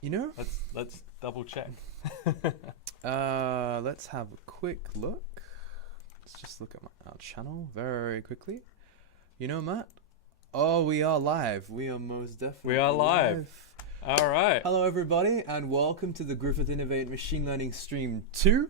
You know, Let's double check. let's have a quick look. Let's just look at our channel very quickly. You know, Matt? Oh, we are live. We are most definitely We are live. All right. Hello, everybody, and welcome to the Griffith Innovate Machine Learning Stream 2.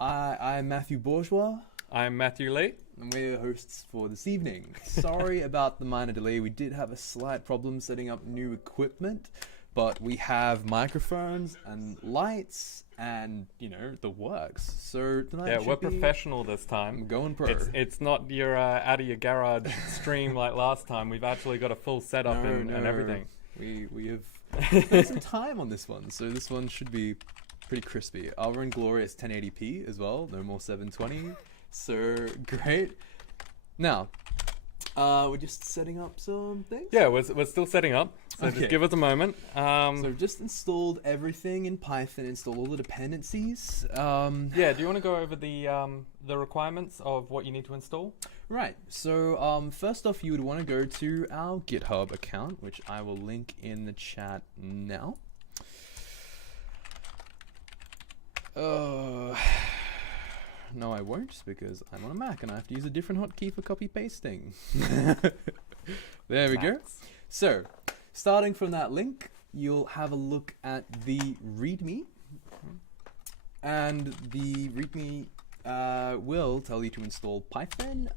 I'm Matthew Bourgeois, I'm Matthew Lee. and we're your hosts for this evening. Sorry about the minor delay. We did have a slight problem setting up new equipment, but we have microphones and lights and, you know, the works. So tonight Yeah, should we're be professional this time. going pro. It's not your out of your garage stream like last time. We've actually got a full setup and everything. We have spent some time on this one, so this one should be pretty crispy. I'll run glorious 1080p as well, no more 720. So great. Now, we're just setting up some things. Yeah, we're still setting up. So Okay. just give us a moment. So I've just installed everything in Python, installed all the dependencies. Yeah, do you want to go over the requirements of what you need to install? Right. So first off, you would want to go to our GitHub account, which I will link in the chat now. No, I won't, because I'm on a Mac and I have to use a different hotkey for copy pasting. There we go. Max. So, starting from that link, you'll have a look at the README, and the README will tell you to install Python.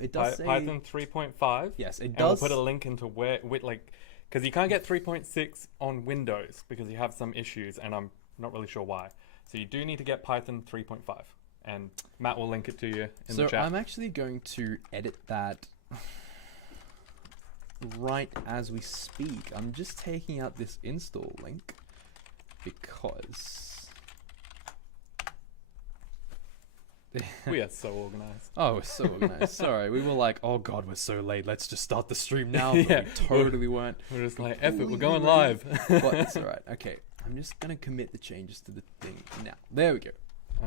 It does say Python 3.5. yes, it And we'll does. put a link into where, because you can't get 3.6 on Windows because you have some issues, and I'm not really sure why. So you do need to get Python 3.5, and Matt will link it to you in So the chat. I'm actually going to edit that right as we speak. I'm just taking out this install link because We are so organized. oh, we're so organized. Sorry, we were like, oh god, we're so late. Let's just start the stream now. But Yeah. we totally weren't. We're just like, F it, we're Completely going ready. live. But it's all right. Okay, I'm just gonna commit the changes to the thing now. There we go.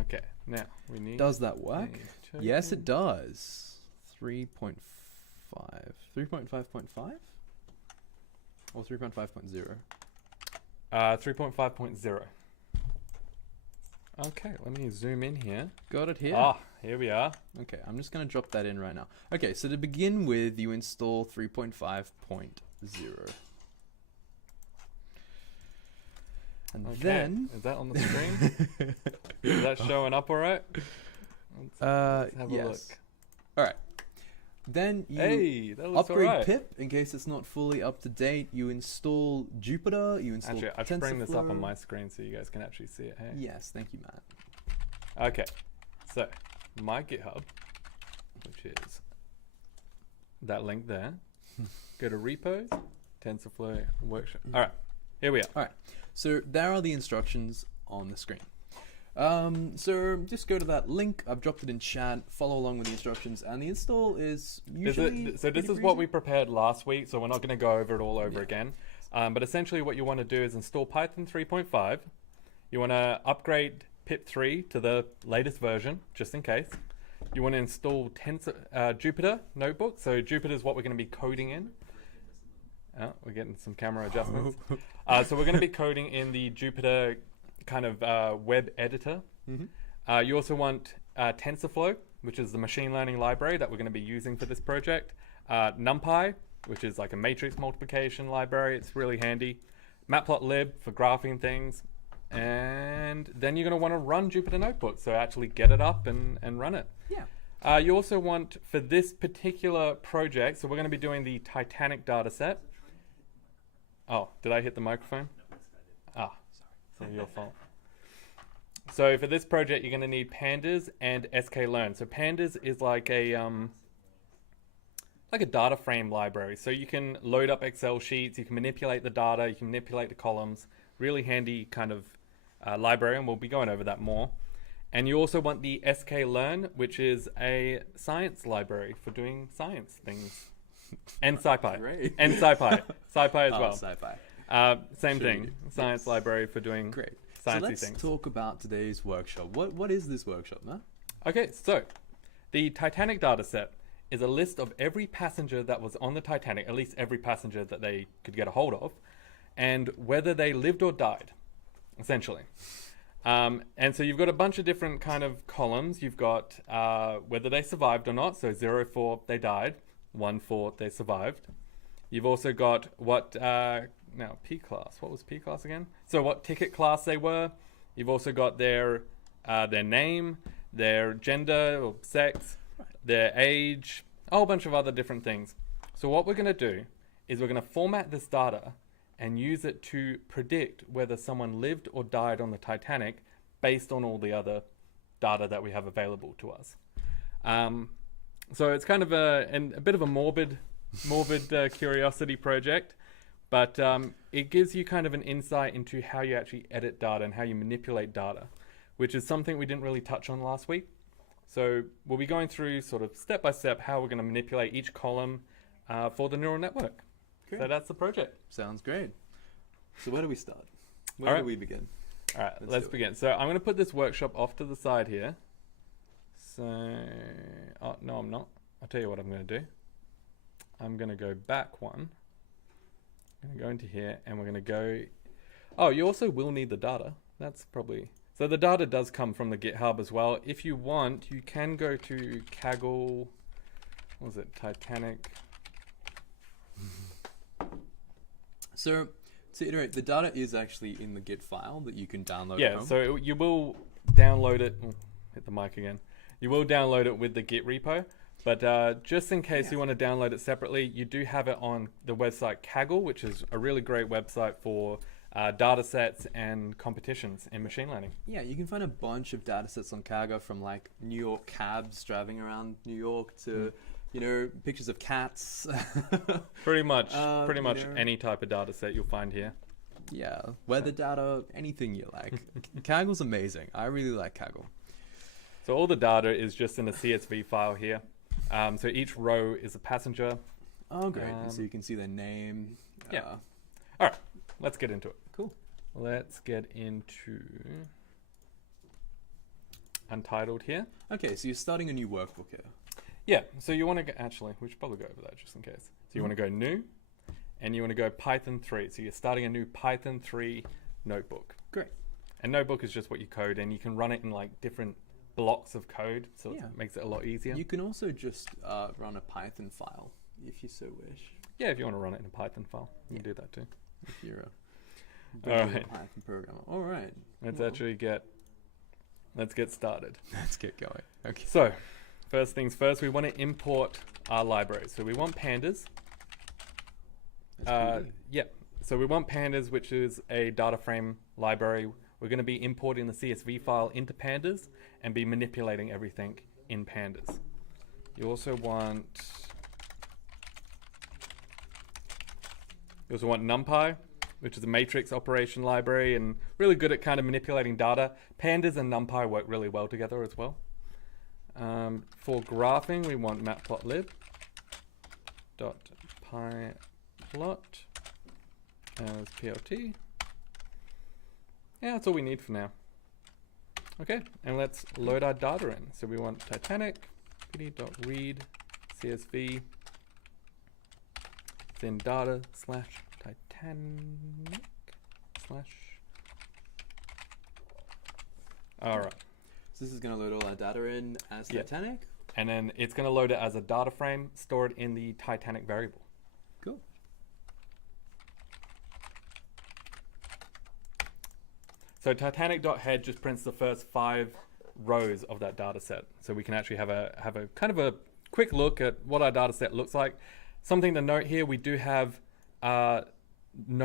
Okay, now we need. Does that work? a Yes, it token. does. 3.5. 3.5.5? Or 3.5.0? 3.5.0. Okay, let me zoom in here. Got it here? Ah, here we are. Okay, I'm just going to drop that in right now. Okay, so to begin with, you install 3.5.0. And Okay, then... is that on the screen? Is that showing up all right? Let's have a yes. look. Alright. Then you Hey, that looks upgrade alright. pip in case it's not fully up to date. You install Jupyter, you install Actually, I should bring this up on TensorFlow. my screen so you guys can actually see it. Hey. Yes, thank you, Matt. Okay, so my GitHub, which is that link there. Go to repos, TensorFlow workshop. All right, here we are. So there are the instructions on the screen. So just go to that link. I've dropped it in chat. Follow along with the instructions, and the install is usually. So this is what we prepared last week, so we're not going to go over it all over Yeah. again. But essentially what you want to do is install Python 3.5. You want to upgrade pip3 to the latest version, just in case. You want to install Jupyter Notebook. So Jupyter is what we're going to be coding in. Oh, we're getting some camera adjustments. So we're going to be coding in the Jupyter kind of web editor. Mhm. You also want TensorFlow, which is the machine learning library that we're going to be using for this project. NumPy, which is like a matrix multiplication library. It's really handy. Matplotlib for graphing things. And then you're going to want to run Jupyter Notebook. So actually get it up and run it. Yeah. You also want, for this particular project, so we're going to be doing the Titanic dataset. Oh, did I hit the microphone? Ah, sorry. So your fault. So for this project, you're going to need pandas and sklearn. So pandas is like a data frame library. So you can load up Excel sheets, you can manipulate the data, you can manipulate the columns. Really handy kind of library, and we'll be going over that more. And you also want the sklearn, which is a science library for doing science things. And SciPy. Great. And SciPy. SciPy as Oh, well. sci-fi. Same Sure. thing. Science Yes. library for doing Great. So sciencey let's things. talk about today's workshop. What is this workshop, Matt? Okay, so the Titanic dataset is a list of every passenger that was on the Titanic, at least every passenger that they could get a hold of, and whether they lived or died. essentially. And so you've got a bunch of different kind of columns. You've got whether they survived or not. So 0 for they died, 1 for they survived. You've also got what now P class. What was P class again? So what ticket class they were. You've also got their name, their gender or sex, their age, a whole bunch of other different things. So what we're going to do is we're going to format this data and use it to predict whether someone lived or died on the Titanic based on all the other data that we have available to us. So it's kind of a bit of a morbid curiosity project, but it gives you kind of an insight into how you actually edit data and how you manipulate data, which is something we didn't really touch on last week. So we'll be going through sort of step by step how we're going to manipulate each column for the neural network. Great. So that's the project. Sounds great. So where do we start? Where do we begin? All right, let's begin. So I'm going to put this workshop off to the side here. So, oh, no, I'm not. I'll tell you what I'm going to do. I'm going to go back one. I'm going to go into here and we're going to go. Oh, you also will need the data. That's probably. So the data does come from the GitHub as well. If you want, you can go to Kaggle. What was it? Titanic. So, to iterate, the data is actually in the Git file that you can download. Yeah, so you will download it. Oh, hit the mic again. You will download it with the Git repo, but just in case you want to download it separately, you do have it on the website Kaggle, which is a really great website for data sets and competitions in machine learning. Yeah, you can find a bunch of data sets on Kaggle, from like New York cabs driving around New York to pictures of cats. Pretty much any type of data set you'll find here. Yeah, weather data, anything you like. Kaggle's amazing. I really like Kaggle. So all the data is just in a CSV file here. So each row is a passenger. Oh, great. So you can see their name. Yeah. All right, let's get into it. Cool. Let's get into Untitled here. Okay, so you're starting a new workbook here. Yeah, so you want to actually, we should probably go over that just in case. So you want to go new, and you want to go Python 3. So you're starting a new Python 3 notebook. Great. And notebook is just what you code, and you can run it in like different blocks of code, so it makes it a lot easier. You can also just run a Python file if you so wish. Yeah, if you want to run it in a Python file, you can do that too. If you're a Alright. Python programmer. All right. Let's get started. Let's get going. Okay. So, first things first, we want to import our library. So we want pandas. Yeah. So we want pandas, which is a data frame library. We're going to be importing the CSV file into pandas and be manipulating everything in pandas. You also want NumPy, which is a matrix operation library and really good at kind of manipulating data. Pandas and NumPy work really well together as well. For graphing, we want matplotlib dot pyplot as plt. Yeah, that's all we need for now. Okay, and let's load our data in. So we want Titanic pd.read CSV then data /Titanic / all right. So this is going to load all our data in as Titanic? And then it's going to load it as a data frame stored in the Titanic variable. Cool. So Titanic.head just prints the first 5 rows of that data set. So we can actually have a kind of a quick look at what our data set looks like. Something to note here, we do have no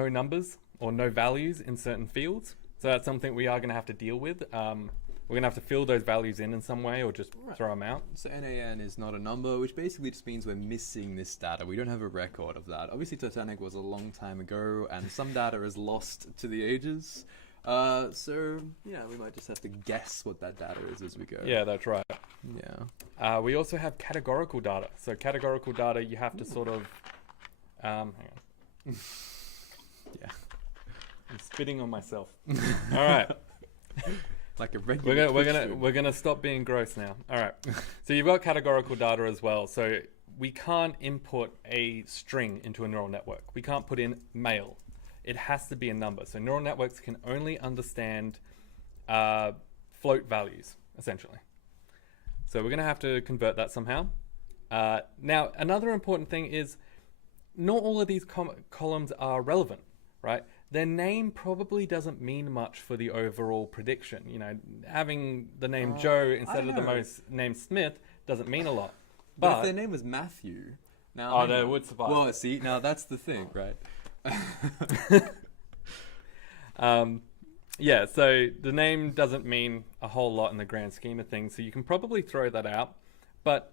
numbers or no values in certain fields. So that's something we are going to have to deal with. We're going to have to fill those values in some way or just throw them out. So NaN is not a number, which basically just means we're missing this data. We don't have a record of that. Obviously, Titanic was a long time ago, and some data is lost to the ages. So, yeah, we might just have to guess what that data is as we go. Yeah, that's right. Yeah. We also have categorical data. So categorical data, you have to sort of... hang on. Yeah. I'm spitting on myself. All right. Like a regular we're gonna stop being gross now. All right. So you've got categorical data as well. So we can't input a string into a neural network. We can't put in male. it has to be a number. So neural networks can only understand float values, essentially. So we're going to have to convert that somehow. Now, another important thing is not all of these columns are relevant, right? Their name probably doesn't mean much for the overall prediction. You know, having the name Joe instead of the name Smith doesn't mean a lot. But if their name was Matthew, now they would survive. Well, see, now that's the thing, right? Yeah, so the name doesn't mean a whole lot in the grand scheme of things, so you can probably throw that out. But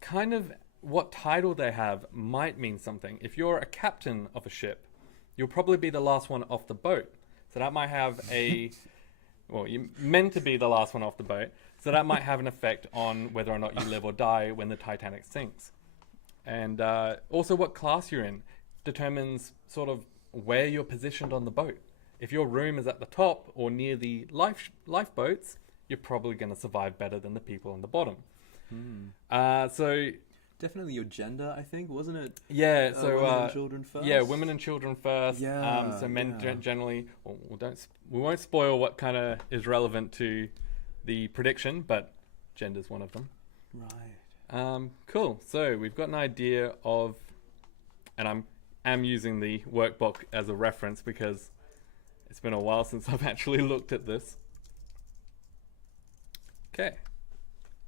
kind of what title they have might mean something. If you're a captain of a ship, you'll probably be the last one off the boat. So that might have well, you're meant to be the last one off the boat. So that might have an effect on whether or not you live or die when the Titanic sinks. And also what class you're in determines sort of where you're positioned on the boat. If your room is at the top or near the lifeboats, you're probably going to survive better than the people on the bottom. So definitely your gender, I think, wasn't it? Yeah, so women and children first. Yeah, women and children first. Yeah, so men generally. Well, we won't spoil what kind of is relevant to the prediction, but gender's one of them. Right. Cool. So we've got an idea of, and I'm using the workbook as a reference because it's been a while since I've actually looked at this. Okay.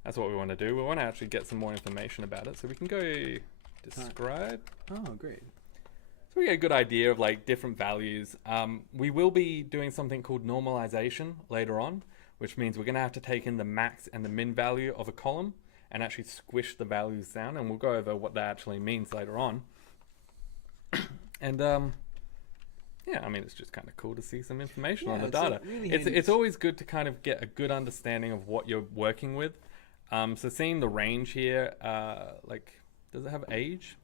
That's what we want to do. We want to actually get some more information about it. So we can go describe. Oh, great. So we get a good idea of like different values. We will be doing something called normalization later on, which means we're going to have to take in the max and the min value of a column and actually squish the values down. And we'll go over what that actually means later on. And yeah, I mean, it's just kind of cool to see some information on the data. It's always good to kind of get a good understanding of what you're working with. So seeing the range here, like, does it have age?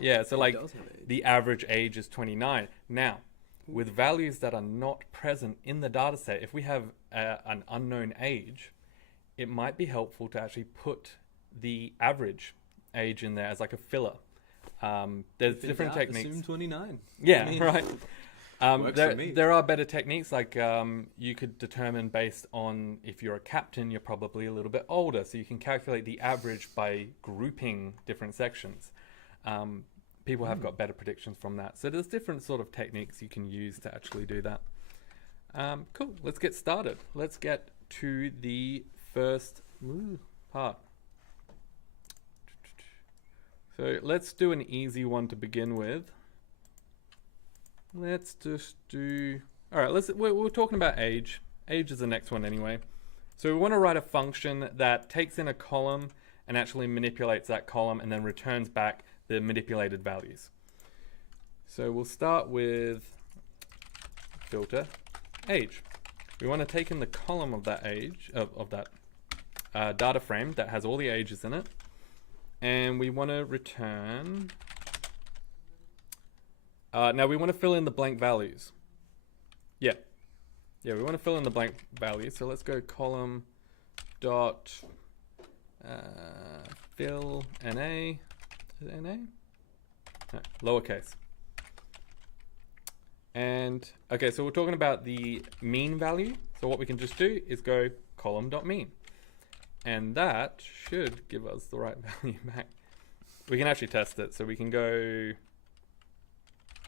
Yeah, so like the average age is 29. Now, with values that are not present in the data set, if we have an unknown age, it might be helpful to actually put the average age in there as like a filler. There's different techniques. Assume 29. Yeah, right. Works for me. There are better techniques, like you could determine based on if you're a captain, you're probably a little bit older, so you can calculate the average by grouping different sections. People have got better predictions from that. So there's different sort of techniques you can use to actually do that. Cool, let's get started. Let's get to the first part. So let's do an easy one to begin with. Let's just do... All right, we're talking about age. Age is the next one anyway. So we want to write a function that takes in a column and actually manipulates that column and then returns back the manipulated values. So we'll start with filter age. We want to take in the column of that age, of that data frame that has all the ages in it. And we want to return... now we want to fill in the blank values. Yeah, we want to fill in the blank values. So let's go column dot fill NA. Is it NA? No, lowercase. And okay, so we're talking about the mean value. So what we can just do is go column dot mean. And that should give us the right value back. We can actually test it. So we can go...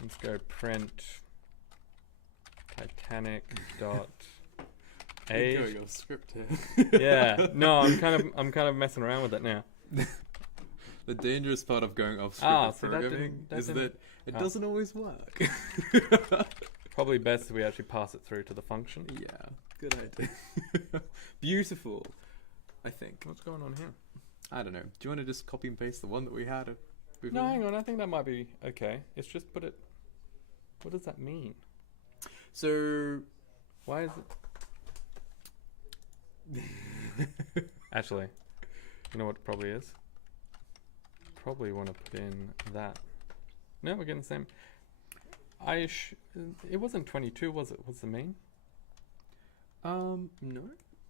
Let's go print Titanic dot age. Your script here. Yeah, no, I'm kind of messing around with it now. The dangerous part of going off script with programming is that it doesn't always work. Probably best if we actually pass it through to the function. Yeah, good idea. Beautiful, I think. What's going on here? I don't know. Do you want to just copy and paste the one that we had? No, hang on. I think that might be okay. It's just put it... What does that mean? So... Why is it... Actually, you know what it probably is? Probably want to put in that. No, we're getting the same. It wasn't 22, was it? What's the mean? No.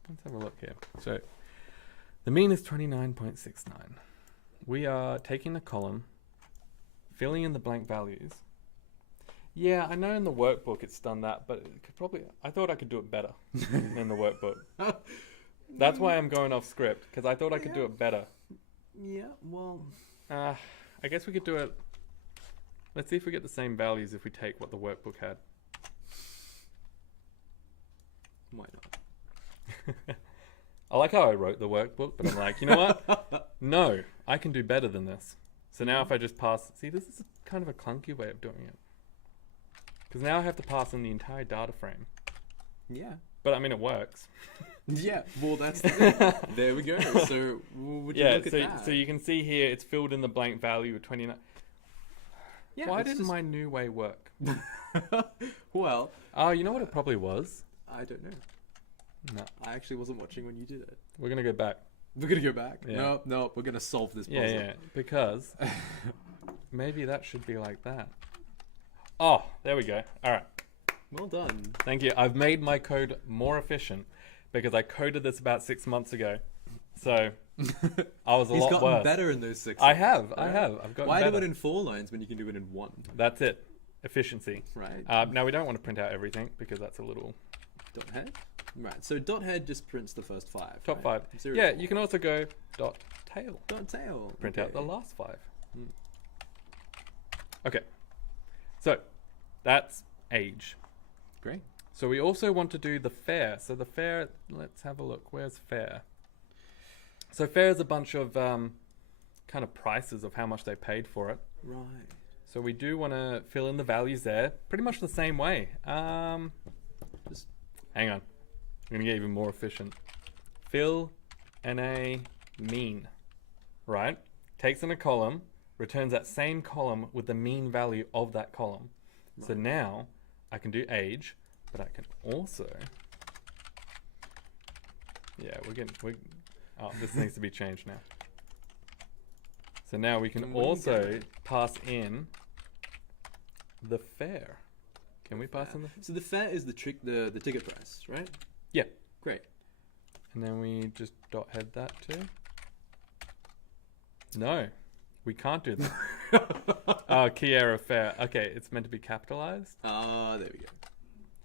Let's have a look here. So, the mean is 29.69. We are taking the column, filling in the blank values, Yeah, I know in the workbook it's done that, but it could probably. I thought I could do it better in the workbook. That's why I'm going off script because I thought I could do it better. Yeah, well, I guess we could do it. Let's see if we get the same values if we take what the workbook had. why not? I like how I wrote the workbook, but I'm like, you know what? No, I can do better than this. So now if I just pass... See, this is kind of a clunky way of doing it. Because now I have to pass in the entire data frame. Yeah. But I mean, it works. Yeah, well, that's there we go. So, would you look at that? So you can see here, it's filled in the blank value of 29. Yeah, Why it's didn't just- my new way work? Well, Oh, you know what it probably was? I don't know. No, I actually wasn't watching when you did it. we're going to go back. We're gonna go back. Yeah. No, we're gonna solve this puzzle. Yeah, because maybe that should be like that. Oh, there we go. All right. Well done. Thank you. I've made my code more efficient because I coded this about 6 months ago. So I was a He's lot gotten worse. better in those 6 I months. have. Yeah. I've gotten Why better. do it in 4 lines when you can do it in 1? That's it. Efficiency. Right. Now we don't want to print out everything because that's a little Dot head. Right. So dot head just prints the first 5. top right? 5. 0 Yeah, to you can also go dot tail. Dot tail. Print out the Okay. last 5. Mm. Okay. So that's age. Great. So we also want to do the fare. So the fare, let's have a look. Where's fare? So fare is a bunch of kind of prices of how much they paid for it. Right. So we do want to fill in the values there, pretty much the same way. Just Hang on, I'm gonna get even more efficient. Fill NA mean, right? Takes in a column, returns that same column with the mean value of that column. So Right. now I can do age, but I can also, yeah, oh, this needs to be changed now. So now we can And what do we also get? pass in the fare. Can we pass in the? So the fare is the ticket price, right? Yeah. Great. And then we just dot head that too. No, we can't do that. Oh, key error fare. Okay, it's meant to be capitalized. Ah, there we go.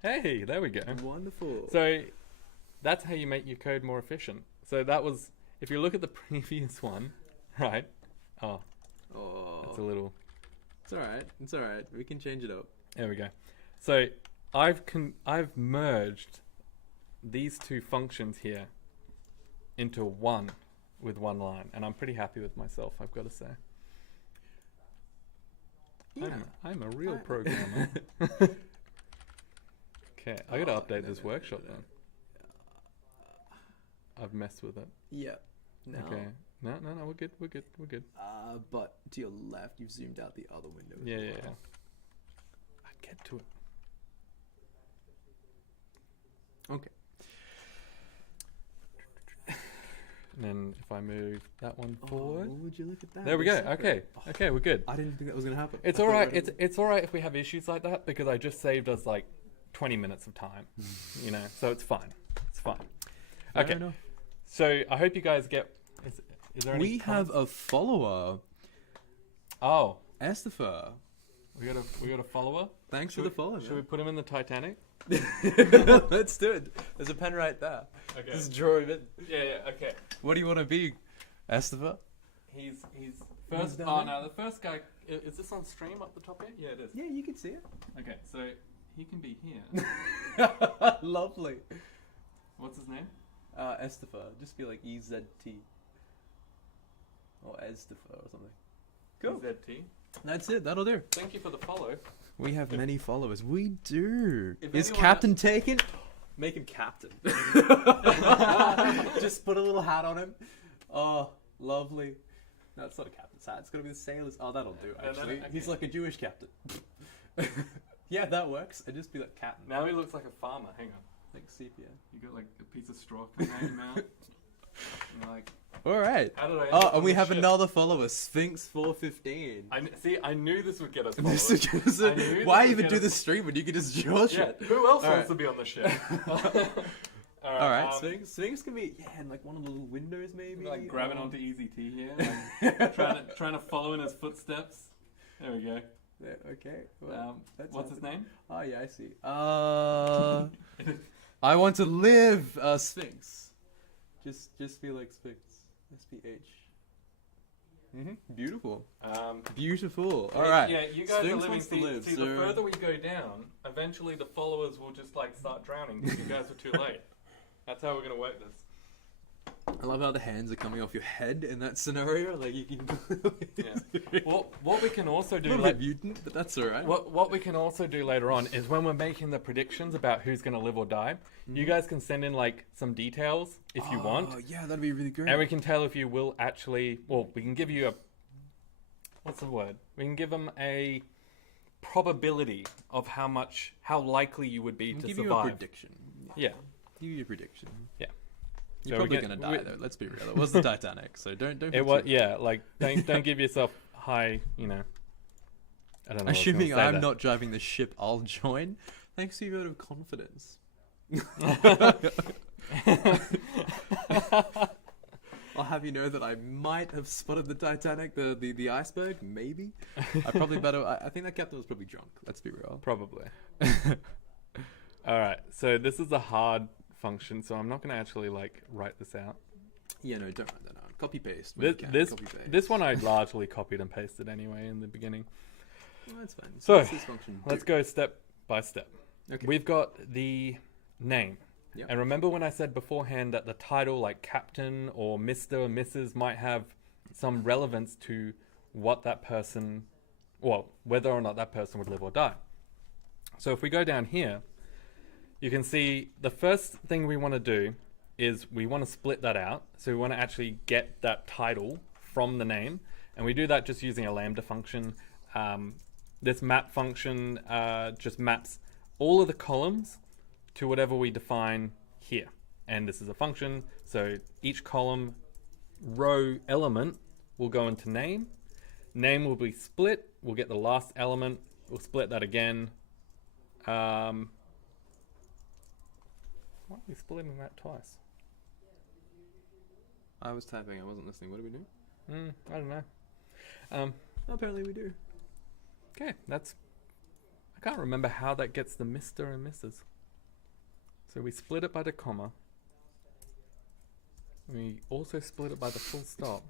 Hey, there we go. Wonderful. So that's how you make your code more efficient. So that was, if you look at the previous one, right? Oh, that's a Oh, little. it's all right. It's all right. We can change it up. There we go. So I've merged these two functions here into one with one line, and I'm pretty happy with myself, I've got to say. Yeah. I'm a real I- programmer. Okay, I gotta Oh, update no, this no, no, workshop no, no. then. I've messed with it. Yeah. No. Okay. No, we're good. But to your left, you've zoomed out the other window. as Yeah. well. I get to it. Okay. And then if I move that one Oh, forward. would you look at that? There we They're go. separate. Okay. Okay, we're good. I didn't think that was gonna happen. It's I all thought right. right away- It's all right if we have issues like that because I just saved us like 20 minutes of time, you know. So it's fine. It's fine. Fair Okay. enough. So I hope you guys get. Is there any? We have comments? a follower, Oh, Esther. we got a follower. Thanks Should for the follow. Should we put him in the Titanic? Let's do it. There's a pen right there. Okay. Just draw him in. Yeah. Okay. What do you want to be, Esther? He's Who's first. down Oh there? no, the first guy. Is this on stream up the top here? Yeah, it is. Yeah, you can see it. Okay, so he can be here. Lovely. What's his name? Esther. Just be like EZT. Or Esther or something. Cool. ZT. That's it. That'll do. Thank you for the follow. We have many followers. We do. If Is anyone Captain taken? Make him captain. Just put a little hat on him. Oh, lovely. No, it's not a captain's hat. It's gonna be the sailor's. Oh, that'll do. No, no, Actually, okay. he's like a Jewish captain. Yeah, that works. And just be like captain, Now he looks like a farmer. Hang on. like sepia. You got like a piece of straw coming out of your mouth. And you're like, All right. how did I? End Oh, up and on we the have ship? another follower, Sphinx415. See, I knew this would get us This followers. is just- I knew why this would even get do us- the stream when you can just draw Yeah. shit? Who else All wants right. to be on the ship? All All right, um, Sphinx can be in like one of the little windows maybe. Like grabbing or- onto Easy T here, like trying to follow in his footsteps. There we go. Yeah, okay. Well, that's What's his happening. name? Oh yeah, I see. I want to live. Sphinx. Just feel like Sphinx. SPH. Beautiful. Beautiful. All right. Yeah, you guys Sphinx are living. wants to live, See, so- the further we go down, eventually the followers will just like start drowning because you guys are too late. That's how we're gonna work this. I love how the hands are coming off your head in that scenario. Like you can. Yeah. Well, what we can also A do, little bit mutant, but that's alright. what we can also do later on is when we're making the predictions about who's gonna live or die, you guys can send in like some details if you want. Oh yeah, that'd be really great. And we can tell if you will actually. Well, we can give you a. What's the word? We can give them a probability of how likely you would be I'll to give you a survive. prediction. Yeah, Give you a prediction. yeah. You're So we probably get- gonna die though. Let's be real. It was the Titanic, so don't. It was like don't give yourself high. I don't know. what I was gonna Assuming say I'm there. not driving the ship, I'll join. Thanks to your vote of confidence. I'll have you know that I might have spotted the Titanic, the iceberg, maybe. I probably better. I think that captain was probably drunk. Let's be real. Probably. All right. So this is a hard function, so I'm not going to actually like write this out. Yeah, no, don't write that out. Copy paste. when you can. This Copy paste. this one I largely copied and pasted anyway in the beginning. Oh, that's fine. So, what's this function Let's do? go step by step. Okay. We've got the name. Yep. And remember when I said beforehand that the title like Captain or Mr. or Mrs. might have some relevance to what that person, well, whether or not that person would live or die. So if we go down here, you can see the first thing we want to do is we want to split that out. So we want to actually get that title from the name. And we do that just using a lambda function. This map function just maps all of the columns to whatever we define here. And this is a function. So each column row element will go into name. Name will be split. We'll get the last element. We'll split that again. Why are we splitting that twice? I was typing. I wasn't listening. What do we do? I don't know. Apparently we do. Okay, that's... I can't remember how that gets the Mr. and Mrs. So we split it by the comma. We also split it by the full stop.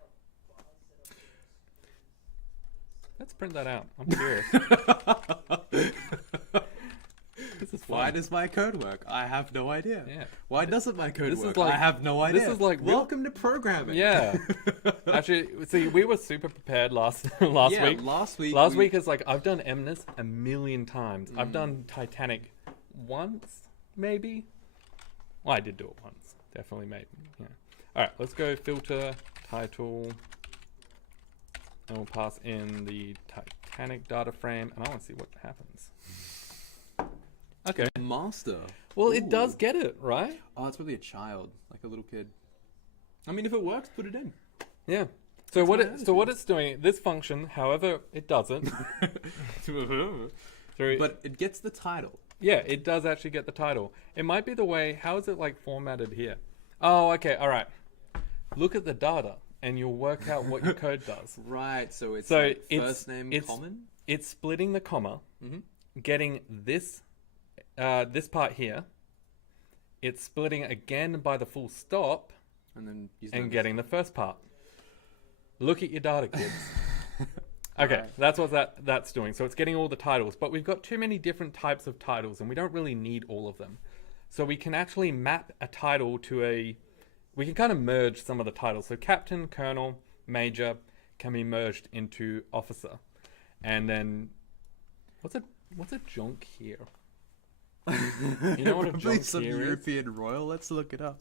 Let's print that out. I'm curious. This is Why fun. does my code work? I have no idea. Yeah. Why doesn't my code This is work? like- I have no idea. this is like real- welcome to programming. Yeah. Actually, see, we were super prepared last Yeah, week. last week. Last week is like I've done Emnus a million times. I've Mm. done Titanic once, maybe. Well, I did do it once. Definitely, maybe. Yeah. All right, let's go filter title, and we'll pass in the Titanic data frame, and I want to see what happens. Okay. Master. Well, it Ooh. does get it right. Oh, it's probably a child, like a little kid. I mean, if it works, put it in. Yeah. So That's what my it, so what it's doing, this function, however it does it, through But it gets the title. yeah, it does actually get the title. It might be the way, how is it like formatted here? Oh, okay, all right. Look at the data and you'll work out what your code does. Right. So it's So like it's- first name it's- common. It's splitting the comma, Mm-hmm. getting this part here. It's splitting again by the full stop And then and getting the first part. Look at your data, kids. Okay, Alright. that's what that's doing. So it's getting all the titles, but we've got too many different types of titles and we don't really need all of them. So we can actually map a title to we can kind of merge some of the titles. So captain, colonel, major can be merged into officer. And then what's a junk here? You know what a Probably junk some here is? European royal. Let's look it up.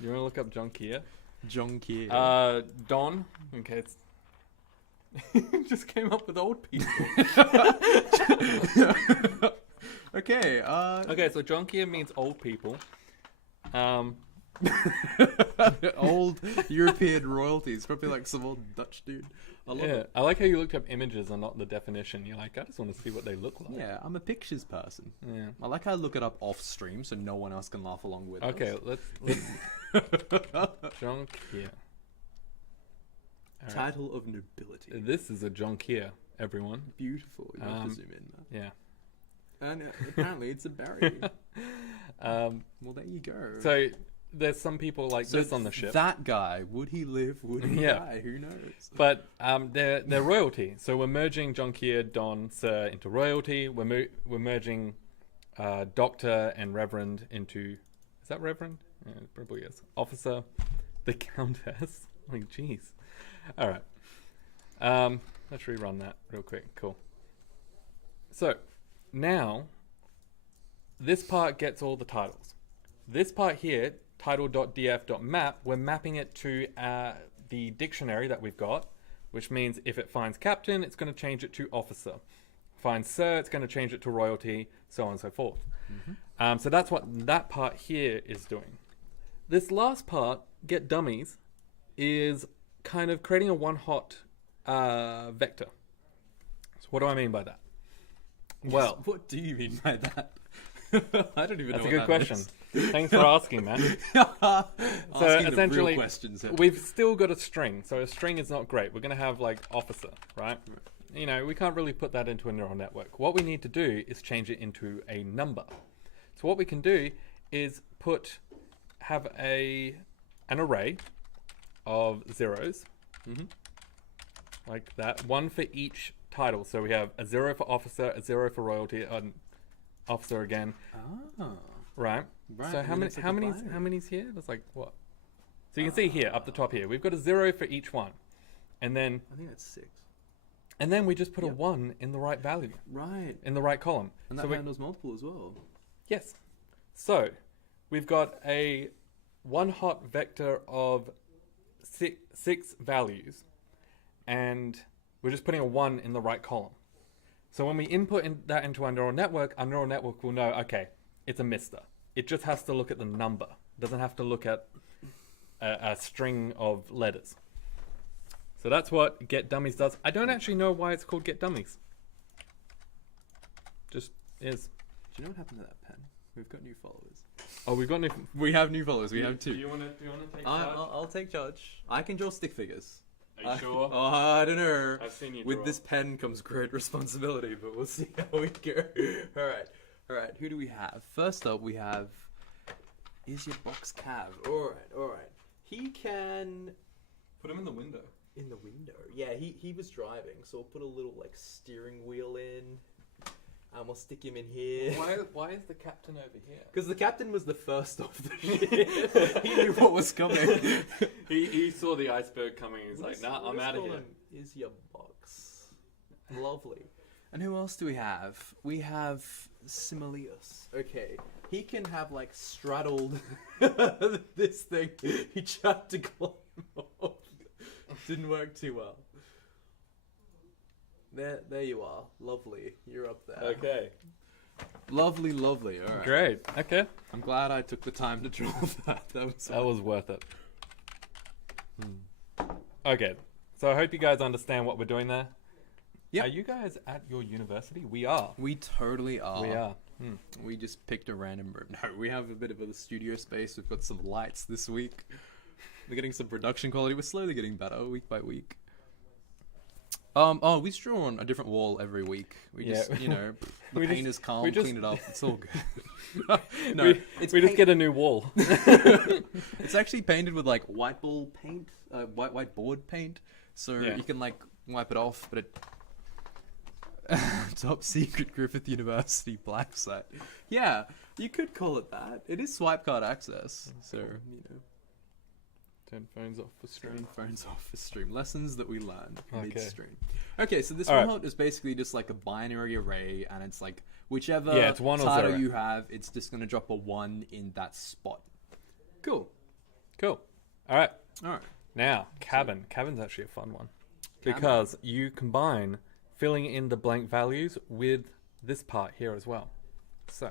You want to look up junk here? Jonkier. Don. Okay, it's just came up with old people. Okay. Okay, so Jonkier means old people. Old European royalties. Probably like some old Dutch dude. I love Yeah, it. I like how you looked up images and not the definition. You're like, I just want to see what they look like. Yeah, I'm a pictures person. Yeah. I like how I look it up off stream so no one else can laugh along with Okay, us. let's Jonkier. Alright. Title of nobility. This is a Jonkier. everyone. Beautiful. You have to zoom in. Yeah. And apparently it's a berry. Well, there you go. So there's some people like this on the ship. That guy, would he live? Would he die? Who knows? But they're royalty. So we're merging Jonkier, Don, Sir into royalty. We're merging Doctor and Reverend into... Is that Reverend? Yeah, it probably is. Officer. The Countess. Like, jeez. All right. Let's rerun that real quick. Cool. So, now, this part gets all the titles. This part here, title.df.map, we're mapping it to the dictionary that we've got, which means if it finds captain, it's going to change it to officer. Finds sir, it's going to change it to royalty, so on and so forth. Mm-hmm. So that's what that part here is doing. This last part, get dummies, is kind of creating a one-hot vector. So what do I mean by that? Well, what do you mean by that? I don't even know. That's a good question. Thanks for asking, man. So essentially, real questions. We've still got a string. So a string is not great. We're going to have like officer, right? You know, we can't really put that into a neural network. What we need to do is change it into a number. So what we can do is have an array of zeros, like that, one for each title. So we have a 0 for officer, a 0 for royalty, an officer again. Oh. Right. So how many's here? There's like what? So you can see here up the top here, we've got a 0 for each one, and then I think that's 6. And then we just put a 1 in the right value. Right. In the right column. And that handles multiple as well. Yes. So we've got a one hot vector of six values, and we're just putting a 1 in the right column. So when we input that into our neural network will know, okay, it's a mister. It just has to look at the number. It doesn't have to look at a string of letters. So that's what Get Dummies does. I don't actually know why it's called Get Dummies. Just is. Do you know what happened to that pen? We've got new followers. Oh, we've got new... We have new followers. We have 2. Do you want to take charge? I'll take charge. I can draw stick figures. Are you sure? Oh, I don't know. I've seen you With draw. this pen comes great responsibility, but we'll see how we go. All right. Who do we have? First up, we have... Is your box Cav? All right. He can... Put him in the window. In the window? Yeah, he was driving, so we'll put a little, like, steering wheel in. We'll stick him in here. Why is the captain over here? Because the captain was the first off the ship. He knew what was coming. he saw the iceberg coming. He's like, nah, I'm out of here. Is your box. Lovely. And who else do we have? We have Similius. Okay. He can have, like, straddled this thing. He tried to climb off. Didn't work too well. There you are. Lovely. You're up there. Okay. Lovely. All right. Great. Okay. I'm glad I took the time to draw that. That was worth it. Okay. So I hope you guys understand what we're doing there. Yeah. Are you guys at your university? We are. We totally are. We are. We just picked a random room. No, we have a bit of a studio space. We've got some lights this week. We're getting some production quality. We're slowly getting better week by week. We just draw on a different wall every week. We just, the paint is calm, clean it up. It's all good. No, we just get a new wall. It's actually painted with like whiteboard paint, whiteboard paint. So you can like wipe it off, but it top secret Griffith University black site. Yeah, you could call it that. It is swipe card access. So Turn phones off for stream. Turn phones off for stream. Lessons that we learned mid-stream. Okay, so this All one right. hot is basically just like a binary array, and it's like whichever it's 1 or title 0. you have, it's just going to drop a 1 in that spot. Cool. All right. All right. Now, cabin. Cabin's actually a fun one. Because you combine filling in the blank values with this part here as well. So,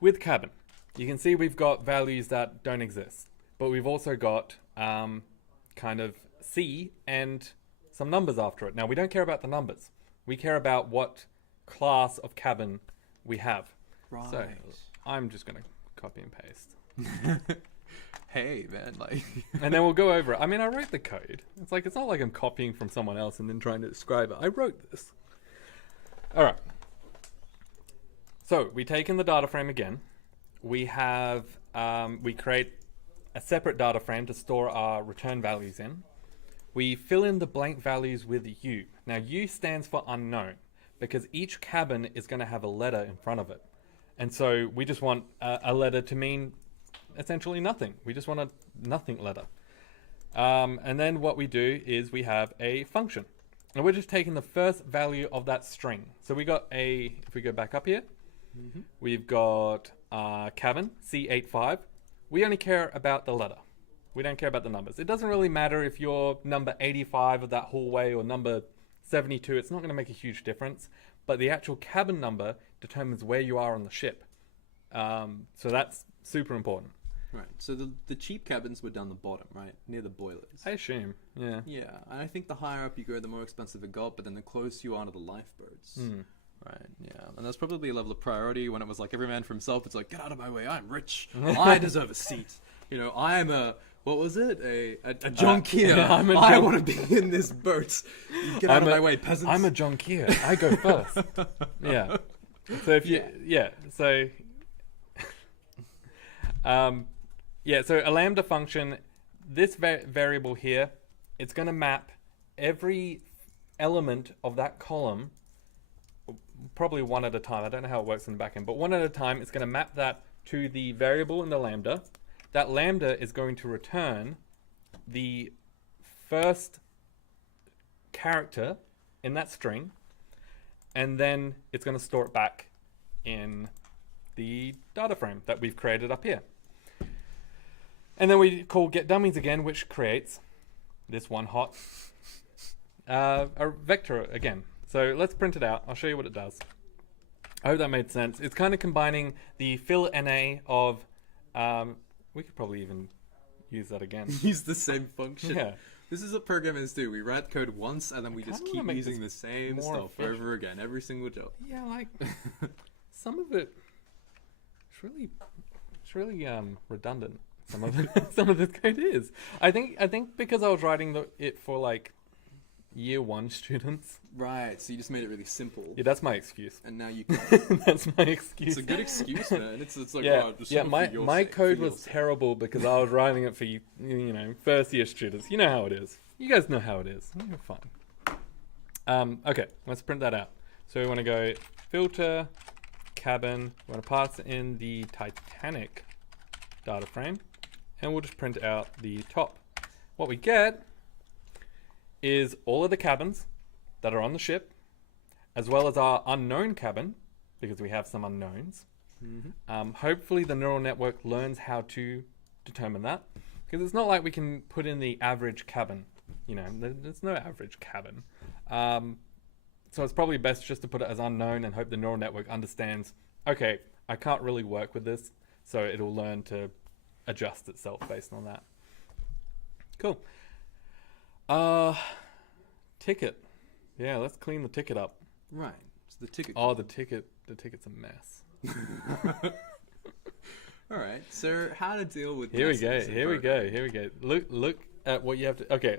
with cabin, you can see we've got values that don't exist. But we've also got kind of C and some numbers after it. Now, we don't care about the numbers. We care about what class of cabin we have. Right. So, I'm just going to copy and paste. Hey, man, like. And then we'll go over it. I mean, I wrote the code. It's not like I'm copying from someone else and then trying to describe it. I wrote this. All right. So we take in the data frame again. We have, we create a separate data frame to store our return values in. We fill in the blank values with U. Now, U stands for unknown because each cabin is going to have a letter in front of it. And so we just want a letter to mean essentially nothing. We just want a nothing letter. And then what we do is we have a function. And we're just taking the first value of that string. So we got if we go back up here, we've got cabin, C85. We only care about the letter. We don't care about the numbers. It doesn't really matter if you're number 85 of that hallway or number 72. It's not going to make a huge difference. But the actual cabin number determines where you are on the ship. So that's super important. Right. So the cheap cabins were down the bottom, right? Near the boilers. I assume, yeah. Yeah. And I think the higher up you go, the more expensive it got, but then the closer you are to the lifeboats. Right, yeah. And that's probably a level of priority when it was like every man for himself. It's like, get out of my way, I'm rich. I deserve a seat. You know, I am what was it? A jonquier. I want to be in this boat. Get out of my way, peasants. I'm a jonquier. I go first. Yeah. So if you, so, so a lambda function, this variable here, it's going to map every element of that column, probably one at a time. I don't know how it works in the back end, but one at a time, it's going to map that to the variable in the lambda. That lambda is going to return the first character in that string, and then it's going to store it back in the data frame that we've created up here. And then we call getDummies again, which creates this one hot a vector again. So let's print it out. I'll show you what it does. I hope that made sense. It's kind of combining the fill NA of we could probably even use that again. Use the same function. Yeah. This is what programmers do. We write code once and then we just keep using the same stuff over again, every single job. Yeah, like some of it, it's really redundant. Some of this code is. I think because I was writing it for like year 1 students. Right, so you just made it really simple. Yeah, that's my excuse. And now you can. That's my excuse. It's a good excuse, man. It's like, my code was terrible because I was writing it for you know, first year students. You know how it is. You guys know how it is. You're fine. Okay, let's print that out. So we want to go filter, cabin. We want to pass in the Titanic data frame, and we'll just print out the top. What we get is all of the cabins that are on the ship, as well as our unknown cabin, because we have some unknowns. Hopefully the neural network learns how to determine that, because it's not like we can put in the average cabin. You know, there's no average cabin. So it's probably best just to put it as unknown and hope the neural network understands, okay, I can't really work with this, so it'll learn to adjust itself based on that. Cool. Ticket. Yeah, let's clean the ticket up. Right. So the ticket. Oh, the ticket's a mess. All right. So how to deal with Here we go. Look at what you have to. Okay.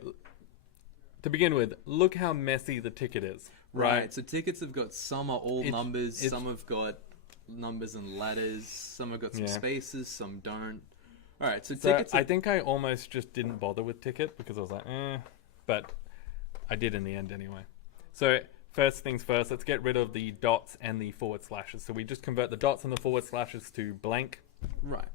To begin with, look how messy the ticket is. Right. So tickets have got some are all numbers, some have got numbers and letters, some have got some spaces, some don't. All right. So tickets. I think I almost just didn't bother with ticket because I was like, but I did in the end anyway. So first things first, let's get rid of the dots and the forward slashes. So we just convert the dots and the forward slashes to blank. Right.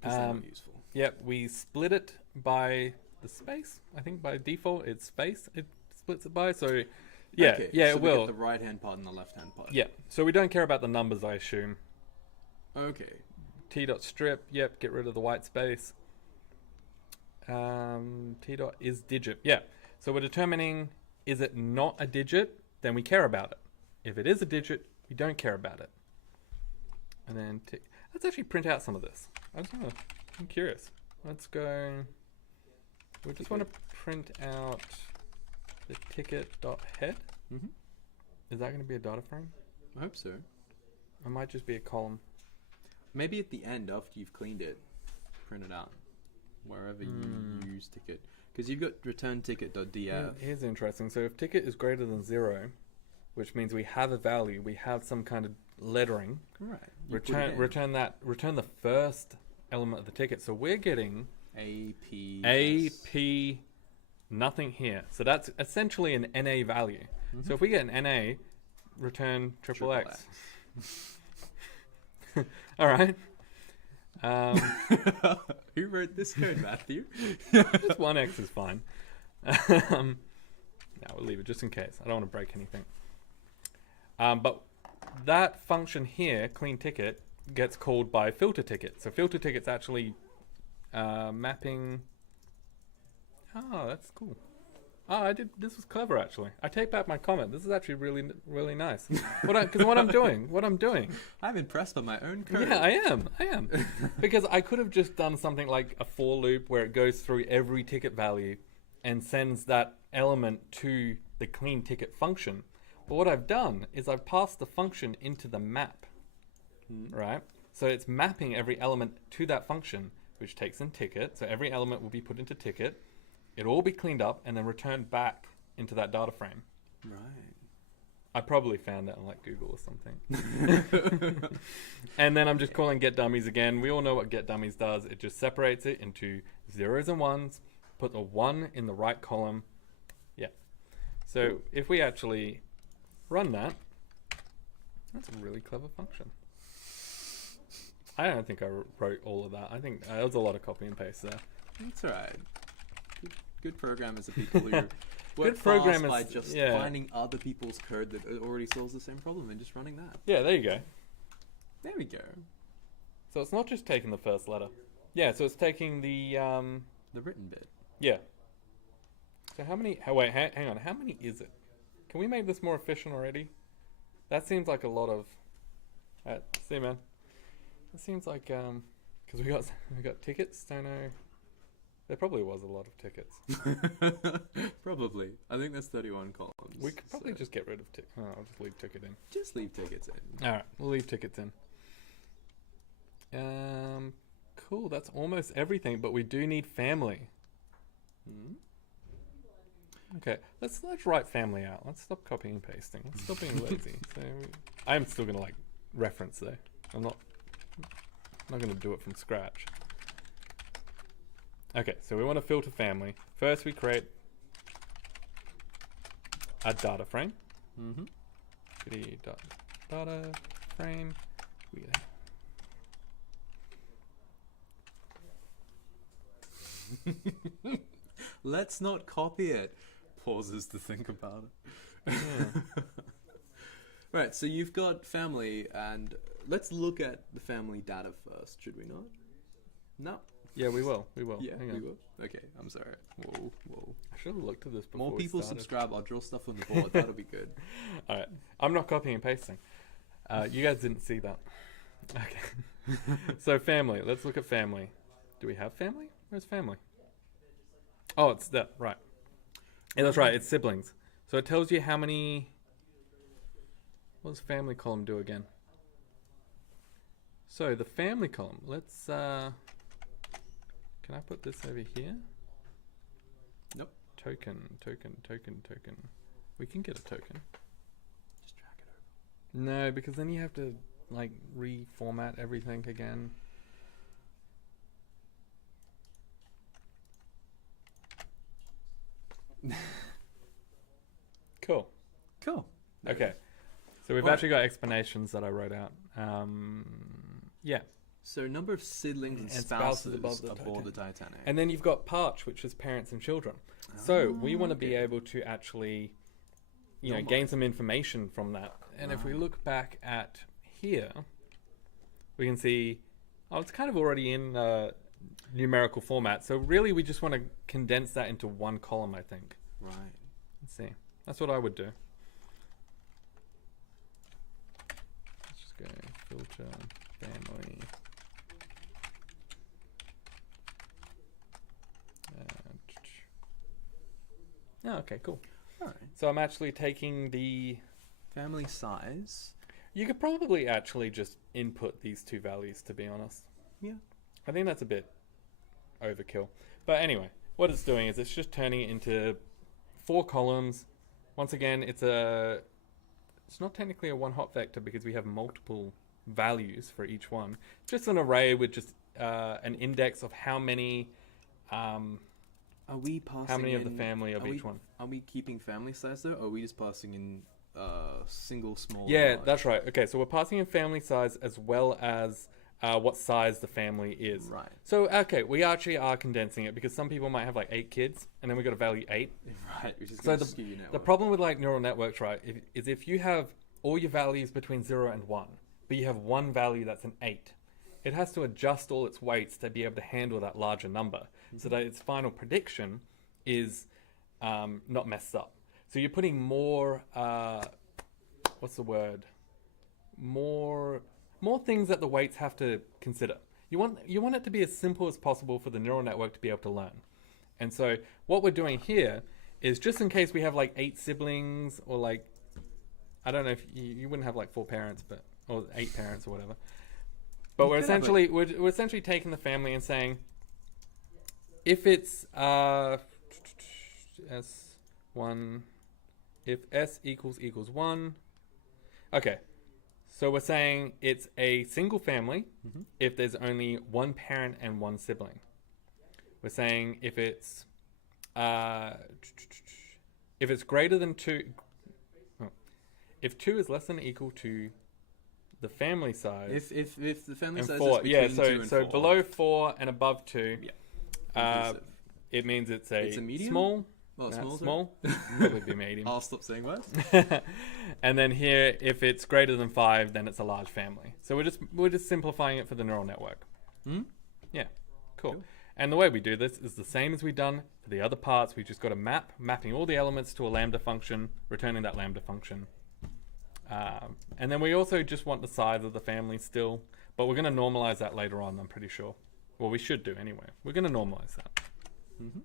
Because they're not useful. Yep. We split it by the space. I think by default it's space. It splits it by. So yeah, okay, yeah, so it will. Get the right hand part and the left hand part. Yeah. So we don't care about the numbers, I assume. Okay. T.strip. Yep. Get rid of the white space. T dot is digit. Yeah. So we're determining, is it not a digit? Then we care about it. If it is a digit, we don't care about it. And then let's actually print out some of this. I'm curious. Let's go. We just want to print out the ticket.head. Is that going to be a data frame? I hope so. It might just be a column. Maybe at the end after you've cleaned it, print it out. wherever you use ticket, because you've got return ticket.df. Here's interesting. So if ticket is greater than 0, which means we have a value, we have some kind of lettering. Right. You put it in. Return the first element of the ticket. So we're getting AP. AP, nothing here. So that's essentially an NA value. So if we get an NA, return triple X. All right. Who wrote this code, Matthew? Just 1x is fine. No, we'll leave it just in case. I don't want to break anything. But that function here, clean ticket, gets called by filter ticket. So filter ticket's actually mapping. Oh, that's cool. Oh, I did. This was clever, actually. I take back my comment. This is actually really, really nice. Because what I'm doing. I'm impressed by my own code. Yeah, I am. Because I could have just done something like a for loop where it goes through every ticket value and sends that element to the clean ticket function. But what I've done is I've passed the function into the map, right? So it's mapping every element to that function, which takes in ticket. So every element will be put into ticket. It'll all be cleaned up and then returned back into that data frame. Right. I probably found that on like Google or something. And then I'm just calling getDummies again. We all know what getDummies does. It just separates it into zeros and ones, put the 1 in the right column. Yeah. So if we actually run that, that's a really clever function. I don't think I wrote all of that. I think there was a lot of copy and paste there. That's all right. Good programmers are people who work Good fast programmers, by just yeah. finding other people's code that already solves the same problem and just running that. Yeah, there you go. There we go. So it's not just taking the first letter. Yeah, so it's taking the The written bit. yeah. So how many? Wait, hang on. How many is it? Can we make this more efficient already? That seems like a lot of. See, you, man. It seems like because we got tickets. Don't know. There probably was a lot of tickets. Probably. I think that's 31 columns. We could probably just get rid of ticket. Oh, I'll just leave ticket in. Just leave tickets in. All right, we'll leave tickets in. Cool. That's almost everything, but we do need family. Okay, let's write family out. Let's stop copying and pasting. Let's stop being lazy. So I am still gonna like reference though. I'm not gonna do it from scratch. Okay, so we want to filter family. First, we create a data frame. Data frame. Let's not copy it. Pauses to think about it. Yeah. Right, so you've got family, and let's look at the family data first, should we not? No? Yeah, we will. We will. Yeah, Hang we on. will. Okay, I'm sorry. Whoa. I should have looked at this before. More we people started. subscribe, I'll draw stuff on the board, that'll be good. All right. I'm not copying and pasting. You guys didn't see that. Okay. So family. Let's look at family. Do we have family? Where's family? Oh, it's that. Right. Yeah, that's right. It's siblings. So it tells you how many... What does family column do again? So the family column. Let's... Can I put this over here? Nope. Token. We can get a token. Just drag it over. No, because then you have to like reformat everything again. Cool. Cool. Okay. So we've Right. actually got explanations that I wrote out. Yeah. So number of siblings and And spouses, spouses above the aboard the Titanic. And then you've got Parch, which is parents and children. So we want to be able to actually, gain some information from that. And if we look back at here, we can see, it's kind of already in numerical format. So really, we just want to condense that into one column, I think. Right. Let's see. That's what I would do. Let's just go filter family. Oh, okay, cool. All right. So I'm actually taking the... Family size. You could probably actually just input these two values, to be honest. Yeah. I think that's a bit overkill. But anyway, what it's doing is it's just turning it into 4 columns. Once again, it's not technically a one-hot vector because we have multiple values for each one. Just an array with just an index of how many Are we passing how many in, of the family of each one. Are we keeping family size though, or are we just passing in single, small? Yeah, large? that's right. Okay, so we're passing in family size as well as what size the family is. Right. So, okay, we actually are condensing it because some people might have like 8 kids and then we got a value 8. Right, which is So going to skew your network. the problem with like neural networks, right, is if you have all your values between 0 and 1, but you have one value that's an 8, it has to adjust all its weights to be able to handle that larger number so that its final prediction is not messed up. So you're putting more, what's the word? More things that the weights have to consider. You want it to be as simple as possible for the neural network to be able to learn. And so what we're doing here is just in case we have like 8 siblings or like, I don't know if you wouldn't have like 4 parents, but or 8 parents or whatever. But we're essentially taking the family and saying if it's S1, if S equals 1. Okay. So we're saying it's a single family if there's only one parent and one sibling. We're saying if it's greater than 2, if 2 is less than or equal to the family size. If the family and size 4, is between yeah. 2 and So 4. below 4 and above 2, Inclusive. it means it's a medium? small. Oh, small. Small. Probably be medium. I'll stop saying words. And then here, if it's greater than 5, then it's a large family. So we're just simplifying it for the neural network. Hmm? Yeah, cool. And the way we do this is the same as we've done for the other parts. We've just got a mapping all the elements to a lambda function, returning that lambda function. And then we also just want the size of the family still, but we're going to normalize that later on, I'm pretty sure. Well, we should do anyway. We're going to normalize that. Mm-hmm.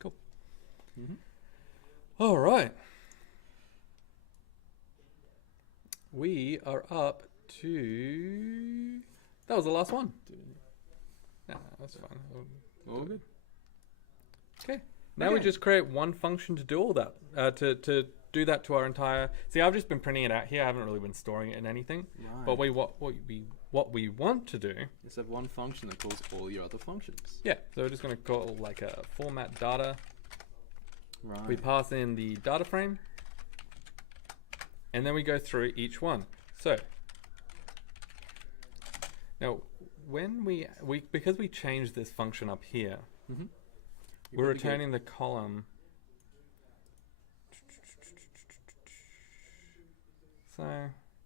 Cool. Mm-hmm. All right. We are up to... That was the last one. Yeah, that's fine. All good. Okay. Now we Okay. just create one function to do all that. To do that to our entire... See, I've just been printing it out here. I haven't really been storing it in anything. Right. But what we want to do... Just have one function that calls all your other functions. Yeah, so we're just going to call like a format data. Right. We pass in the data frame. And then we go through each one. So... Now, when because we changed this function up here, Mm-hmm. we're returning the column. So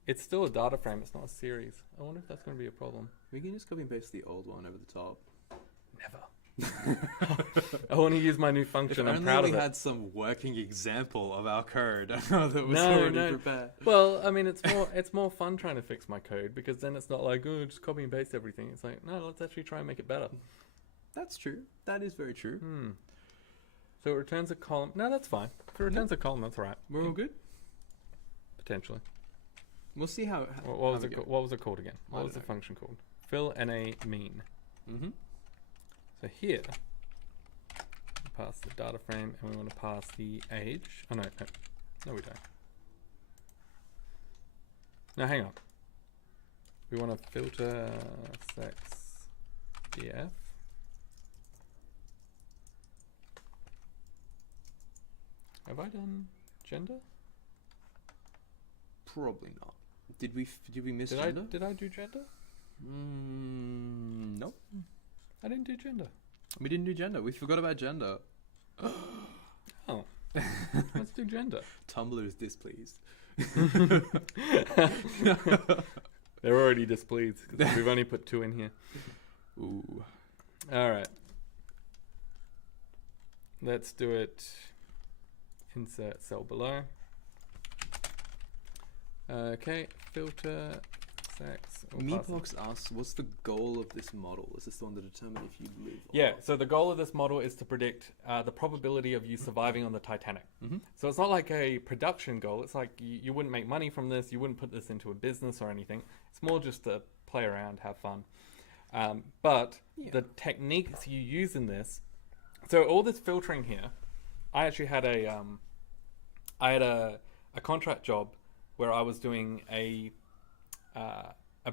it's still a data frame. It's not a series. I wonder if that's going to be a problem. We can just copy and paste the old one over the top. Never. I want to use my new function. I'm proud of we it. had some working example of our code that was No, already no. prepared. Well, I mean, it's more fun trying to fix my code because then it's not like, oh, just copy and paste everything. It's like, no, let's actually try and make it better. That's true. That is very true. So it returns a column. No, that's fine. If it returns a column, that's all right. We're all good. Potentially. We'll see how. What how was we it? go. What was it called again? I What don't was the know. function called? Fill NA mean. Mm-hmm. So here, we pass the data frame, and we want to pass the age. Oh no, no, we don't. No, hang on. We want to filter sex df. Have I done gender? Probably not. Did we miss Did gender? I do gender? Nope. I didn't do gender. We didn't do gender. We forgot about gender. Oh, let's do gender. Tumblr is displeased. They're already displeased because we've only put 2 in here. Ooh. All right. Let's do it. Insert cell below. Okay, filter sex. We'll pass it. Meatbox asks, what's the goal of this model? Is this the one to determine if you live? Or Yeah, not? so the goal of this model is to predict the probability of you surviving on the Titanic. Mhm. So it's not like a production goal. It's like you wouldn't make money from this. You wouldn't put this into a business or anything. It's more just to play around, have fun. But Yeah. the techniques you use in this, so all this filtering here, I actually had a contract job where I was doing a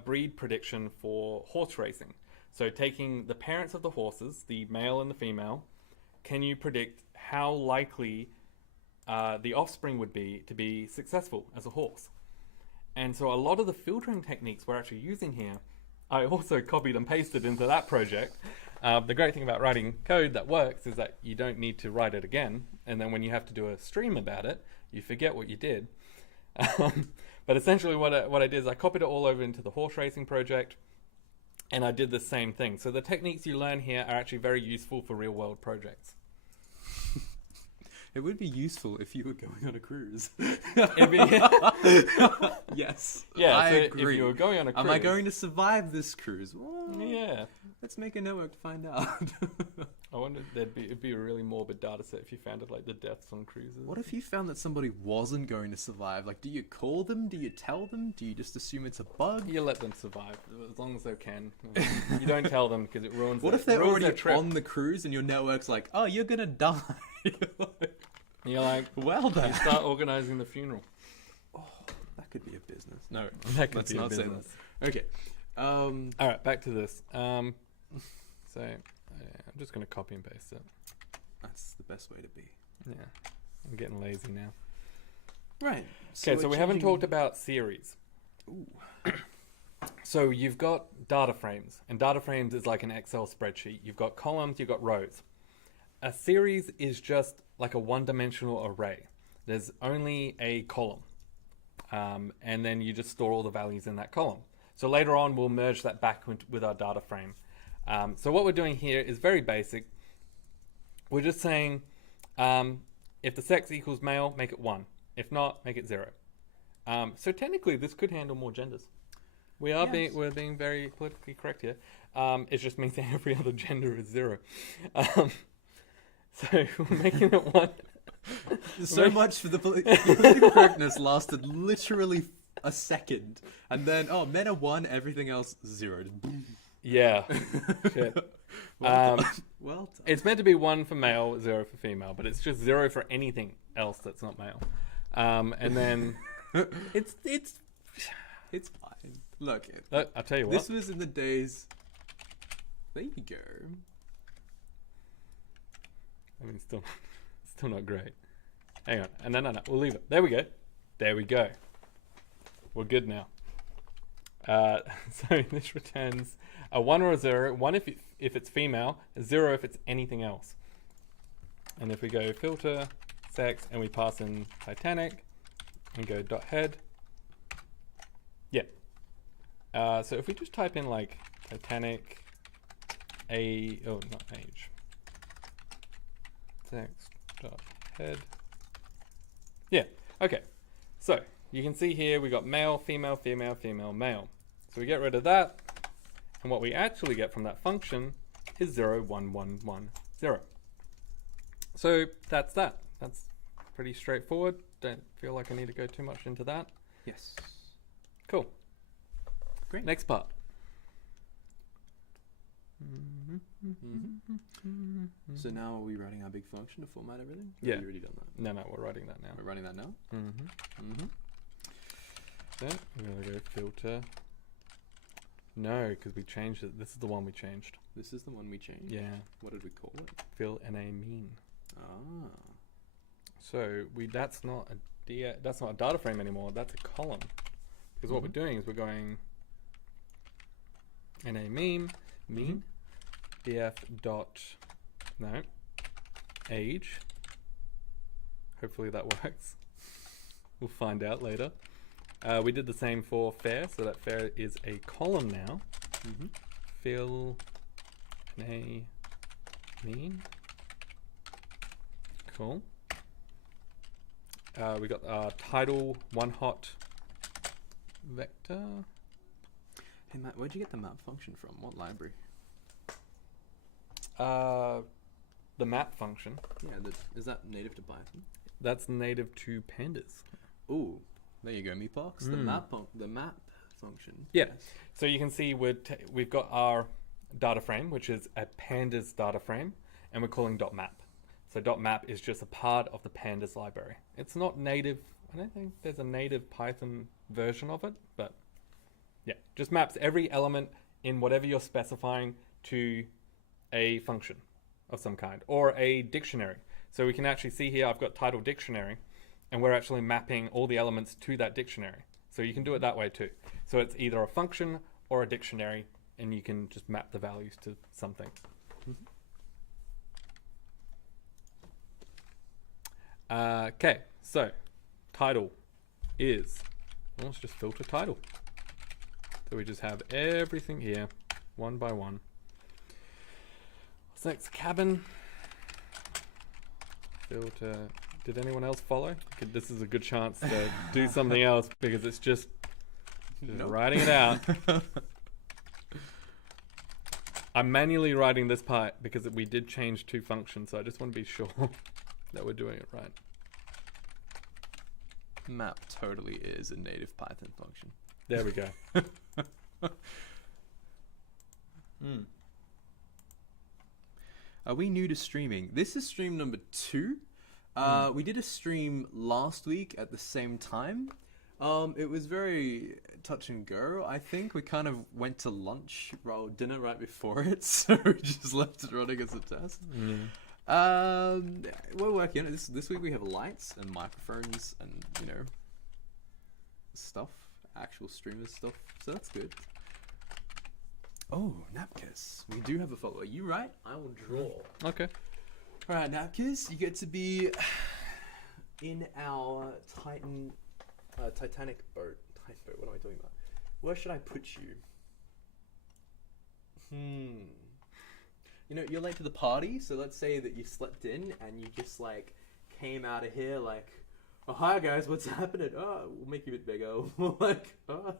breed prediction for horse racing. So taking the parents of the horses, the male and the female, can you predict how likely the offspring would be to be successful as a horse? And so a lot of the filtering techniques we're actually using here, I also copied and pasted into that project. The great thing about writing code that works is that you don't need to write it again, and then when you have to do a stream about it, you forget what you did. But essentially what I did is I copied it all over into the horse racing project, and I did the same thing. So the techniques you learn here are actually very useful for real world projects. It would be useful if you were going on a cruise. Yes. Yeah, I so agree. if you were going on a cruise. Am I going to survive this cruise? Well, Yeah. let's make a network to find out. I wonder it'd be a really morbid data set if you found it like the deaths on cruises. What if you found that somebody wasn't going to survive? Like, do you call them? Do you tell them? Do you just assume it's a bug? You let them survive as long as they can. You don't tell them because it ruins. What their, if they're ruins already their trip? on the cruise and your network's like, oh, you're gonna die? You're like, Well you then. start organizing the funeral. That could be a business. No, That could let's be a not say business. that. Okay. All right, back to this. So I'm just going to copy and paste it. That's the best way to be. Yeah, I'm getting lazy now. Right. Okay, so we haven't talked about series. Ooh. So you've got data frames, and data frames is like an Excel spreadsheet. You've got columns, you've got rows. A series is just like a one-dimensional array. There's only a column, and then you just store all the values in that column. So later on, we'll merge that back with our data frame. So what we're doing here is very basic. We're just saying, if the sex equals male, make it 1. If not, make it 0. So technically, this could handle more genders. We're being very politically correct here. It just means that every other gender is 0. So we're making it 1. So much for the political correctness lasted literally a second, and then men are 1, everything else 0. Yeah. Shit. Well done. Well done. It's meant to be 1 for male, 0 for female, but it's just 0 for anything else that's not male. And then it's fine. Look, I'll tell you what. this was in the days. There you go. I mean, still not great. Hang on. No. We'll leave it. There we go. There we go. We're good now. So this returns a 1 or a 0. 1 if it's female, a 0 if it's anything else. And if we go filter, sex, and we pass in Titanic, and go dot head. Yeah. So if we just type in like Titanic, not age. Sex dot head. Yeah. Okay. So you can see here we got male, female, female, female, male. So we get rid of that, and what we actually get from that function is 0, 1, 1, 1, 0. So that's that. That's pretty straightforward. Don't feel like I need to go too much into that. Yes. Cool. Great. Next part. So now are we writing our big function to format everything? Or Yeah. have you already done that? No, we're writing that now. We're running that now. So we're gonna go filter. No, because we changed it. This is the one we changed. This is the one we changed. Yeah. What did we call it? Fill NA mean. Ah. So that's not a data frame anymore. That's a column. Because what we're doing is we're going NA mean df dot age. Hopefully that works. We'll find out later. We did the same for fair, so that fair is a column now. Fill NA mean. Cool. We got our title one hot vector. Hey Matt, where'd you get the map function from? What library? The map function. Yeah, is that native to Python? That's native to pandas. Ooh, there you go, Meatbox. The map function. Yeah. So you can see we've got our data frame, which is a pandas data frame, and we're calling .map. So .map is just a part of the pandas library. It's not native. I don't think there's a native Python version of it, but yeah, just maps every element in whatever you're specifying to a function of some kind or a dictionary. So we can actually see here I've got title dictionary, and we're actually mapping all the elements to that dictionary. So you can do it that way too. So it's either a function or a dictionary, and you can just map the values to something. Okay, so title is, well, let's just filter title. So we just have everything here, one by one. What's next? Cabin. Filter. Did anyone else follow? This is a good chance to do something else because it's just Nope. writing it out. I'm manually writing this part because we did change 2 functions, so I just want to be sure that we're doing it right. Map totally is a native Python function. There we go. Are we new to streaming? This is stream number 2. We did a stream last week at the same time. It was very touch and go. I think we kind of went to lunch or dinner right before it, so we just left it running as a test. We're working on it. This week we have lights and microphones and, you know, stuff, actual streamers stuff, so that's good. Oh, Napkis. We do have a follower. You right? I will draw. Okay. Alright, Napkis, you get to be in our Titanic boat. Titan boat, what am I talking about? Where should I put you? You know, you're late to the party, so let's say that you slept in and you just, like, came out of here like, oh, hi guys, what's happening? Oh, we'll make you a bit bigger. Like, oh.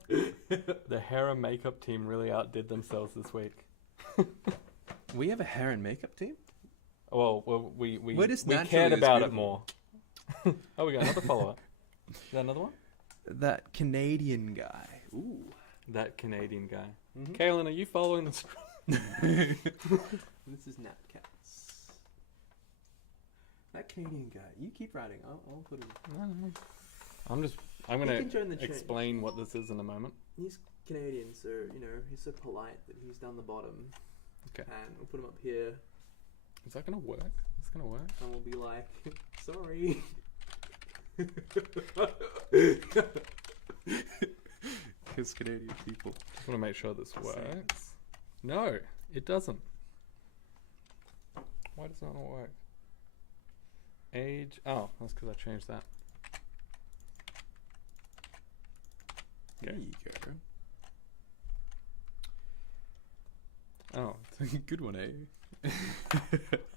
The hair and makeup team really outdid themselves this week. We have a hair and makeup team? Well, we We're just cared naturally as about it beautiful. more. Oh, we got another follower. Is that another one? That Canadian guy. Ooh. That Canadian guy. Mhm. Kaylin, are you following this? This is Napcats. That Canadian guy. You keep writing. I'll put him. I'm You gonna can join the chain. explain what this is in a moment. He's Canadian, so, you know, he's so polite that he's down the bottom. Okay. And we'll put him up here, Is that gonna work? It's gonna work. and we'll be like, sorry. Because Canadian people. Just want to make sure this Same. works. No, it doesn't. Why does it not work? Age. Oh, that's because I changed that. There Okay. you go. Oh. It's a good one, eh?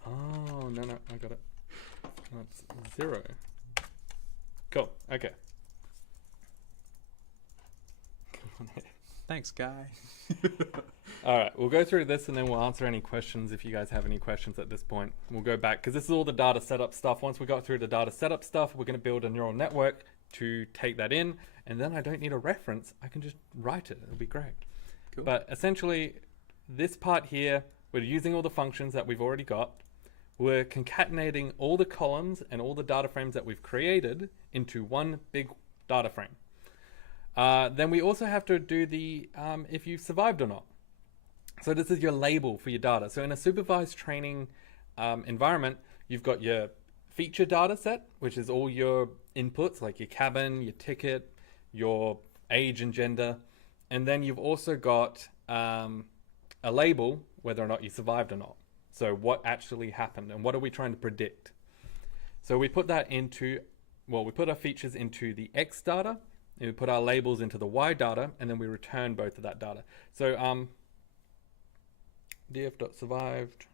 Oh, no, I got it. That's 0. Cool. Okay. Come on here. Thanks, guy. All right, we'll go through this and then we'll answer any questions if you guys have any questions at this point. We'll go back because this is all the data setup stuff. Once we got through the data setup stuff, we're going to build a neural network to take that in, and then I don't need a reference. I can just write it. It'll be great. Cool. But essentially, this part here, we're using all the functions that we've already got. We're concatenating all the columns and all the data frames that we've created into one big data frame. Then we also have to do the if you've survived or not. So this is your label for your data. So in a supervised training environment, you've got your feature data set, which is all your inputs like your cabin, your ticket, your age and gender. And then you've also got a label, whether or not you survived or not. So what actually happened and what are we trying to predict? So we put that into, well, we put our features into the X data, and we put our labels into the Y data, and then we return both of that data. So df.survived,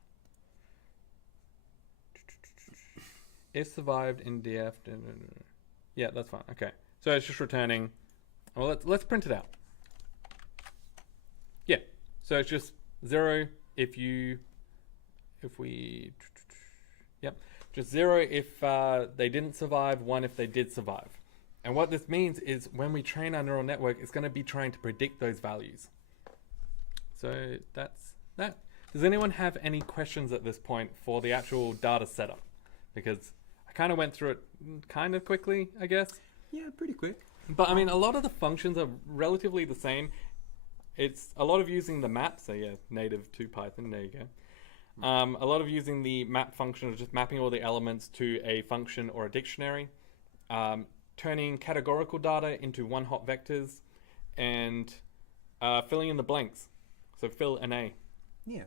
if survived in df, yeah, that's fine. Okay, so it's just returning. Well, let's print it out. Yeah, so it's just 0 if we, yep, just 0 if they didn't survive, 1 if they did survive. And what this means is when we train our neural network, it's going to be trying to predict those values. So that's Does anyone have any questions at this point for the actual data setup? Because I kind of went through it kind of quickly, I guess. Yeah, pretty quick. But I mean, a lot of the functions are relatively the same. It's a lot of using the map, so yeah, native to Python, there you go. A lot of using the map function of just mapping all the elements to a function or a dictionary, turning categorical data into one-hot vectors, and filling in the blanks. So fill an A. Yeah.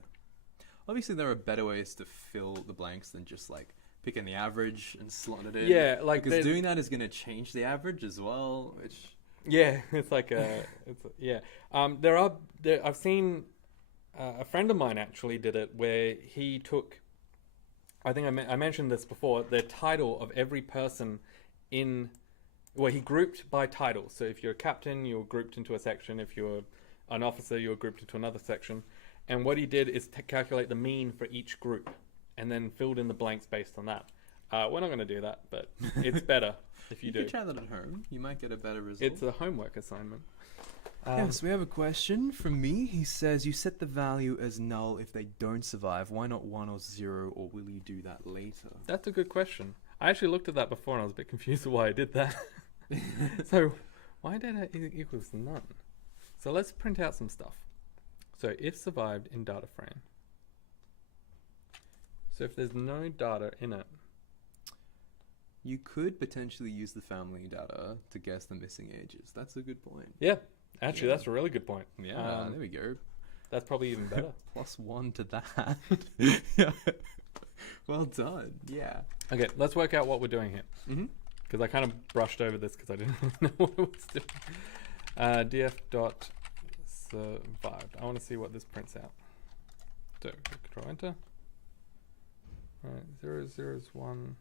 Obviously, there are better ways to fill the blanks than just like picking the average and slotting it in. Yeah, like because doing that is going to change the average as well, which yeah, it's like I've seen a friend of mine actually did it where he took. I think I mentioned this before. The title of every person in. Well, he grouped by title. So if you're a captain, you're grouped into a section. If you're an officer, you're grouped into another section. And what he did is calculate the mean for each group and then filled in the blanks based on that. We're not going to do that, but it's better if you do. You can try that at home. You might get a better result. It's a homework assignment. Yes, we have a question from me. He says, you set the value as null if they don't survive. Why not 1 or 0, or will you do that later? That's a good question. I actually looked at that before and I was a bit confused of why I did that. So, why did it equals none? So let's print out some stuff. So if survived in data frame. So if there's no data in it. You could potentially use the family data to guess the missing ages. That's a good point. Yeah, actually that's a really good point. Yeah, there we go. That's probably even better. +1 to that. Well done. Yeah. Okay, let's work out what we're doing here. Mm-hmm. Because I kind of brushed over this because I didn't really know what it was doing. df dot survived. I want to see what this prints out. So control enter. Alright, 0, 0 is 1.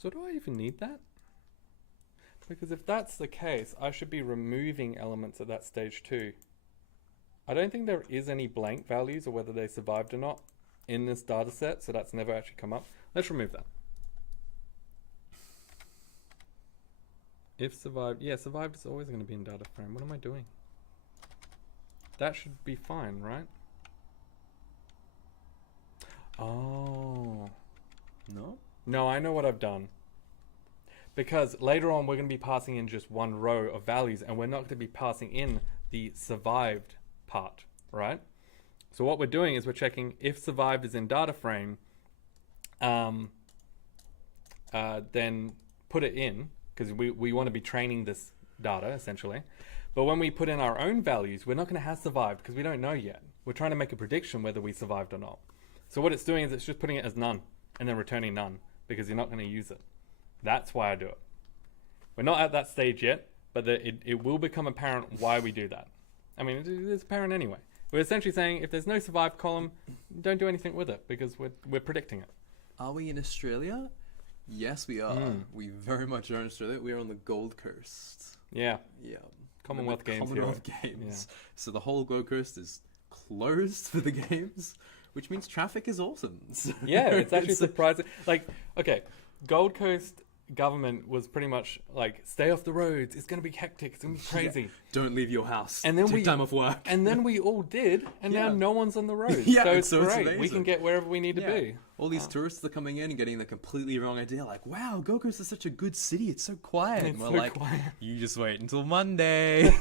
So do I even need that? Because if that's the case, I should be removing elements at that stage too. I don't think there is any blank values or whether they survived or not in this data set, so that's never actually come up. Let's remove that. If survived, yeah, survived is always going to be in data frame. What am I doing? That should be fine, right? Oh. No? No, I know what I've done. Because later on we're going to be passing in just one row of values and we're not going to be passing in the survived part, right? So what we're doing is we're checking if survived is in data frame, then put it in, because we want to be training this data essentially. But when we put in our own values, we're not going to have survived because we don't know yet. We're trying to make a prediction whether we survived or not. So what it's doing is it's just putting it as none and then returning none because you're not going to use it. That's why I do it. We're not at that stage yet, but it will become apparent why we do that. I mean, it's apparent anyway. We're essentially saying if there's no survived column, don't do anything with it because we're predicting it. Are we in Australia? Yes, we are. We very much are in Australia. We are on the Gold Coast. Yeah. Yeah. Commonwealth Games. Commonwealth Games. Yeah. So the whole Gold Coast is closed for the games, which means traffic is awesome. So yeah, it's actually surprising. Like, okay, Gold Coast government was pretty much like, stay off the roads. It's going to be hectic. It's going to be crazy. Yeah. Don't leave your house. And then take time off work. And then we all did, and now no one's on the road. Yeah, so it's great. amazing. We can get wherever we need to be. All these tourists are coming in and getting the completely wrong idea. Like, wow, Gold Coast is such a good city. It's so quiet. It's and we're so like, quiet. You just wait until Monday.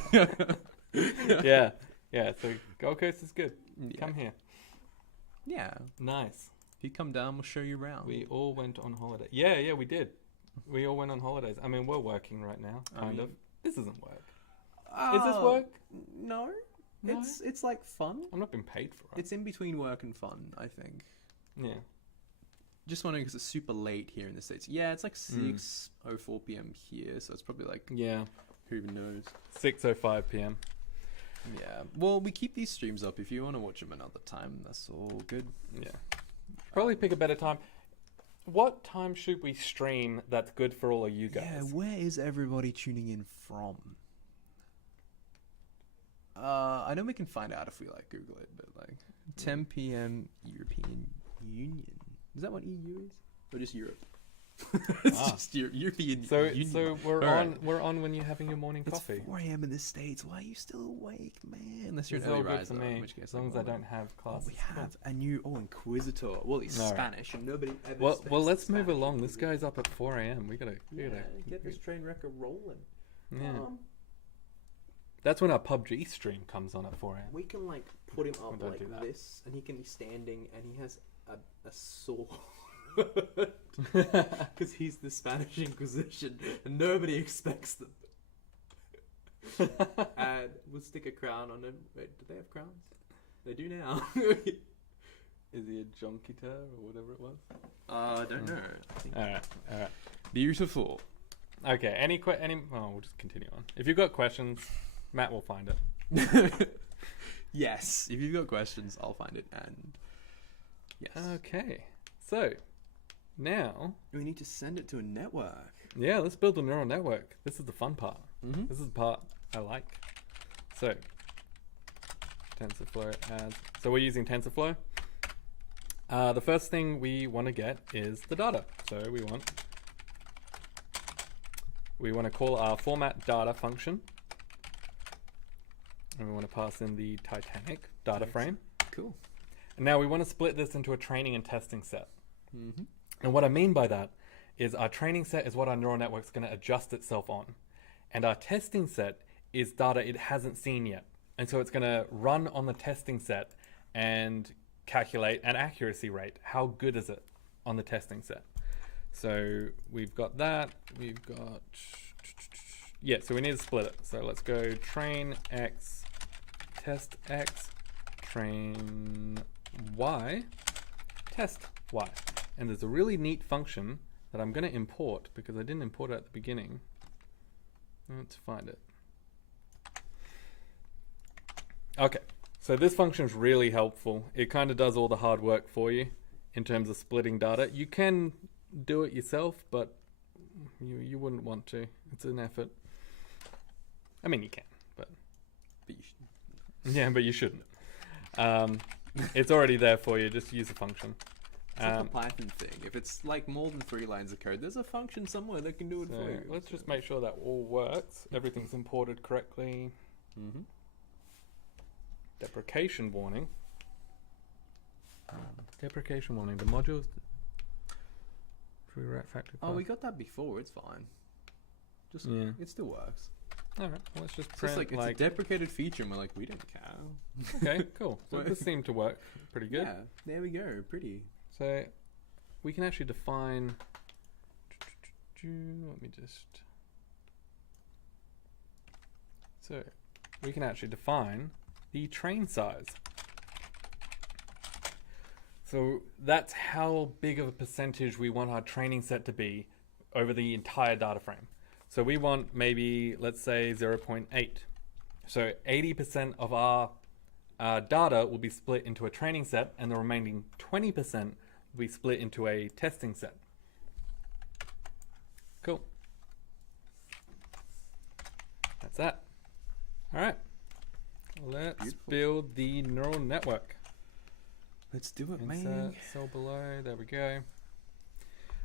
Yeah. So Gold Coast is good. Come here. Yeah. Nice. If you come down, we'll show you around. We all went on holiday. Yeah, we did. We all went on holidays. I mean, we're working right now, kind of. This isn't work. Is this work? No. No? It's like fun. I'm not being paid for it. It's in between work and fun, I think. Yeah. Just wondering because it's super late here in the States. Yeah, it's like 6:04 p.m. here, so it's probably like, who even knows? 6:05 p.m. Yeah. Well, we keep these streams up. If you want to watch them another time, that's all good. Yeah. Probably pick a better time. What time should we stream that's good for all of you guys? Yeah, where is everybody tuning in from? I know we can find out if we like Google it, but like 10 p.m. European Union. Is that what EU is? Or just Europe? It's Ah. just your European So Union. we're Alright. on when you're having your morning It's coffee. 4 a.m. in the States. Why are you still awake, man? Unless you're It's an all early good riser, for me, in which case as long as I don't have Oh, classes. we have a new Inquisitor. Well, he's Alright. Spanish, and nobody ever. Well, expects let's the move Spanish along. This Inquisitor. guy's up at 4 a.m. We gotta Get this train wreck rolling. yeah. That's when our PUBG stream comes on at 4 a.m. We can like put him up Don't like do that. this, and he can be standing, and he has a sword. Because he's the Spanish Inquisition, and nobody expects them. And we'll stick a crown on him. Wait, do they have crowns? They do now. Is he a jonquita or whatever it was? I don't know. I think All right. beautiful. Okay. Any? Oh, we'll just continue on. If you've got questions, Matt will find it. Yes, if you've got questions, I'll find it. And yes, Okay. So now, we need to send it to a network. yeah, let's build a neural network. This is the fun part. Mm-hmm. This is the part I like. So, TensorFlow adds. So we're using TensorFlow. The first thing we want to get is the data. So we want to call our format data function, and we want to pass in the Titanic data frame. Cool. And now we want to split this into a training and testing set. Mm-hmm. And what I mean by that is our training set is what our neural network's going to adjust itself on. And our testing set is data it hasn't seen yet. And so it's going to run on the testing set and calculate an accuracy rate. How good is it on the testing set? So we've got that. We've got... Yeah, so we need to split it. So let's go train X, test X, train Y, test Y. And there's a really neat function that I'm going to import because I didn't import it at the beginning. Let's find it. Okay, so this function is really helpful. It kind of does all the hard work for you in terms of splitting data. You can do it yourself, but you wouldn't want to. It's an effort. I mean, you can, but But you should. yeah, but you shouldn't. It's already there for you. Just use the function. It's like a Python thing. If it's like more than 3 lines of code, there's a function somewhere that can do it So for you. let's just make sure that all works. Everything's imported correctly. Mm-hmm. Deprecation warning. Deprecation warning. The modules. Should we write factory? Oh, we got that before. It's fine. Just Yeah. it still works. All right. Well, let's just It's print just like it's a deprecated feature, and we're like, we don't care. Okay, cool. So this seemed to work pretty good. Yeah, there we go. Pretty. So we can actually define. Let me just. So we can actually define the train size. So that's how big of a percentage we want our training set to be over the entire data frame. So we want maybe, let's say 0.8. So 80% of our data will be split into a training set, and the remaining 20% will be split into a testing set. Cool. That's that. All right. Let's Beautiful. build the neural network. Let's do it, Insert man. cell below. There we go.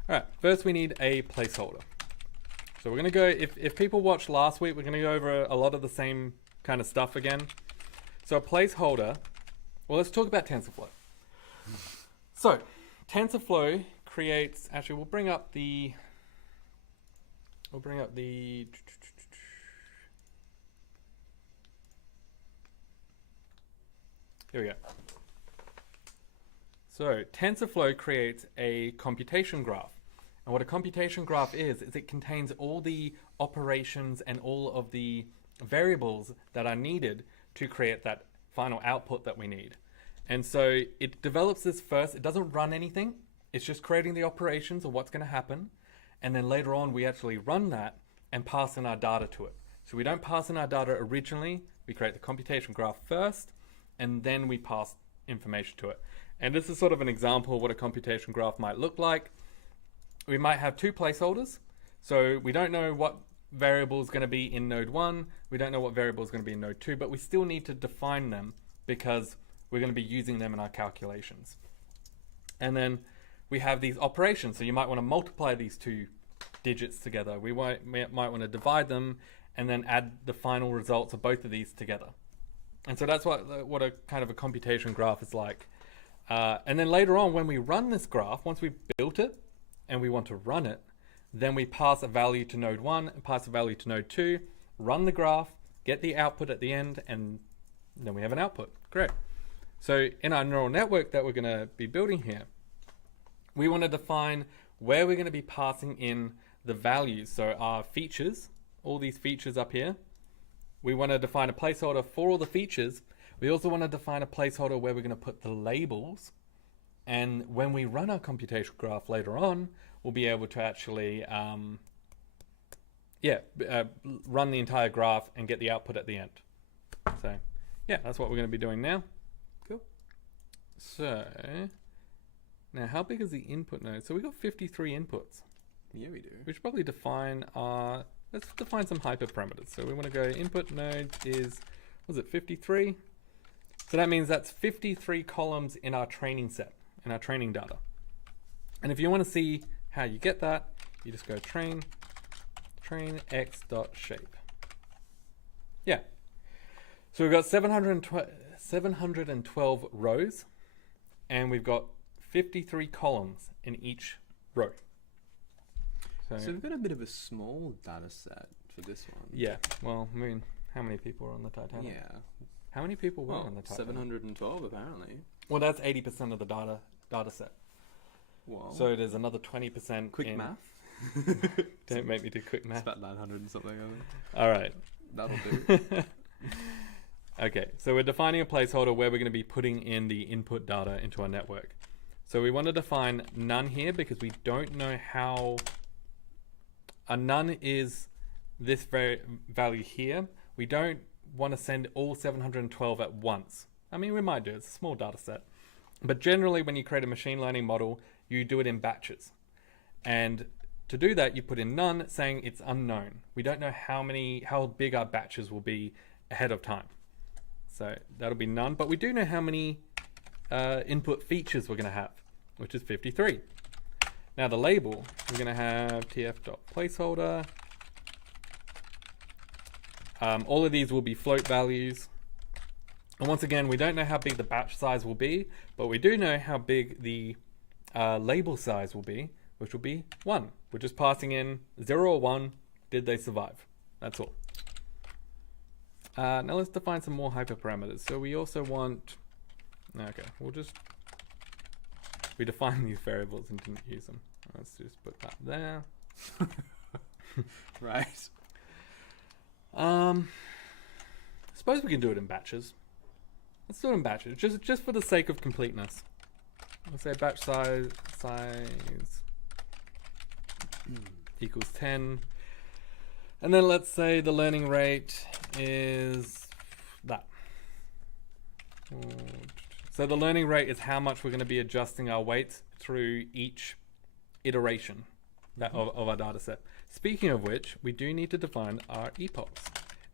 All right. First, we need a placeholder. So we're going to go, if people watched last week, we're going to go over a lot of the same kind of stuff again. So a placeholder, well, let's talk about TensorFlow. So TensorFlow creates, actually we'll bring up the, here we go. So TensorFlow creates a computation graph. And what a computation graph is it contains all the operations and all of the variables that are needed to create that final output that we need. And so it develops this first. It doesn't run anything. It's just creating the operations of what's going to happen. And then later on, we actually run that and pass in our data to it. So we don't pass in our data originally. We create the computation graph first, and then we pass information to it. And this is sort of an example of what a computation graph might look like. We might have 2 placeholders. So we don't know what variable is going to be in node 1. We don't know what variable is going to be in node 2, but we still need to define them because we're going to be using them in our calculations. And then we have these operations. So you might want to multiply these two digits together. We might want to divide them and then add the final results of both of these together. And so that's what a kind of a computation graph is like. And then later on, when we run this graph, once we've built it and we want to run it, then we pass a value to node 1 and pass a value to node 2, run the graph, get the output at the end, and then we have an output. Great. So in our neural network that we're going to be building here, we want to define where we're going to be passing in the values. So our features, all these features up here, we want to define a placeholder for all the features. We also want to define a placeholder where we're going to put the labels. And when we run our computational graph later on, we'll be able to actually run the entire graph and get the output at the end. So yeah, that's what we're going to be doing now. Cool. So now how big is the input node? So we've got 53 inputs. Yeah, we do. We should probably define our, let's define some hyperparameters. So we want to go input node is, was it 53? So that means that's 53 columns in our training set, in our training data. And if you want to see how you get that, you just go train x.shape. Yeah. So we've got 712 rows, and we've got 53 columns in each row. So we've got a bit of a small data set for this one. Yeah. Well, I mean, how many people are on the Titanic? Yeah. How many people were on the Titanic? 712 apparently. Well, that's 80% of the data set. Wow. So there's another 20% Quick in... math? Don't make me do quick It's math. about 900 and something. I think. All right. That'll do. Okay, so we're defining a placeholder where we're going to be putting in the input data into our network. So we want to define none here because we don't know how... A none is this value here. We don't want to send all 712 at once. I mean, we might do it. It's a small data set. But generally, when you create a machine learning model, you do it in batches. And to do that, you put in none, saying it's unknown. We don't know how big our batches will be ahead of time. So that'll be none. But we do know how many input features we're going to have, which is 53. Now the label, we're going to have tf.placeholder. All of these will be float values. And once again, we don't know how big the batch size will be, but we do know how big the label size will be, which will be 1. We're just passing in 0 or 1. Did they survive? That's all. Now let's define some more hyperparameters. So we also want... Okay, we define these variables and didn't use them. Let's just put that there. Right. Suppose we can do it in batches. Let's do it in batches, just for the sake of completeness. Let's say batch size equals 10. And then let's say the learning rate is that. So the learning rate is how much we're going to be adjusting our weights through each iteration of our data set. Speaking of which, we do need to define our epochs.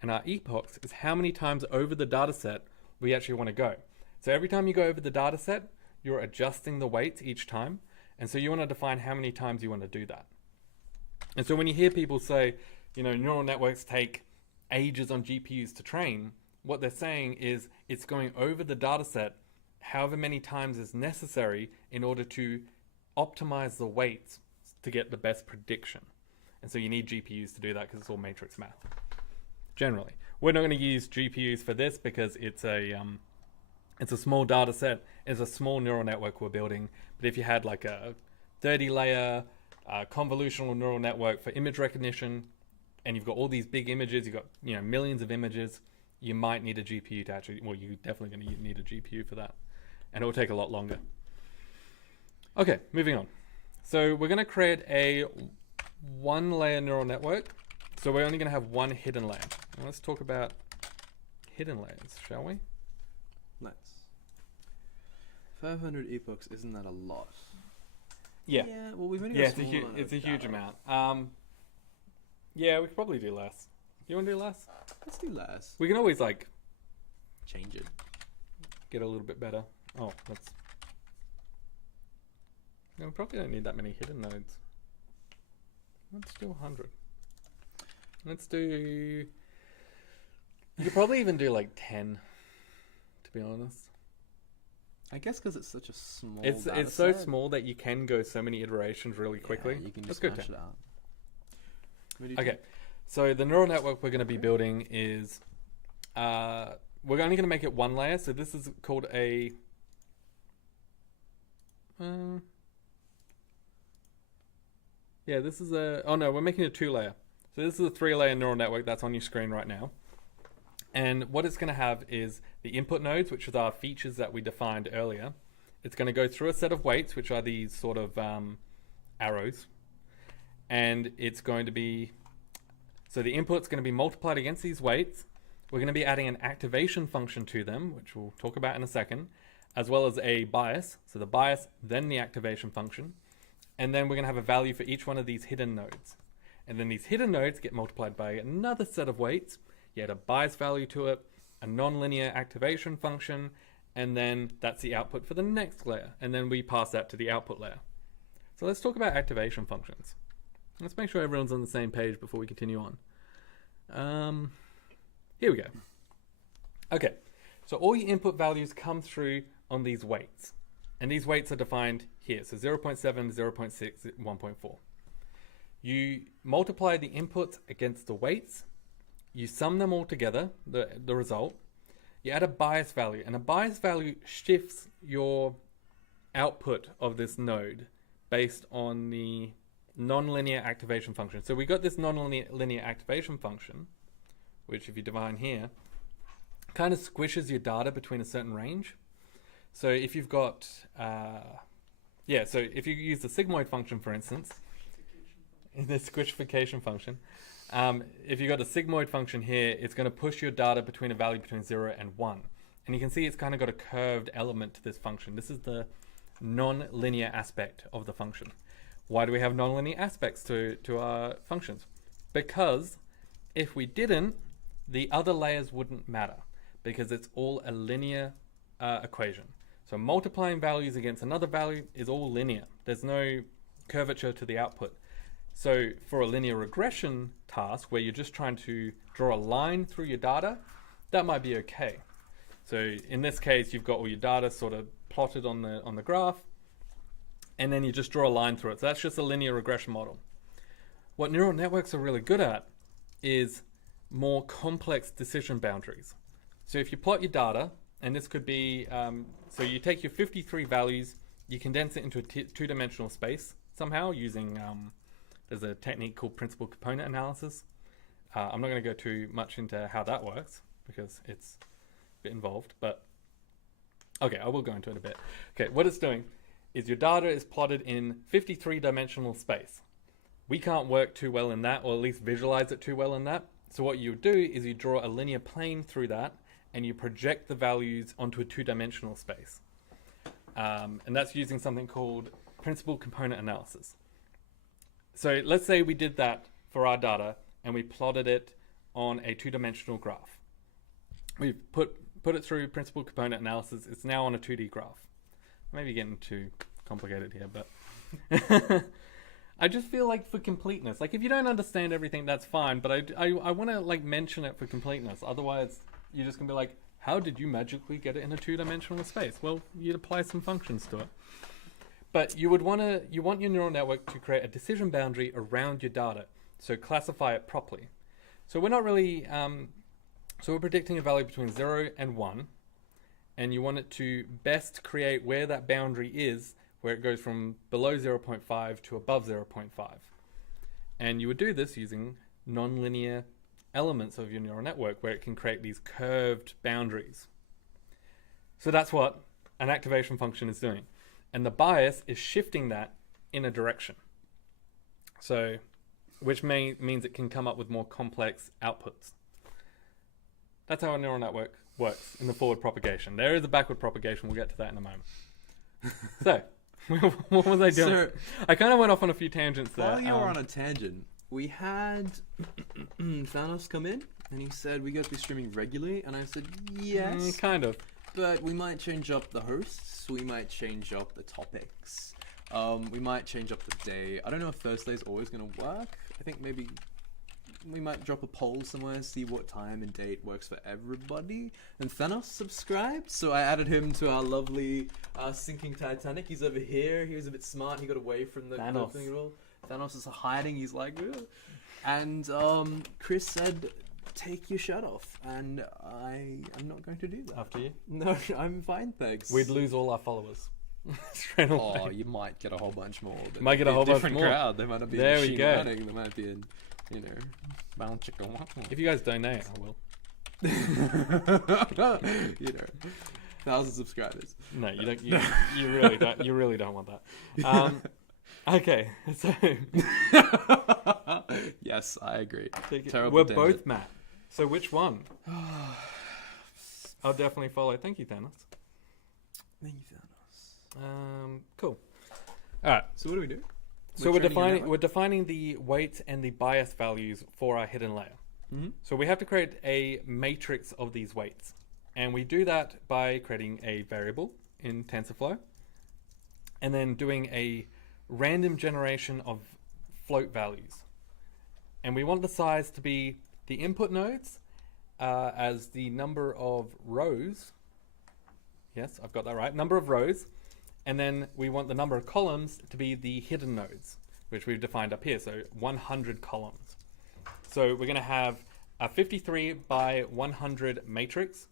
And our epochs is how many times over the data set we actually want to go. So every time you go over the data set, you're adjusting the weights each time. And so you want to define how many times you want to do that. And so when you hear people say, you know, neural networks take ages on GPUs to train, what they're saying is it's going over the data set however many times is necessary in order to optimize the weights to get the best prediction. And so you need GPUs to do that because it's all matrix math. Generally, we're not going to use GPUs for this because it's a small data set, it's a small neural network we're building. But if you had like a 30-layer convolutional neural network for image recognition, and you've got all these big images, you've got millions of images, you might need a GPU to actually, well, you're definitely going to need a GPU for that. And it will take a lot longer. Okay, moving on. So we're going to create a 1-layer neural network. So we're only going to have one hidden layer. Now let's talk about hidden layers, shall we? Let's. 500 epochs, isn't that a lot? Yeah. Yeah, well, we've only Yeah, got it's a huge amount. Yeah, we could probably do less. You want to do less? Let's do less. We can always like Change it. get a little bit better. Oh, that's We probably don't need that many hidden nodes. Let's do 100. Let's do... You could probably even do like 10, to be honest. I guess because it's such a small It's data so set, small that you can go so many iterations really quickly. Yeah, you can Let's just go smash 10. it out. What do you Okay, do? so the neural network we're going to be building is... we're only going to make it one layer, so this is called a... yeah, this is a... Oh no, we're making a 2-layer. So this is a 3-layer neural network that's on your screen right now. And what it's going to have is the input nodes, which are our features that we defined earlier. It's going to go through a set of weights, which are these sort of arrows. And it's going to be... So the input's going to be multiplied against these weights. We're going to be adding an activation function to them, which we'll talk about in a second, as well as a bias. So the bias, then the activation function. And then we're going to have a value for each one of these hidden nodes. And then these hidden nodes get multiplied by another set of weights. You add a bias value to it, a nonlinear activation function, and then that's the output for the next layer. And then we pass that to the output layer. So let's talk about activation functions. Let's make sure everyone's on the same page before we continue on. Here we go. Okay, so all your input values come through on these weights. And these weights are defined here. So 0.7, 0.6, 1.4. You multiply the inputs against the weights. You sum them all together, the result. You add a bias value. And a bias value shifts your output of this node based on the nonlinear activation function. So we got this nonlinear activation function, which if you define here, kind of squishes your data between a certain range. So if you've got, so if you use the sigmoid function, for instance, in the squishification function, if you've got a sigmoid function here, it's going to push your data between a value between 0 and 1. And you can see it's kind of got a curved element to this function. This is the non-linear aspect of the function. Why do we have non-linear aspects to our functions? Because if we didn't, the other layers wouldn't matter, because it's all a linear equation. So multiplying values against another value is all linear. There's no curvature to the output. So for a linear regression task where you're just trying to draw a line through your data, that might be okay. So in this case, you've got all your data sort of plotted on the graph, and then you just draw a line through it. So that's just a linear regression model. What neural networks are really good at is more complex decision boundaries. So if you plot your data, and this could be, so you take your 53 values, you condense it into a two-dimensional space somehow using, there's a technique called principal component analysis. I'm not going to go too much into how that works because it's a bit involved, but okay, I will go into it a bit. Okay, what it's doing is your data is plotted in 53-dimensional space. We can't work too well in that, or at least visualize it too well in that. So what you do is you draw a linear plane through that, and you project the values onto a two-dimensional space. And that's using something called principal component analysis. So let's say we did that for our data, and we plotted it on a two-dimensional graph. We've put it through principal component analysis. It's now on a 2D graph. Maybe getting too complicated here, but I just feel like for completeness, like if you don't understand everything, that's fine, but I want to like mention it for completeness. Otherwise, you're just gonna be like, how did you magically get it in a two-dimensional space? Well, you'd apply some functions to it. But you want your neural network to create a decision boundary around your data, so classify it properly. So we're not really, so we're predicting a value between 0 and 1, and you want it to best create where that boundary is, where it goes from below 0.5 to above 0.5. And you would do this using nonlinear elements of your neural network where it can create these curved boundaries. So that's what an activation function is doing. And the bias is shifting that in a direction. So, which means it can come up with more complex outputs. That's how a neural network works in the forward propagation. There is a backward propagation. We'll get to that in a moment. So, what was I doing? So, I kind of went off on a few tangents there. while you were on a tangent, we had Thanos come in, and he said we got to be streaming regularly, and I said yes, kind of. but we might change up the hosts, we might change up the topics. We might change up the day. I don't know if Thursday's always going to work. I think maybe we might drop a poll somewhere, see what time and date works for everybody. And Thanos subscribed, so I added him to our lovely sinking Titanic. He's over here. He was a bit smart. He got away from the Thanos. thing at all. Thanos is hiding. He's like, ugh. And Chris said, take your shirt off, and I'm not going to do that. After you, No, I'm fine, thanks. we'd lose all our followers. Straight away. Oh, you might get a whole bunch more. But Might get a it'd be whole bunch different more. crowd. There might not be There we machine go. learning. There might be, bound chicken. If you guys donate, I will. Thousand subscribers. No, you don't. You really don't. You really don't want that. Okay, so Yes, I agree. take it- Terrible we're tangent. both Matt. So which one? I'll definitely follow. Thank you, Thanos. Thank you, Thanos. Cool. All right. So what do we do? So We're training your we're defining the weight and the bias values for our hidden layer. Mhm. So we have to create a matrix of these weights, and we do that by creating a variable in TensorFlow, and then doing a random generation of float values. And we want the size to be the input nodes as the number of rows. Yes, I've got that right. Number of rows. And then we want the number of columns to be the hidden nodes, which we've defined up here. So 100 columns. So we're going to have a 53 by 100 matrix.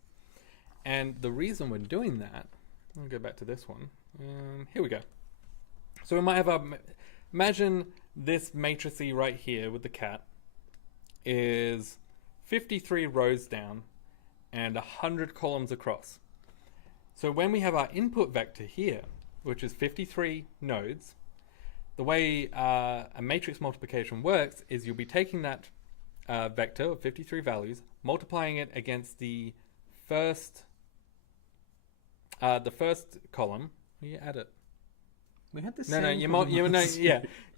And the reason we're doing that, I'll go back to this one. Here we go. So we might have imagine this matrixy right here with the cat is 53 rows down and 100 columns across. So when we have our input vector here, which is 53 nodes, the way a matrix multiplication works is you'll be taking that vector of 53 values, multiplying it against the first column. You add it. We had this. No, you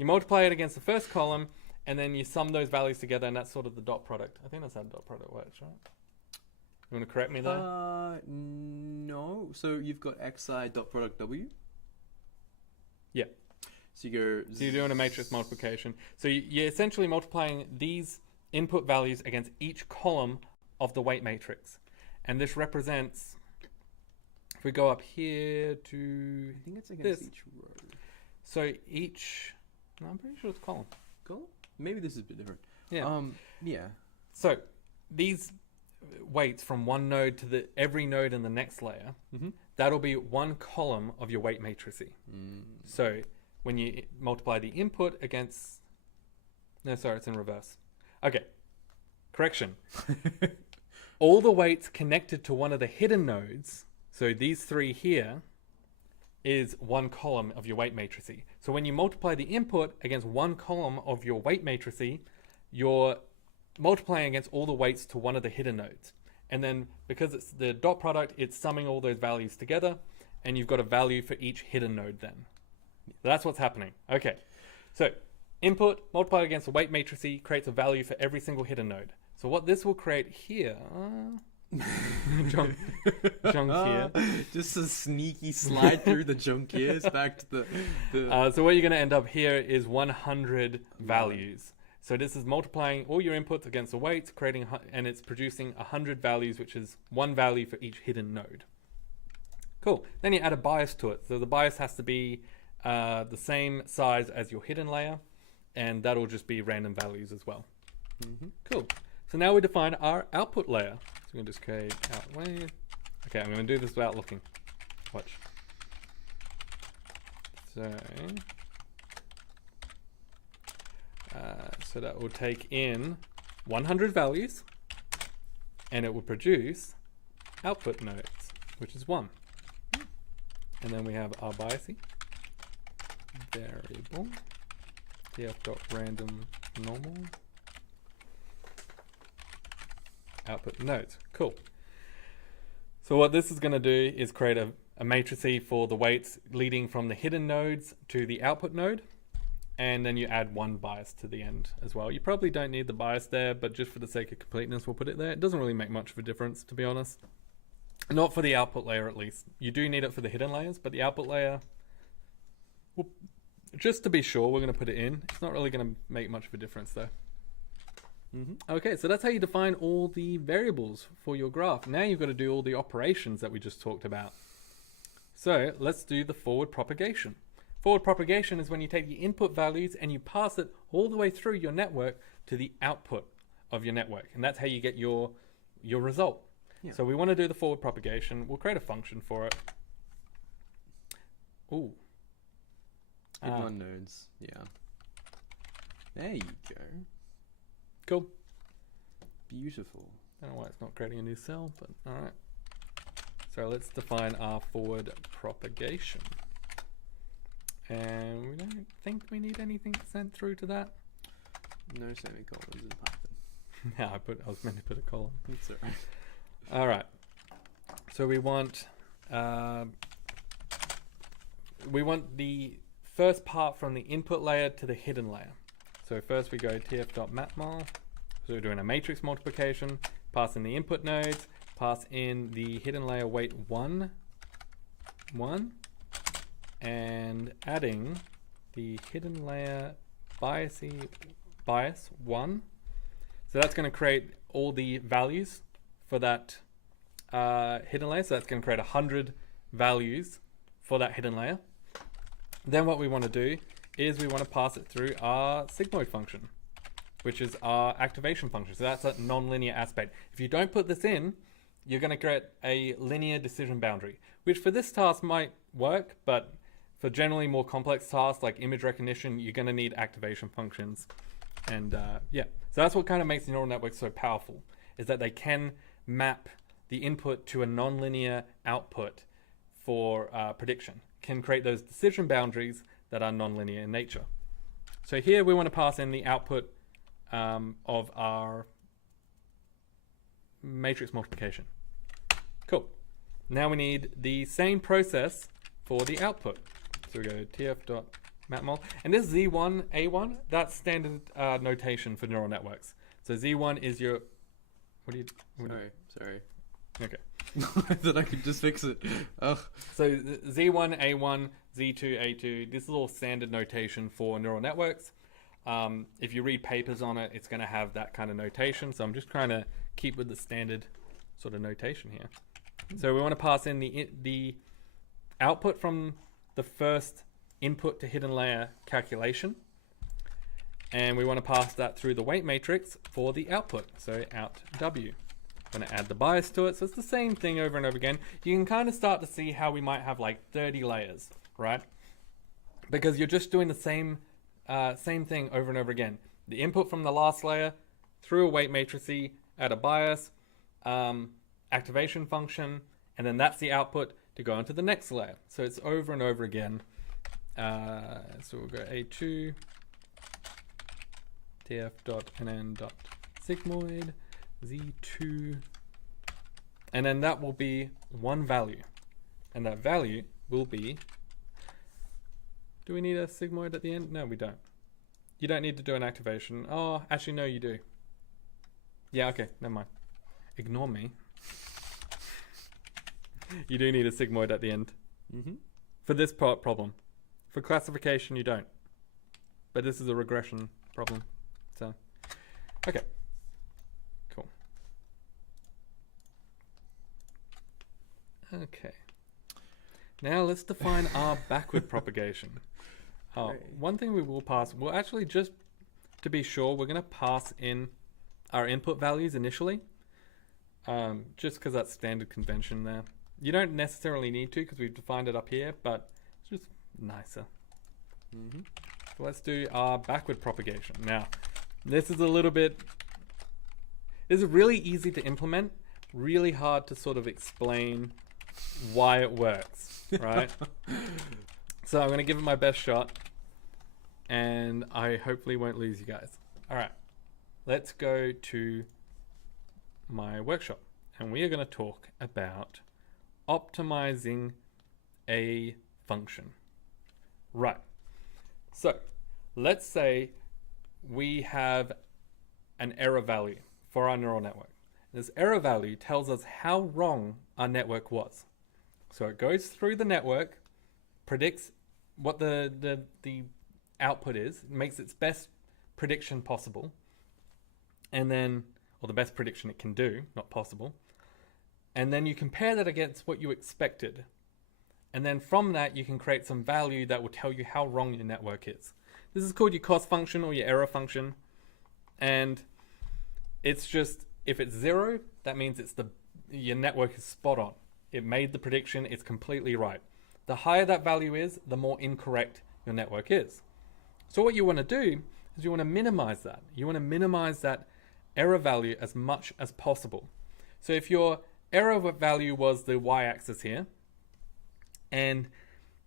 multiply it against the first column, and then you sum those values together, and that's sort of the dot product. I think that's how dot product works, right? You want to correct me there? No. So you've got xi dot product w. Yeah. So you go. So you're doing a matrix multiplication. So you're essentially multiplying these input values against each column of the weight matrix, and this represents. If we go up here to I think it's against this. each row. So each. No, I'm pretty sure it's column. Column? Maybe this is a bit different. Yeah. Yeah. So these weights from one node to every node in the next layer, Mhm. that'll be one column of your weight matrixy. So when you multiply the input against, no, sorry, it's in reverse. Okay, correction. All the weights connected to one of the hidden nodes, so these three here, is one column of your weight matrixy. So when you multiply the input against one column of your weight matrixy, you're multiplying against all the weights to one of the hidden nodes. And then because it's the dot product, it's summing all those values together, and you've got a value for each hidden node then. So that's what's happening. Okay. So input multiplied against the weight matrixy creates a value for every single hidden node. So what this will create here, junk here. Just a sneaky slide through the junk ears back to the So what you're going to end up here is 100 values. So this is multiplying all your inputs against the weights, and it's producing 100 values, which is one value for each hidden node. Cool. Then you add a bias to it. So the bias has to be the same size as your hidden layer, and that'll just be random values as well. Cool. So now we define our output layer. So we can just create outweight. Okay, I'm going to do this without looking. Watch. So that will take in 100 values, and it will produce output nodes, which is 1. And then we have our biasy variable df.random normal output nodes. Cool. So what this is going to do is create a matrix for the weights leading from the hidden nodes to the output node, and then you add one bias to the end as well. You probably don't need the bias there, but just for the sake of completeness, we'll put it there. It doesn't really make much of a difference, to be honest. Not for the output layer, at least. You do need it for the hidden layers, but the output layer, Just to be sure, we're going to put it in. It's not really going to make much of a difference though. Okay, so that's how you define all the variables for your graph. Now you've got to do all the operations that we just talked about. So let's do the forward propagation. Forward propagation is when you take the input values and you pass it all the way through your network to the output of your network. And that's how you get your result. Yeah. So we want to do the forward propagation. We'll create a function for it. Ooh. Hidden on nodes. Yeah. There you go. Cool. Beautiful. I don't know why it's not creating a new cell, but all right. So let's define our forward propagation. And we don't think we need anything sent through to that. No semicolons in Python. Yeah, I was meant to put a colon. It's alright. All right. So we want the first part from the input layer to the hidden layer. So first we go tf.matmul. So we're doing a matrix multiplication, pass in the input nodes, pass in the hidden layer weight 1, and adding the hidden layer bias 1. So that's going to create all the values for that hidden layer. So that's going to create 100 values for that hidden layer. Then what we want to do is we want to pass it through our sigmoid function, which is our activation function. So that's a non-linear aspect. If you don't put this in, you're going to create a linear decision boundary, which for this task might work, but for generally more complex tasks like image recognition, you're going to need activation functions. And yeah, so that's what kind of makes the neural networks so powerful, is that they can map the input to a non-linear output for prediction, can create those decision boundaries that are non-linear in nature. So here we want to pass in the output of our matrix multiplication. Cool. Now we need the same process for the output. So we go tf.matmul, and this Z1, A1, that's standard notation for neural networks. So Z1 is your, Sorry. Okay. I thought I could just fix it. Oh. So Z1, A1, Z2, A2, this is all standard notation for neural networks. If you read papers on it, it's going to have that kind of notation. So I'm just trying to keep with the standard sort of notation here. So we want to pass in the output from the first input to hidden layer calculation. And we want to pass that through the weight matrix for the output. So out W. I'm going to add the bias to it. So it's the same thing over and over again. You can kind of start to see how we might have like 30 layers, right? Because you're just doing the same thing over and over again. The input from the last layer through a weight matrix, add a bias, activation function, and then that's the output to go into the next layer. So it's over and over again. So we'll go A2, tf.nn.sigmoid, Z2, and then that will be one value. And that value will be, do we need a sigmoid at the end? No, we don't. You don't need to do an activation. Oh, actually, no, you do. Yeah, okay, never mind. Ignore me. You do need a sigmoid at the end. For this problem. For classification, you don't. But this is a regression problem. So, okay. Cool. Okay. Now let's define our backward propagation. One thing we will pass, well actually just to be sure, we're going to pass in our input values initially. Just because that's standard convention there. You don't necessarily need to because we've defined it up here, but it's just nicer. So let's do our backward propagation. Now, this is really easy to implement, really hard to sort of explain why it works, right? So I'm going to give it my best shot, and I hopefully won't lose you guys. All right, let's go to my workshop, and we are going to talk about optimizing a function. Right. So let's say we have an error value for our neural network. This error value tells us how wrong our network was. So it goes through the network, predicts what the output is, makes its best prediction possible, and then, or the best prediction it can do, not possible, and then you compare that against what you expected, and then from that you can create some value that will tell you how wrong your network is. This is called your cost function or your error function, and it's just, if it's 0, that means your network is spot on. It made the prediction, it's completely right. The higher that value is, the more incorrect your network is. So what you want to do is you want to minimize that. You want to minimize that error value as much as possible. So if your error value was the y-axis here, and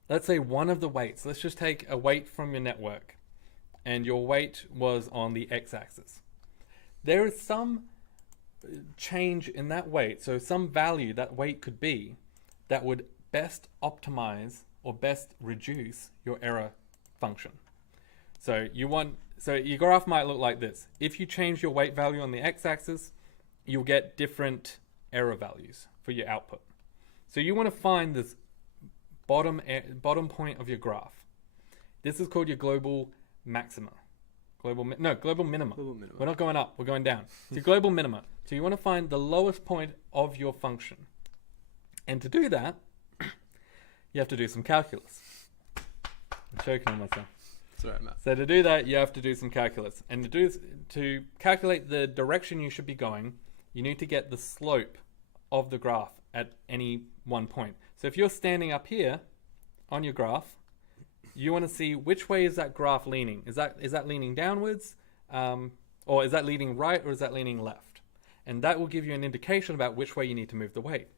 let's say one of the weights, let's just take a weight from your network, and your weight was on the x-axis. There is some change in that weight, so some value that weight could be that would best optimize or best reduce your error function. So your graph might look like this. If you change your weight value on the x-axis, you'll get different error values for your output. So you want to find this bottom point of your graph. This is called your global maxima. Global minima. Global minima. We're not going up, we're going down. It's your global minima. So you want to find the lowest point of your function. And to do that, you have to do some calculus. I'm choking on myself. It's alright, Matt. So to do that, you have to do some calculus. And to calculate the direction you should be going, you need to get the slope of the graph at any one point. So if you're standing up here on your graph, you want to see which way is that graph leaning. Is that leaning downwards, or is that leaning right, or is that leaning left? And that will give you an indication about which way you need to move the weight.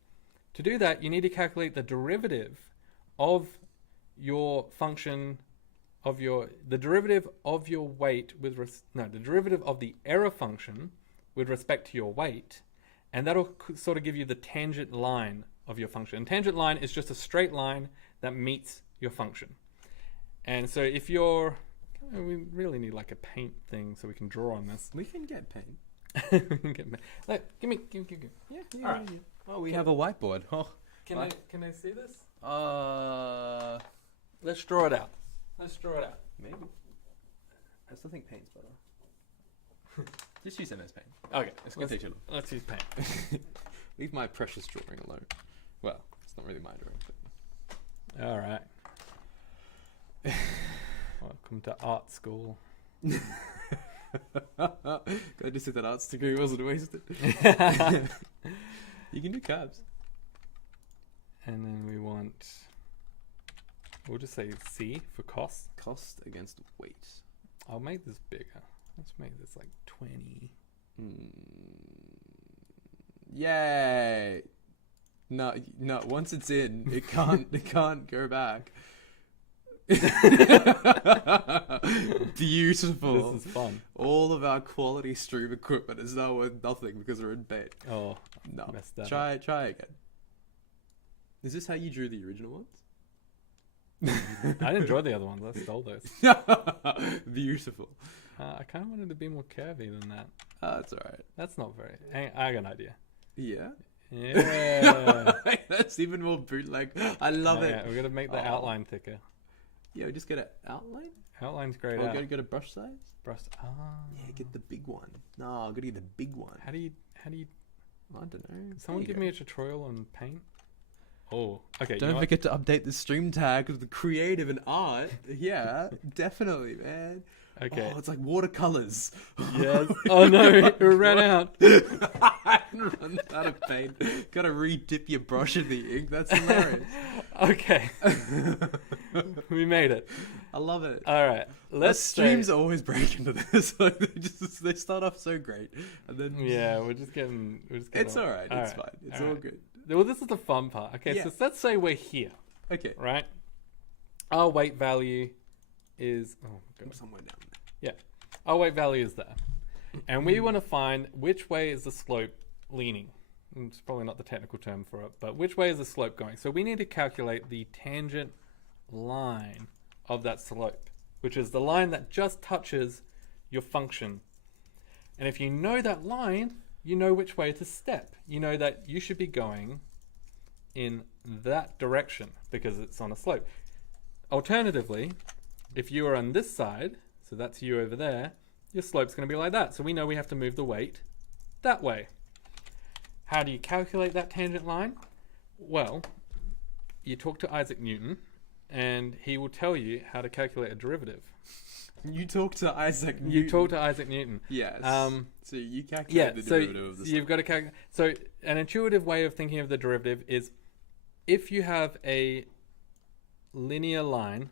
To do that, you need to calculate the derivative of your function the derivative of your weight the derivative of the error function with respect to your weight, and that'll sort of give you the tangent line of your function. And tangent line is just a straight line that meets your function. And so if we really need like a paint thing so we can draw on this. We can get paint. We can get Look, give me. Yeah. All right. Oh, we have a whiteboard. Oh. Can I see this? Let's draw it out. Maybe. I still think paint's better. Just use MS Paint. Okay. It's gonna take too long. Let's use paint. Leave my precious drawing alone. Well, it's not really my drawing. But... All right. Welcome to art school. Glad you said that arts degree wasn't wasted. You can do cabs. And then we'll just say C for cost. Cost against weight. I'll make this bigger. Let's make this like 20. Yay! No. Once it's in, it can't go back. Beautiful. This is fun. All of our quality stream equipment is now worth nothing because we're in paint. Oh, No. messed that Try again. Is this how you drew the original ones? I didn't draw the other ones. I stole those. Beautiful. I kind of wanted to be more curvy than that. That's alright. That's not very... I got an idea. Yeah. Yeah. That's even more bootleg. I love it. Yeah, we're going to make the outline thicker. Yeah, we just get an outline. Outline's great. Oh, gotta get a brush size. Brush. Yeah, get the big one. No, gotta get the big one. How do you? I don't know. Someone give me a tutorial on paint. Oh, okay. Don't forget to update the stream tag of the creative and art. Yeah, definitely, man. Okay. Oh, it's like watercolors. Yes. Oh no, it ran out. I run out of paint. Gotta re-dip your brush in the ink. That's hilarious. Okay. We made it. I love it. All right. Let's streams always break into this. Like they start off so great, and then yeah, we're just getting. It's all right. It's fine. It's all good. Well, this is the fun part. Okay, Yeah. so let's say we're here, Okay. right? Our weight value is Somewhere down our weight value is there, and we want to find which way is the slope leaning. It's probably not the technical term for it, but which way is the slope going? So we need to calculate the tangent line of that slope, which is the line that just touches your function. And if you know that line, you know which way to step. You know that you should be going in that direction because it's on a slope. alternatively, if you are on this side, so that's you over there, your slope's going to be like that. So we know we have to move the weight that way. How do you calculate that tangent line? Well, you talk to Isaac Newton, and he will tell you how to calculate a derivative. You talk to Isaac Newton. You talk to Isaac Newton. Yes. So you calculate Yeah, the so derivative of the you've got to calculate. So an intuitive way of thinking of the derivative is if you have a linear line,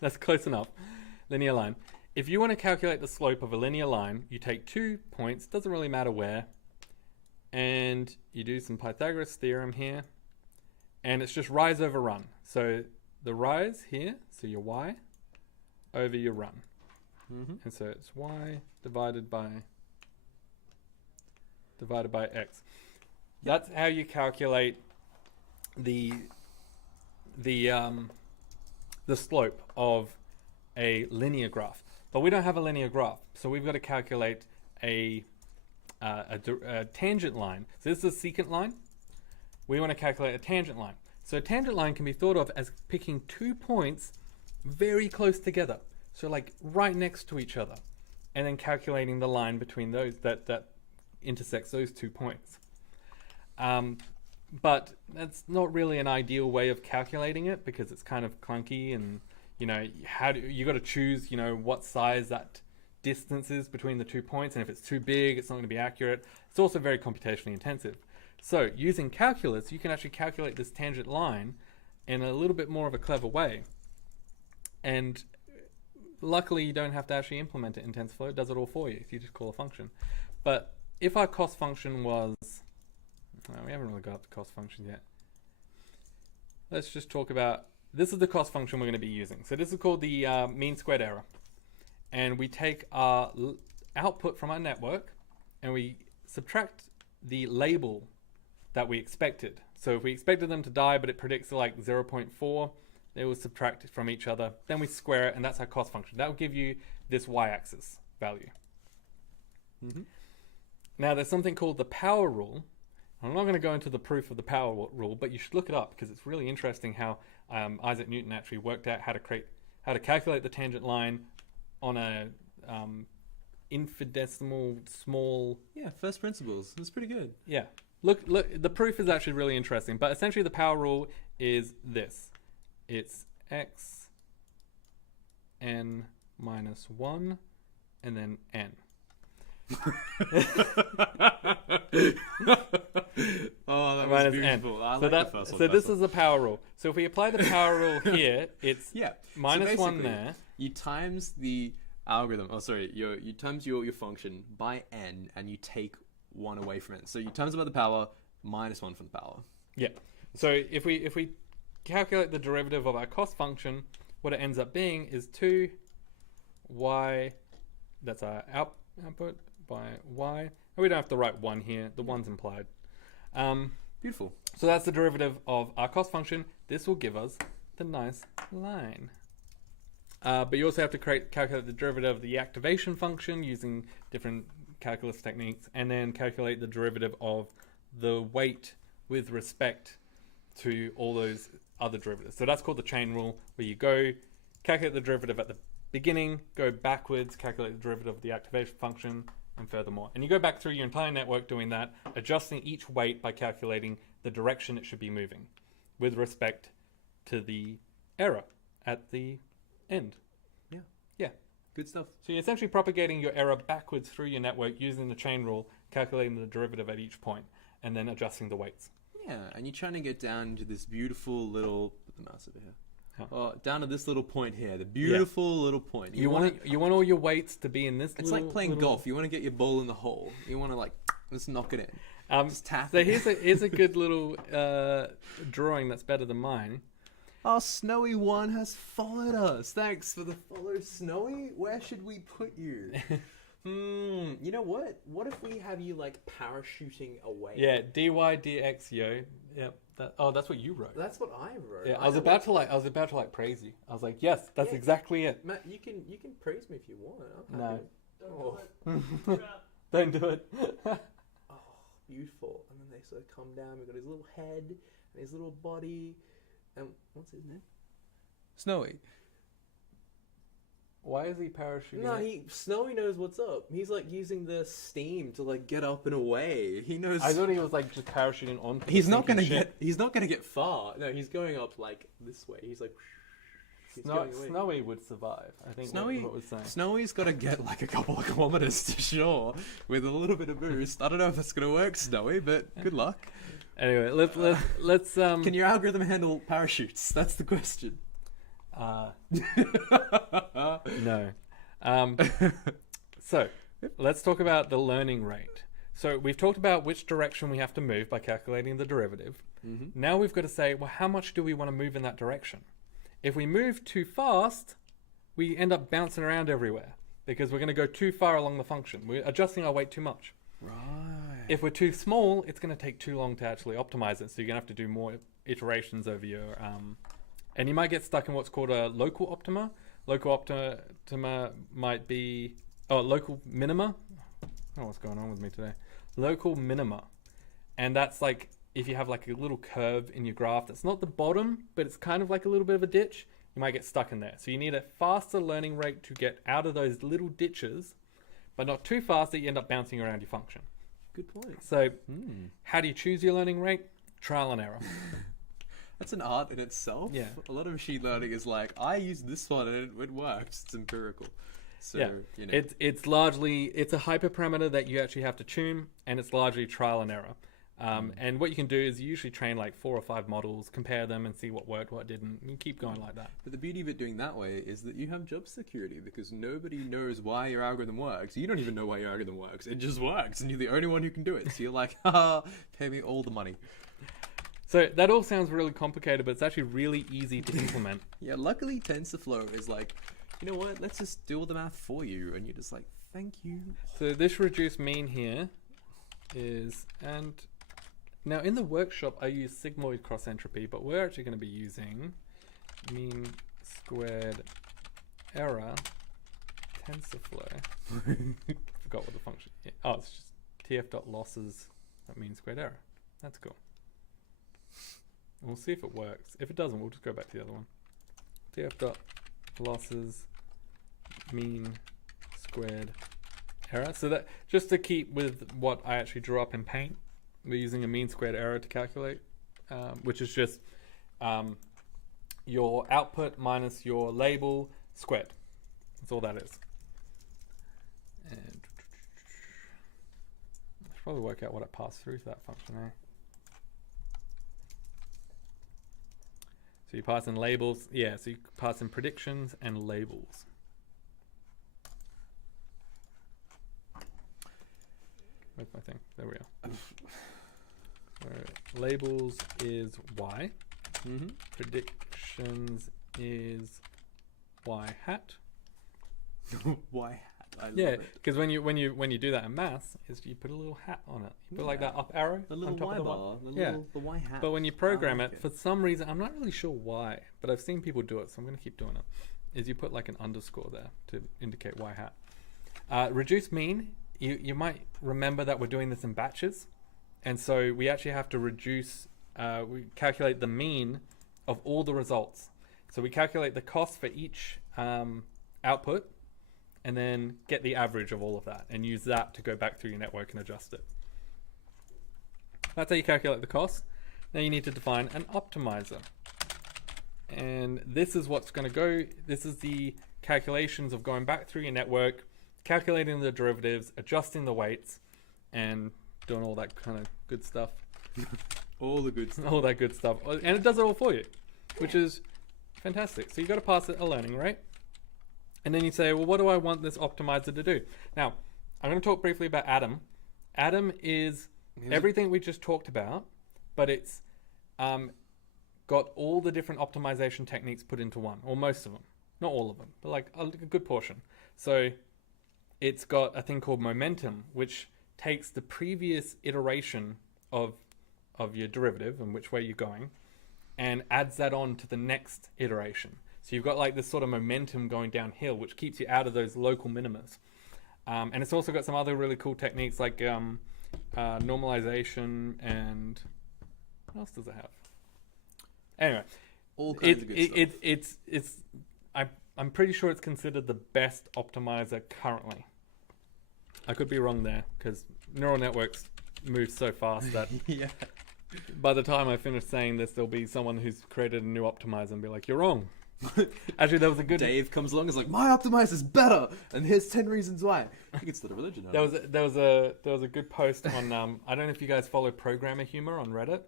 that's close enough, linear line. If you want to calculate the slope of a linear line, you take 2 points, doesn't really matter where, and you do some Pythagoras theorem here, and it's just rise over run. So the rise here, so your y, over your run. Mm-hmm. And so it's y divided by x. That's how you calculate the slope of a linear graph. But we don't have a linear graph, so we've got to calculate a tangent line. So this is a secant line. We want to calculate a tangent line. So a tangent line can be thought of as picking 2 points very close together, so like right next to each other, and then calculating the line between those that intersects those 2 points. But that's not really an ideal way of calculating it because it's kind of clunky, and you got to choose what size that distance is between the 2 points, and if it's too big, it's not going to be accurate. It's also very computationally intensive. So using calculus, you can actually calculate this tangent line in a little bit more of a clever way. And luckily, you don't have to actually implement it in TensorFlow. It does it all for you if you just call a function. But if our cost function was... we haven't really got up to cost functions yet. Let's just talk about... This is the cost function we're going to be using. So this is called the mean squared error. And we take our output from our network and we subtract the label that we expected. So if we expected them to die, but it predicts like 0.4, they will subtract from each other. Then we square it, and that's our cost function. That will give you this y-axis value. Mm-hmm. Now, there's something called the power rule. I'm not going to go into the proof of the power rule, but you should look it up because it's really interesting how Isaac Newton actually worked out how to calculate the tangent line on a infinitesimal small... Yeah, first principles. It's pretty good. Yeah. Look, the proof is actually really interesting, but essentially the power rule is this. It's x n minus 1 and then n. Oh, that was minus beautiful. n. I So, like that, the first one. so this is the power rule. So if we apply the power rule here, it's Yeah. minus So 1 basically, there. You times the algorithm. Oh, sorry. You times your function by n, and you take 1 away from it. So you times it by the power minus 1 from the power. Yeah. So if we calculate the derivative of our cost function, what it ends up being is 2y, that's our output, by y. And we don't have to write 1 here. The 1's implied. Beautiful. So that's the derivative of our cost function. This will give us the nice line. But you also have to calculate the derivative of the activation function using different calculus techniques, and then calculate the derivative of the weight with respect to all those other derivatives. So that's called the chain rule, where you go calculate the derivative at the beginning, go backwards, calculate the derivative of the activation function, and furthermore. And you go back through your entire network doing that, adjusting each weight by calculating the direction it should be moving with respect to the error at the end. Yeah. Yeah. Good stuff. So you're essentially propagating your error backwards through your network using the chain rule, calculating the derivative at each point, and then adjusting the weights. Yeah, and you're trying to get down to this beautiful little... Put the mouse over here. Huh. Down to this little point here. The beautiful little point. You want all your weights to be in this It's like playing golf. You want to get your ball in the hole. You want to just knock it in. Just tap so it. here's a good little drawing that's better than mine. Our Snowy one has followed us. Thanks for the follow, Snowy. Where should we put you? You know what? What if we have you parachuting away? Yeah, dy dx, yo. Yep. That's what you wrote. That's what I wrote. Yeah, I was about to praise you. I was like, yes, that's exactly it. Matt, you can praise me if you want. I'm No. happy. Don't do it. Beautiful. And then they sort of come down. We've got his little head and his little body. What's his name? Snowy. Why is he parachuting? No, Snowy knows what's up. He's like using the steam to like get up and away. He knows. I thought he was like just parachuting on. He's not gonna ship. He's not gonna get far. No, he's going up like this way. He's like. He's going away. Snowy would survive. I think. Snowy. What was saying. Snowy's got to get like a couple of kilometers to shore with a little bit of boost. I don't know if that's gonna work, Snowy, but good luck. Anyway, let's Can your algorithm handle parachutes? That's the question. No. So, let's talk about the learning rate. So, we've talked about which direction we have to move by calculating the derivative. Mm-hmm. Now we've got to say, well, how much do we want to move in that direction? If we move too fast, we end up bouncing around everywhere because we're going to go too far along the function. We're adjusting our weight too much. Right. If we're too small, it's going to take too long to actually optimize it. So, you're going to have to do more iterations over your... and you might get stuck in what's called a local optima. Local optima might be... Oh, local minima. I don't know what's going on with me today. Local minima. And that's like if you have like a little curve in your graph that's not the bottom, but it's kind of like a little bit of a ditch, you might get stuck in there. So you need a faster learning rate to get out of those little ditches, but not too fast that you end up bouncing around your function. Good point. So how do you choose your learning rate? Trial and error. That's an art in itself. Yeah. A lot of machine learning is like, I used this one and it worked. It's empirical. So, Yeah. you know. It's largely, it's a hyperparameter that you actually have to tune, and it's largely trial and error. And what you can do is you usually train like 4 or 5 models, compare them and see what worked, what didn't, and keep going like that. But the beauty of it doing that way is that you have job security because nobody knows why your algorithm works. You don't even know why your algorithm works. It just works, and you're the only one who can do it. So you're like, haha, pay me all the money. So that all sounds really complicated, but it's actually really easy to implement. Yeah, luckily TensorFlow is like, you know what, let's just do all the math for you. And you're just like, thank you. So this reduced mean here is, and now in the workshop I use sigmoid cross entropy, but we're actually going to be using mean squared error TensorFlow. Forgot what the function. Oh, it's just tf.losses at mean squared error. That's cool. We'll see if it works. If it doesn't, we'll just go back to the other one. tf.losses mean squared error. So that just to keep with what I actually drew up in Paint, we're using a mean squared error to calculate, which is just your output minus your label squared. That's all that is. And I should probably work out what I passed through to that function there. So you pass in labels, yeah, so you pass in predictions and labels. Where's my thing? There we are. So labels is y. Mm-hmm. Predictions is y hat. Why hat? I love Yeah, it. because when you do that in maths, is you put a little hat on it. You put like that up arrow The little on top Y of the bar, the, Yeah. little, the Y hat. But when you program I like it, for some reason, I'm not really sure why, but I've seen people do it, so I'm going to keep doing it, is you put like an underscore there to indicate y hat. Reduce mean, you might remember that we're doing this in batches, and so we actually have to reduce, we calculate the mean of all the results. So we calculate the cost for each output, and then get the average of all of that, and use that to go back through your network and adjust it. That's how you calculate the cost. Now you need to define an optimizer. And this is what's going to go, this is the calculations of going back through your network, calculating the derivatives, adjusting the weights, and doing all that kind of good stuff. All the good stuff. All that good stuff. And it does it all for you, which is fantastic. So you've got to pass it a learning rate. And then you say, well, what do I want this optimizer to do? Now, I'm going to talk briefly about Atom. Atom is everything we just talked about, but it's got all the different optimization techniques put into one, or most of them. Not all of them, but like a good portion. So it's got a thing called momentum, which takes the previous iteration of your derivative and which way you're going, and adds that on to the next iteration. So you've got like this sort of momentum going downhill, which keeps you out of those local minimas. And it's also got some other really cool techniques like normalization and what else does it have? Anyway, all kinds of good stuff. I'm pretty sure it's considered the best optimizer currently. I could be wrong there because neural networks move so fast that Yeah. by the time I finish saying this, there'll be someone who's created a new optimizer and be like, "You're wrong." Actually, there was a good. Dave comes along and is like, my optimizer's better, and here's 10 reasons why. I think it's the religion. There was a good post on I don't know if you guys follow Programmer Humor on Reddit,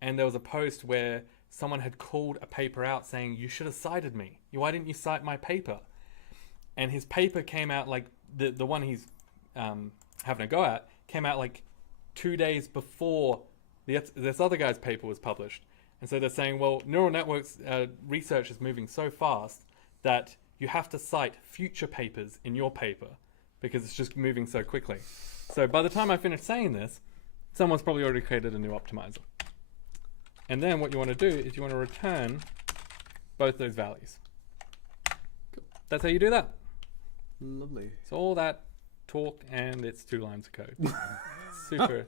and there was a post where someone had called a paper out saying you should have cited me. Why didn't you cite my paper? And his paper came out like the one he's having a go at came out like 2 days before this other guy's paper was published. And so they're saying, well, neural networks research is moving so fast that you have to cite future papers in your paper because it's just moving so quickly. So by the time I finish saying this, someone's probably already created a new optimizer. And then what you want to do is you want to return both those values. That's how you do that. Lovely. So all that talk and it's 2 lines of code. Super,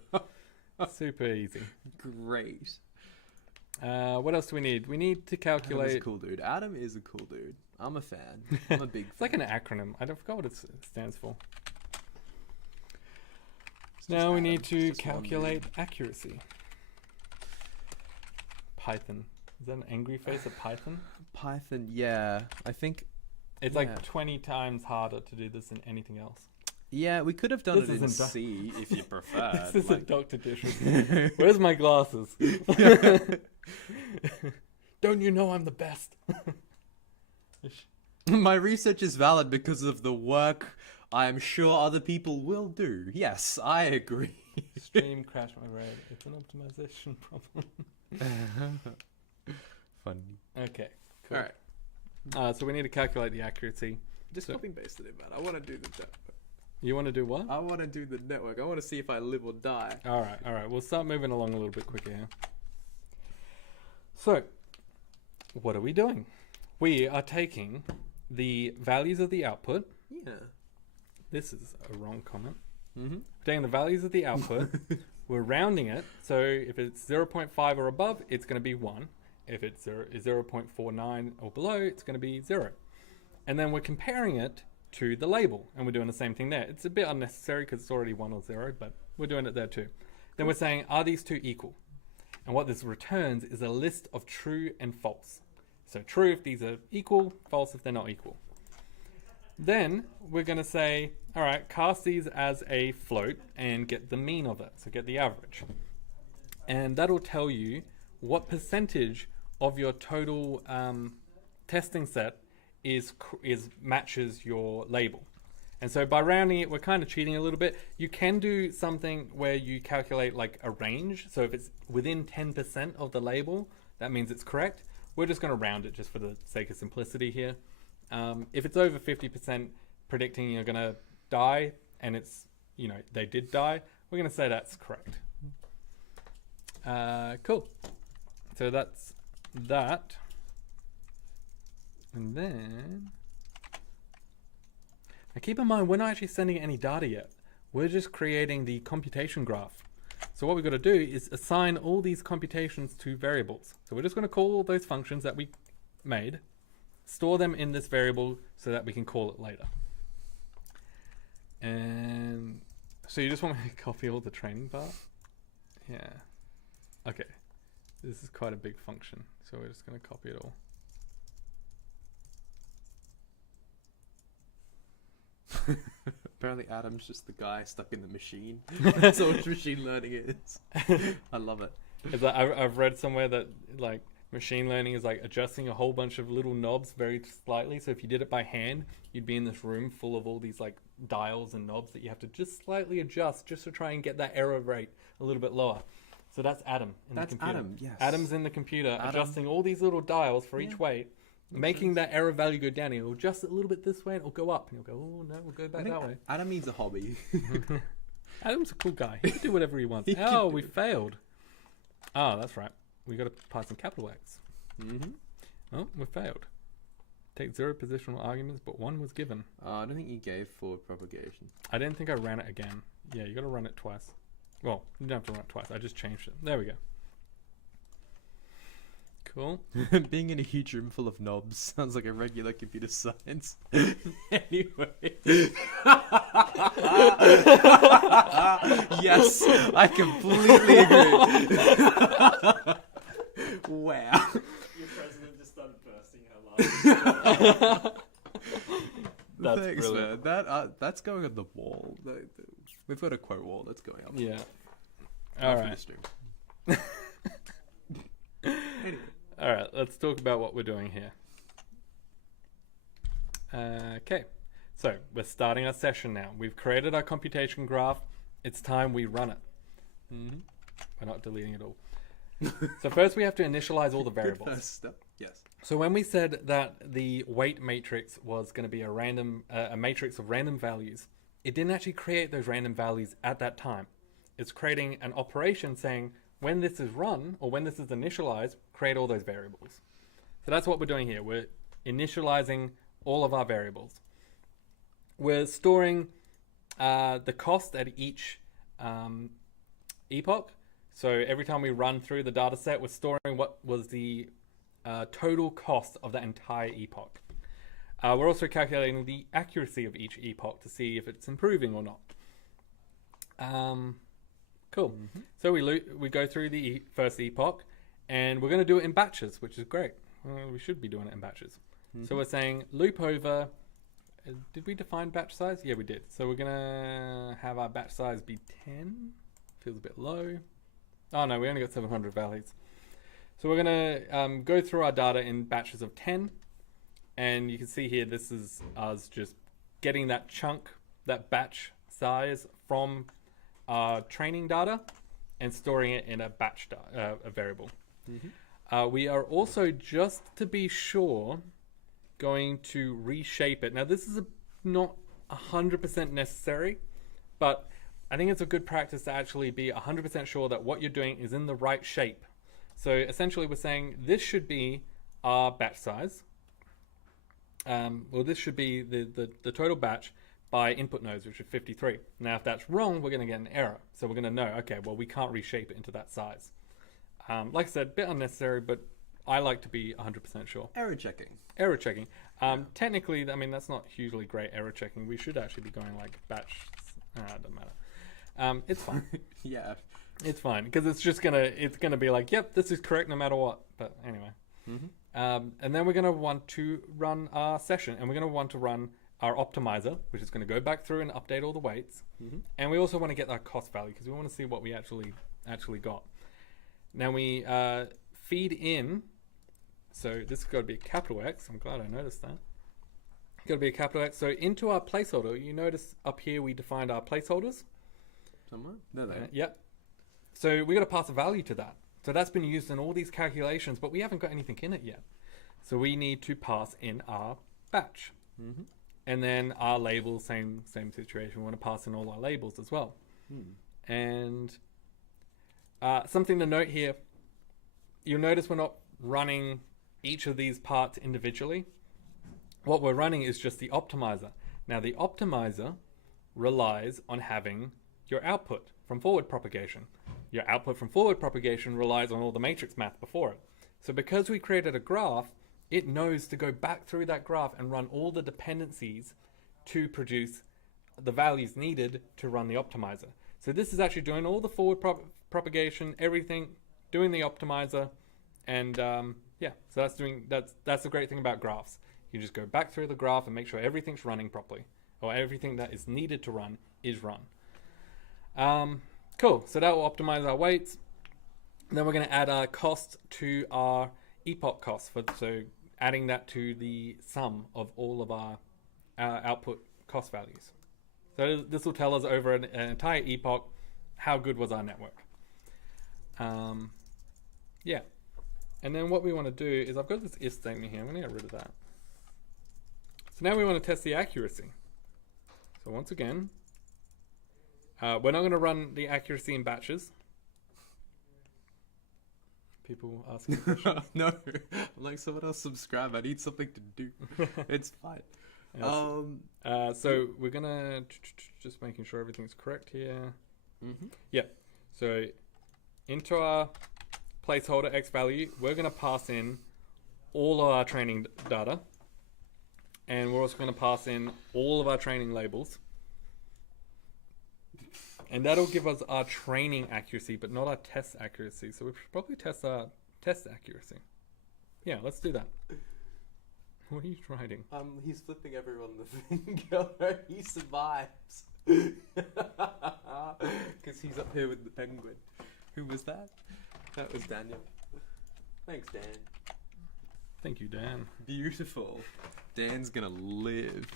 super easy. Great. What else do we need? We need to Adam is a calculate. cool dude. Adam is a cool dude. I'm a fan. I'm a big fan. It's like an acronym. I forgot what it stands for. It's just Now we Adam. need to It's just one calculate accuracy. Python. Is that an angry face at Python? Python, yeah. I think, It's Yeah. like 20 times harder to do this than anything else. yeah, we could have done This it in isn't C if you prefer. This isn't Dr. Dishes. Where's my glasses? Don't you know I'm the best? My research is valid because of the work I am sure other people will do. Yes, I agree. Stream crash my red. It's an optimization problem. Funny. Okay, cool. Alright. So we need to calculate the accuracy. Just So- copy and pasted it, man. I want to do the network. You want to do what? I want to do the network. I want to see if I live or die. All right. We'll start moving along a little bit quicker here. So, what are we doing? We are taking the values of the output. Yeah. This is a wrong comment. Mm-hmm. We're taking the values of the output. We're rounding it. So if it's 0.5 or above, it's going to be 1. If it's 0.49 or below, it's going to be 0. And then we're comparing it to the label, and we're doing the same thing there. It's a bit unnecessary because it's already 1 or 0, but we're doing it there too. Then we're saying, are these two equal? And what this returns is a list of true and false. So true if these are equal, false if they're not equal. Then we're going to say, all right, cast these as a float and get the mean of it, so get the average. And that'll tell you what percentage of your total testing set is matches your label. And so by rounding it, we're kind of cheating a little bit. You can do something where you calculate like a range. So if it's within 10% of the label, that means it's correct. We're just going to round it just for the sake of simplicity here. If it's over 50% predicting you're going to die, and it's, they did die, we're going to say that's correct. Cool. So that's that. And then, now keep in mind, we're not actually sending any data yet. We're just creating the computation graph. So what we've got to do is assign all these computations to variables. So we're just going to call all those functions that we made, store them in this variable so that we can call it later. And so you just want me to copy all the training part? Yeah. Okay. This is quite a big function, so we're just going to copy it all. Apparently Adam's just the guy stuck in the machine. That's what machine learning is. I love it. It's like I've read somewhere that like machine learning is like adjusting a whole bunch of little knobs very slightly. So if you did it by hand, you'd be in this room full of all these like dials and knobs that you have to just slightly adjust just to try and get that error rate a little bit lower. So that's Adam in That's the computer. Adam, yes. Adam's in the computer Adam. adjusting all these little dials for each Yeah. weight, making that error value go down. He'll adjust it a little bit this way and it'll go up. And he'll go, oh no, we'll go I back think that way. Adam needs a hobby. Adam's a cool guy. He can do whatever he wants. He can Oh, do we it. failed. Oh, that's right. We got to pass in capital X. Mm-hmm. Oh, we failed. Take 0 positional arguments, but 1 was given. I don't think you gave forward propagation. I didn't think I ran it again. Yeah, you got to run it twice. Well, you don't have to run it twice. I just changed it. There we go. Cool. Being in a huge room full of knobs sounds like a regular computer science. Anyway. Yes, I completely agree. Wow. Your president just started bursting out laughing. That's Thanks, brilliant. man. That's going on the wall. We've got a quote wall that's going up. Yeah. After All the right. stream. All right. Let's talk about what we're doing here. Okay. So we're starting our session now. We've created our computation graph. It's time we run it. Mm-hmm. We're not deleting it all. So first we have to initialize all the Good variables. first step. Yes. So when we said that the weight matrix was going to be a matrix of random values, it didn't actually create those random values at that time. It's creating an operation saying when this is run or when this is initialized, create all those variables. So that's what we're doing here. We're initializing all of our variables. We're storing the cost at each epoch. So every time we run through the data set, we're storing what was the total cost of that entire epoch. We're also calculating the accuracy of each epoch to see if it's improving or not. Cool. Mm-hmm. So we go through the first epoch, and we're going to do it in batches, which is great. We should be doing it in batches. Mm-hmm. So we're saying loop over. Did we define batch size? Yeah, we did. So we're going to have our batch size be 10. Feels a bit low. Oh no, we only got 700 values. So we're going to go through our data in batches of 10. And you can see here, this is us just getting that chunk, that batch size from our training data and storing it in a batch a variable. Mm-hmm. We are also, just to be sure, going to reshape it. Now, this is not 100% necessary, but I think it's a good practice to actually be 100% sure that what you're doing is in the right shape. So essentially, we're saying this should be our batch size. Well, this should be the total batch by input nodes, which is 53. Now, if that's wrong, we're going to get an error. So we're going to know, okay, well, we can't reshape it into that size. Like I said, a bit unnecessary, but I like to be 100% sure. Error checking. Error checking. Technically, I mean, that's not hugely great error checking. We should actually be going like batch. It doesn't matter. It's fine. Yeah. It's fine because it's gonna be like, yep, this is correct no matter what. But anyway. Mm-hmm. And then we're going to want to run our session, and we're going to want to run our optimizer, which is going to go back through and update all the weights. Mm-hmm. And we also want to get our cost value because we want to see what we actually got. Now we feed in, so this has got to be a capital X. I'm glad I noticed that. Got to be a capital X. So into our placeholder, you notice up here we defined our placeholders. Somewhere? No, they. Yep. So we got to pass a value to that. So that's been used in all these calculations, but we haven't got anything in it yet. So we need to pass in our batch. Mm-hmm. And then our labels, same situation. We want to pass in all our labels as well. And something to note here, you'll notice we're not running each of these parts individually. What we're running is just the optimizer. Now the optimizer relies on having your output from forward propagation. Your output from forward propagation relies on all the matrix math before it. So because we created a graph, it knows to go back through that graph and run all the dependencies to produce the values needed to run the optimizer. So this is actually doing all the forward propagation, everything, doing the optimizer, and yeah, so that's the great thing about graphs. You just go back through the graph and make sure everything's running properly, or everything that is needed to run is run. Cool, so that will optimize our weights. Then we're going to add our cost to our epoch cost, so adding that to the sum of all of our output cost values. So this will tell us over an entire epoch how good was our network. Yeah, and then what we want to do is, I've got this if statement here, I'm going to get rid of that. So now we want to test the accuracy. So once again, we're not going to run the accuracy in batches. People asking questions. No, I'm like, someone else subscribe. I need something to do. It's fine. Yes. So we're going to just making sure everything's correct here. Mm-hmm. Yeah. So into our placeholder x value, we're going to pass in all of our training data, and we're also going to pass in all of our training labels. And that'll give us our training accuracy, but not our test accuracy. So we should probably test our test accuracy. Yeah, let's do that. What are you writing? He's flipping everyone the finger. He survives. Because he's up here with the penguin. Who was that? That was Daniel. Thanks, Dan. Thank you, Dan. Beautiful. Dan's gonna live.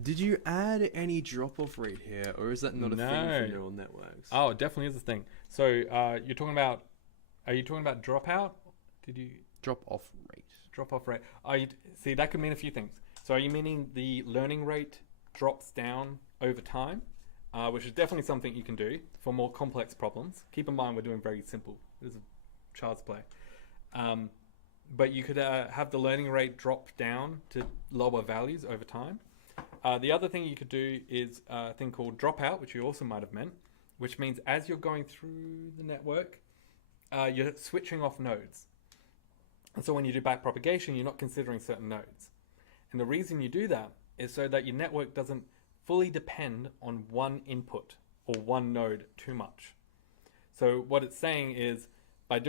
Did you add any drop-off rate here, or is that not a thing No. for neural networks? Oh, it definitely is a thing. So you're talking about, are you talking about dropout? Did you Drop-off rate. drop off rate? See, that could mean a few things. So are you meaning the learning rate drops down over time, which is definitely something you can do for more complex problems. Keep in mind we're doing very simple. This is child's play. But you could have the learning rate drop down to lower values over time. The other thing you could do is a thing called dropout, which you also might have meant, which means as you're going through the network, you're switching off nodes. And so when you do backpropagation, you're not considering certain nodes. And the reason you do that is so that your network doesn't fully depend on one input or one node too much. So what it's saying is by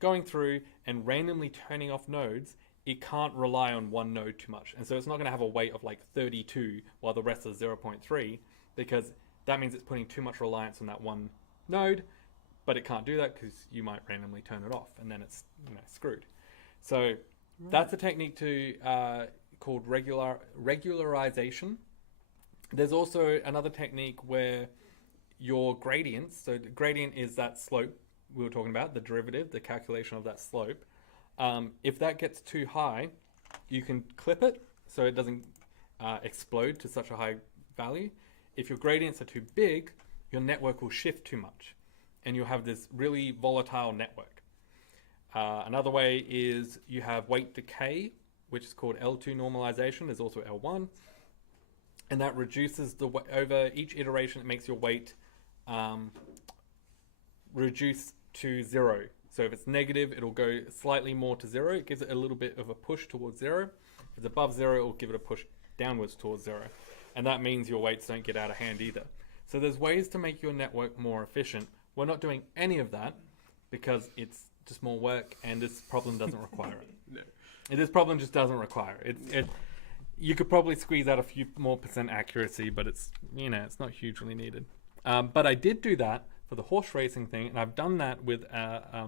going through and randomly turning off nodes, it can't rely on one node too much. And so it's not going to have a weight of like 32 while the rest is 0.3, because that means it's putting too much reliance on that one node, but it can't do that because you might randomly turn it off and then it's screwed. So that's a technique called regularization. There's also another technique where your gradients, so the gradient is that slope we were talking about, the derivative, the calculation of that slope. If that gets too high, you can clip it so it doesn't explode to such a high value. If your gradients are too big, your network will shift too much and you'll have this really volatile network. Another way is you have weight decay, which is called L2 normalization. There's also L1. And that reduces the over each iteration, it makes your weight reduce to 0. So if it's negative, it'll go slightly more to 0. It gives it a little bit of a push towards 0. If it's above 0, it will give it a push downwards towards 0. And that means your weights don't get out of hand either. So there's ways to make your network more efficient. We're not doing any of that because it's just more work and this problem doesn't require it. No. This problem just doesn't require it. You could probably squeeze out a few more % accuracy, but it's not hugely needed. But I did do that for the horse racing thing, and I've done that with a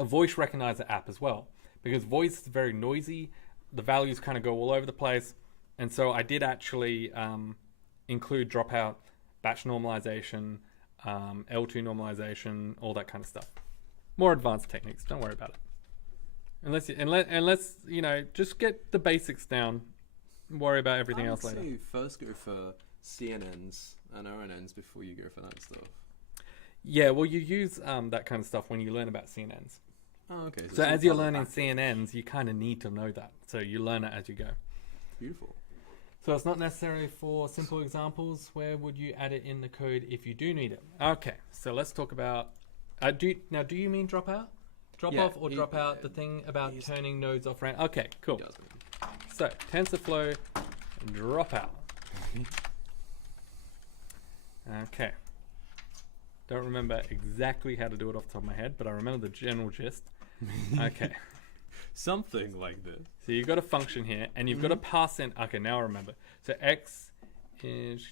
voice recognizer app as well, because voice is very noisy. The values kind of go all over the place, and so I did actually include dropout, batch normalization, L2 normalization, all that kind of stuff. More advanced techniques. Don't worry about it. Unless just get the basics down. Worry about everything else later. I would say first go for CNNs and ONNs before you go for that stuff. Yeah, well, you use that kind of stuff when you learn about CNNs. Oh, okay. So as you're learning CNNs, you kind of need to know that. So you learn it as you go. Beautiful. So it's not necessarily for simple examples. Where would you add it in the code if you do need it? Okay, so let's talk about... do you mean dropout? Drop off or drop out, the thing about turning nodes off ramp. Okay, cool. So TensorFlow dropout. Okay. Don't remember exactly how to do it off the top of my head, but I remember the general gist. Okay. Something like this. So you've got a function here, and you've got to pass in... Okay, now I remember. So x is...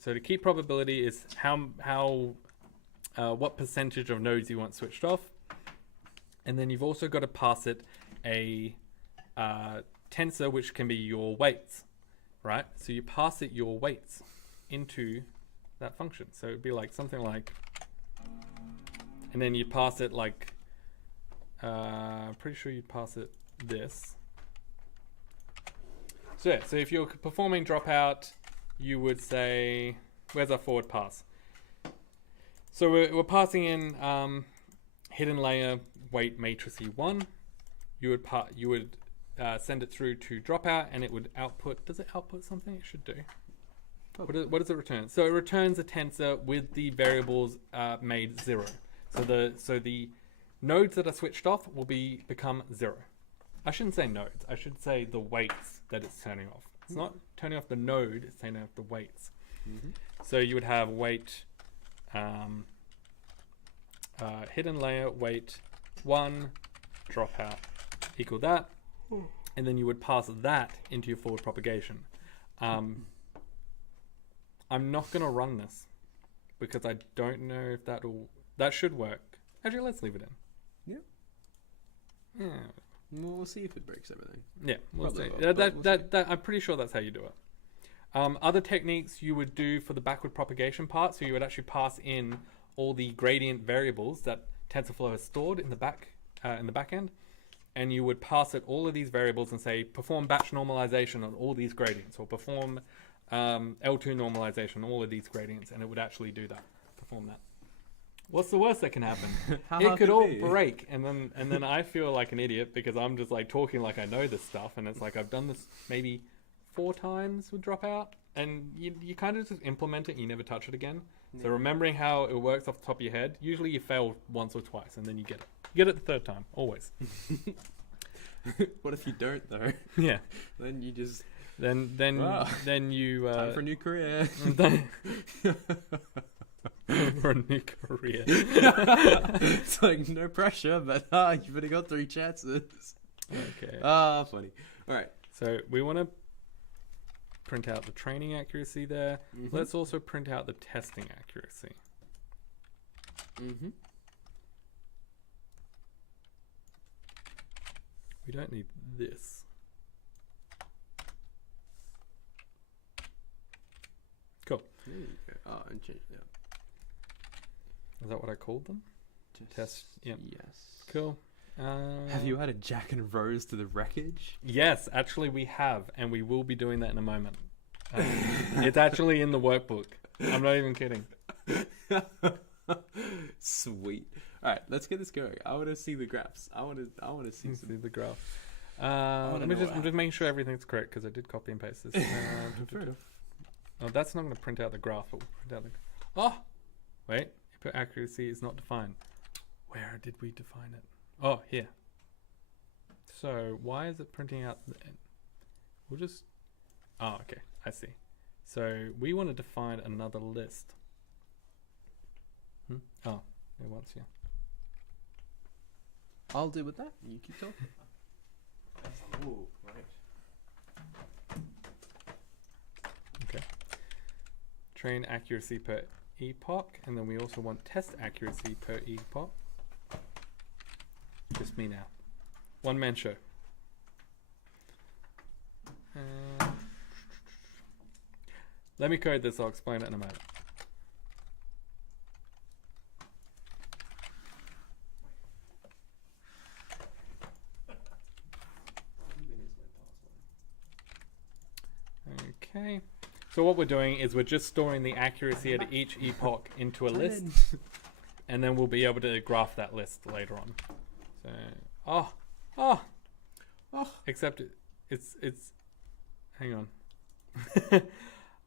So the key probability is what percentage of nodes you want switched off. And then you've also got to pass it a tensor, which can be your weights, right? So you pass it your weights into that function. So it'd be like something like, and then you pass it like, pretty sure you pass it this. So yeah, so if you're performing dropout, you would say, where's our forward pass? So we're passing in hidden layer weight matrice 1. You would send it through to dropout, and it would output. Does it output something? It should do. What does it return? So it returns a tensor with the variables made 0. So the Nodes that are switched off will become 0. I shouldn't say nodes. I should say the weights that it's turning off. It's not turning off the node, it's turning off the weights. So you would have weight, hidden layer, weight 1, dropout, equal that. And then you would pass that into your forward propagation. I'm not going to run this because I don't know if that should work. Actually, let's leave it in. Yeah. Yeah. Well, we'll see if it breaks everything. Yeah, we'll Probably see. will, but we'll see. I'm pretty sure that's how you do it. Other techniques you would do for the backward propagation part, so you would actually pass in all the gradient variables that TensorFlow has stored in the back end, and you would pass it all of these variables and say perform batch normalization on all these gradients, or perform L2 normalization on all of these gradients, and it would actually do that, perform that. What's the worst that can happen? How It hard could could all it be? break, and then I feel like an idiot because I'm just like talking like I know this stuff, and it's like I've done this maybe 4 times with Dropout, and you kind of just implement it, and you never touch it again. So remembering how it works off the top of your head, usually you fail once or twice, and then you get it. You get it the 3rd time, always. What if you don't though? Yeah. Then you just Then Wow. then you time for a new career. for a new career. It's like no pressure, but you've only got 3 chances. Okay. Funny. All right. So we want to print out the training accuracy there. Let's also print out the testing accuracy. We don't need this. Cool. There you go. Oh, and change. Yeah. Is that what I called them? Test. Yep. Yes. Cool. Have you added Jack and Rose to the wreckage? Yes, actually we have, and we will be doing that in a moment. It's actually in the workbook. I'm not even kidding. Sweet. All right, let's get this going. I want to see the graphs. I want to see See some. the graph. wanna know what I'm just making sure everything's correct because I did copy and paste this. Fair enough. Oh, that's not going to print out the graph. But we'll print out the. Oh, wait. Input accuracy is not defined. Where did we define it? Oh, here. So why is it printing out? We'll just. Oh, okay. I see. So we want to define another list. Oh, it wants you. I'll deal with that. You keep talking. Ooh, right. Okay. Train accuracy per epoch, and then we also want test accuracy per epoch. Just me now. One man show. Let me code this, I'll explain it in a moment. Okay. So what we're doing is we're just storing the accuracy at each epoch into a list, and then we'll be able to graph that list later on. So, except it's. Hang on.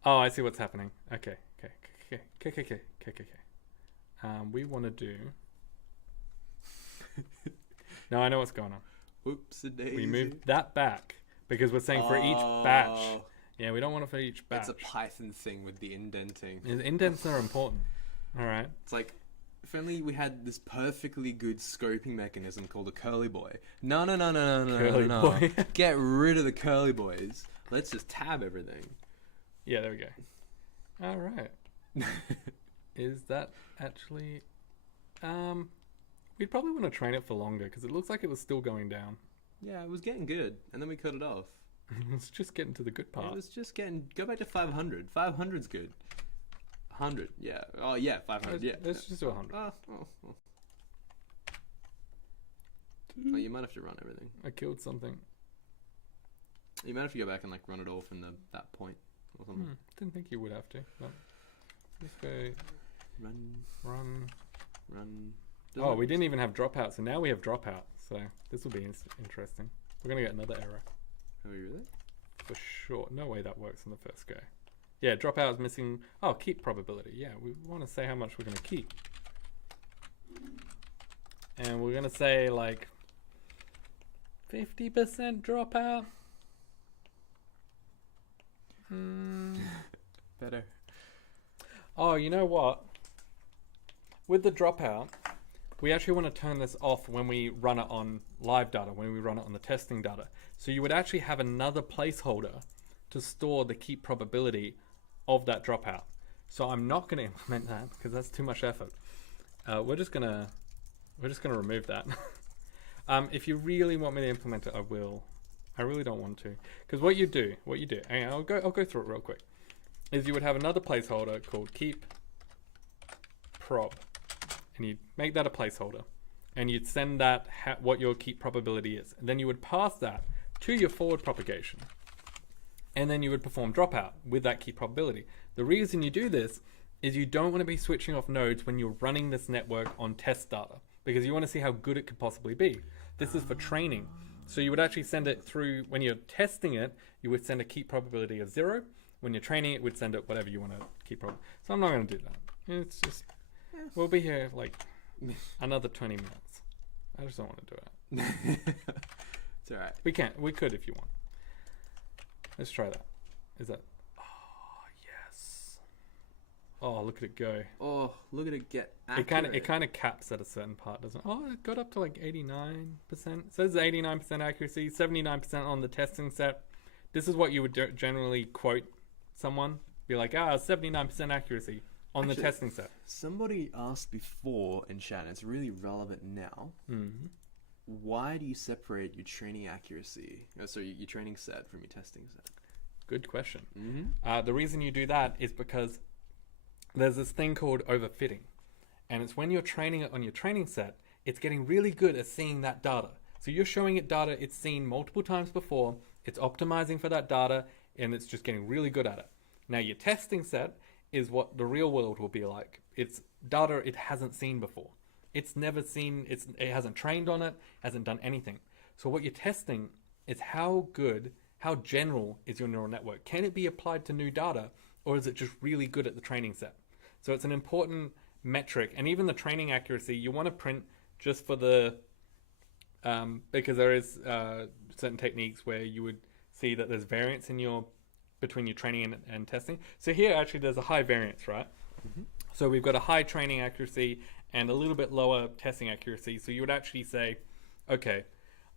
Oh, I see what's happening. Okay. We want to do. No, I know what's going on. Oops, a daisy. We moved that back because we're saying for each batch. Yeah, we don't want it for each batch. It's a Python thing with the indenting. Indents are important. All right. It's like, if only we had this perfectly good scoping mechanism called a curly boy. No. Curly boy. Get rid of the curly boys. Let's just tab everything. Yeah, there we go. All right. Is that actually... we'd probably want to train it for longer because it looks like it was still going down. Yeah, it was getting good, and then we cut it off. Let's just get into the good part. It was just getting... Go back to 500. 500's good. 100, yeah. Oh, yeah, 500, yeah. Let's just do 100. Oh, you might have to run everything. I killed something. You might have to go back and, like, run it all from that point or something. Didn't think you would have to. But let's go run. Oh, we didn't even have dropout, so now we have dropout. So this will be interesting. We're going to get another error. Are we really? For sure. No way that works in the first go. Yeah, dropout is missing. Oh, keep probability. Yeah, we want to say how much we're going to keep. and we're gonna say like 50% dropout. Better. Oh, you know what? With the dropout, we actually want to turn this off when we run it on live data, when we run it on the testing data. So you would actually have another placeholder to store the keep probability of that dropout. So I'm not going to implement that because that's too much effort. We're just gonna remove that. If you really want me to implement it, I will. I really don't want to, because what you do, and I'll go through it real quick, is you would have another placeholder called keep prob, and you'd make that a placeholder, and you'd send that what your keep probability is, and then you would pass that to your forward propagation, and then you would perform dropout with that keep probability. The reason you do this is you don't want to be switching off nodes when you're running this network on test data, because you want to see how good it could possibly be. This is for training. So you would actually send it through, when you're testing it, you would send a keep probability of 0. When you're training it, would send it whatever you want to keep probability. So I'm not going to do that. It's just, we'll be here like another 20 minutes. I just don't want to do it. It's alright. We could if you want. Let's try that. Is that, oh yes. Oh, look at it go. Oh, look at it get accurate. It kind of caps at a certain part, doesn't it? Oh, it got up to like 89%. It says 89% accuracy, 79% on the testing set. This is what you would generally quote someone. Be like, 79% accuracy on the testing set. Somebody asked before in chat, and it's really relevant now. Mm-hmm. Why do you separate your training accuracy, your training set from your testing set? Good question. Mm-hmm. The reason you do that is because there's this thing called overfitting. And it's when you're training it on your training set, it's getting really good at seeing that data. So you're showing it data it's seen multiple times before, it's optimizing for that data, and it's just getting really good at it. Now your testing set is what the real world will be like. It's data it hasn't seen before. It's never seen, it hasn't trained on it, hasn't done anything. So what you're testing is how good, how general is your neural network? Can it be applied to new data, or is it just really good at the training set? So it's an important metric, and even the training accuracy, you want to print just for the, because there is certain techniques where you would see that there's variance in between your training and testing. So here actually there's a high variance, right? Mm-hmm. So we've got a high training accuracy and a little bit lower testing accuracy. So you would actually say, okay,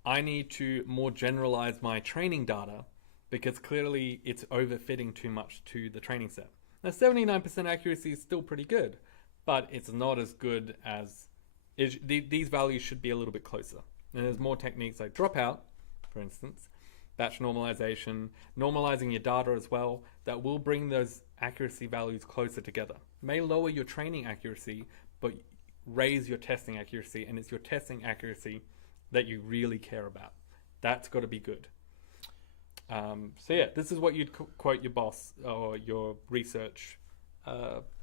I need to more generalize my training data because clearly it's overfitting too much to the training set. Now 79% accuracy is still pretty good, but it's not as good as, these values should be a little bit closer. And there's more techniques like dropout, for instance, batch normalization, normalizing your data as well, that will bring those accuracy values closer together. May lower your training accuracy, but raise your testing accuracy, and it's your testing accuracy that you really care about. That's got to be good. So yeah, this is what you'd quote your boss or your research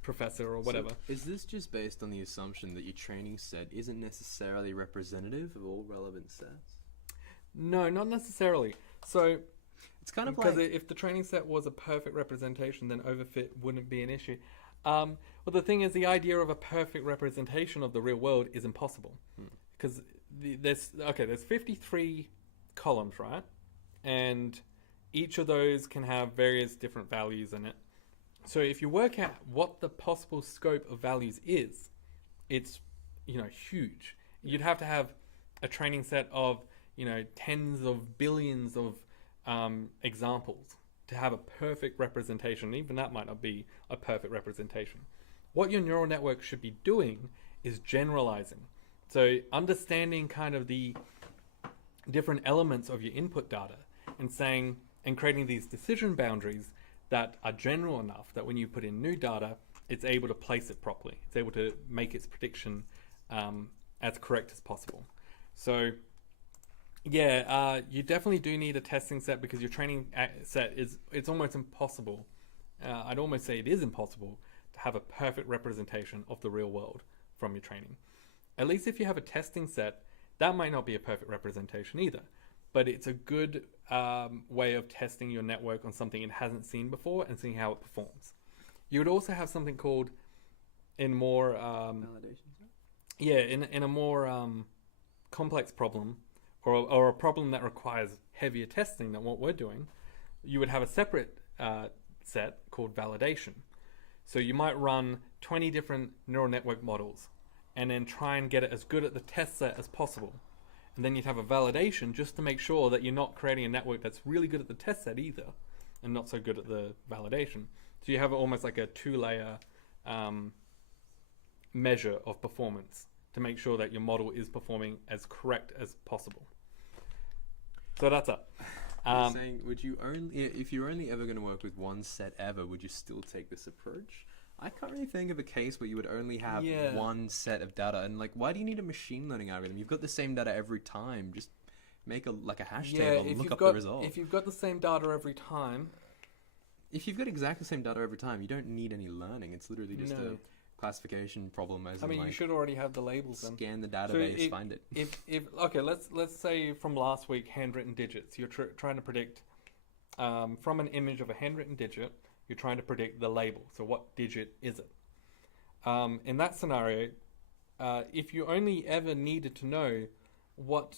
professor or whatever. So is this just based on the assumption that your training set isn't necessarily representative of all relevant sets? No, not necessarily. So it's kind of because like, if the training set was a perfect representation, then overfit wouldn't be an issue. Well, the thing is, the idea of a perfect representation of the real world is impossible because there's 53 columns, right? And each of those can have various different values in it. So if you work out what the possible scope of values is, it's, huge. You'd have to have a training set of, tens of billions of examples to have a perfect representation. Even that might not be a perfect representation. What your neural network should be doing is generalizing. So understanding kind of the different elements of your input data and creating these decision boundaries that are general enough that when you put in new data, it's able to place it properly. It's able to make its prediction as correct as possible. So yeah, you definitely do need a testing set because your training set it's almost impossible. I'd almost say it is impossible to have a perfect representation of the real world from your training. At least if you have a testing set, that might not be a perfect representation either. But it's a good way of testing your network on something it hasn't seen before and seeing how it performs. You would also have something called, in more yeah, in a more complex problem, or a problem that requires heavier testing than what we're doing, you would have a separate set called validation. So you might run 20 different neural network models and then try and get it as good at the test set as possible. And then you'd have a validation just to make sure that you're not creating a network that's really good at the test set either and not so good at the validation. So you have almost like a two-layer measure of performance to make sure that your model is performing as correct as possible. So that's up. You're saying, would you only, if you're only ever going to work with one set ever, would you still take this approach? I can't really think of a case where you would only have one set of data. And like, why do you need a machine learning algorithm? You've got the same data every time. Just make a hash table and look up the result. If you've got the same data every time, if you've got exactly the same data every time, you don't need any learning. It's literally just a classification problem. As you should already have the labels then. Scan the database, find it. Okay, let's say from last week, handwritten digits. You're trying to predict from an image of a handwritten digit. You're trying to predict the label. So what digit is it? In that scenario, if you only ever needed to know what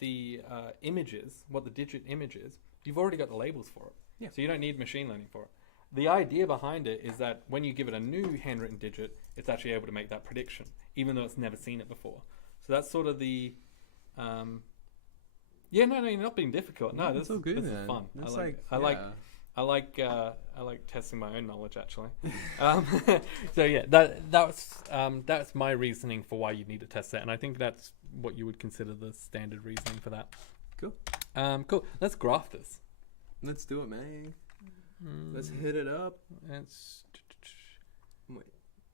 the image is, what the digit image is, you've already got the labels for it. Yeah. So you don't need machine learning for it. The idea behind it is that when you give it a new handwritten digit, it's actually able to make that prediction, even though it's never seen it before. So that's sort of the... no, you're not being difficult. No, this is fun. I like testing my own knowledge, actually. So yeah, that's my reasoning for why you need a test set, and I think that's what you would consider the standard reasoning for that. Cool. Cool. Let's graph this. Let's do it, man. Let's hit it up. Wait.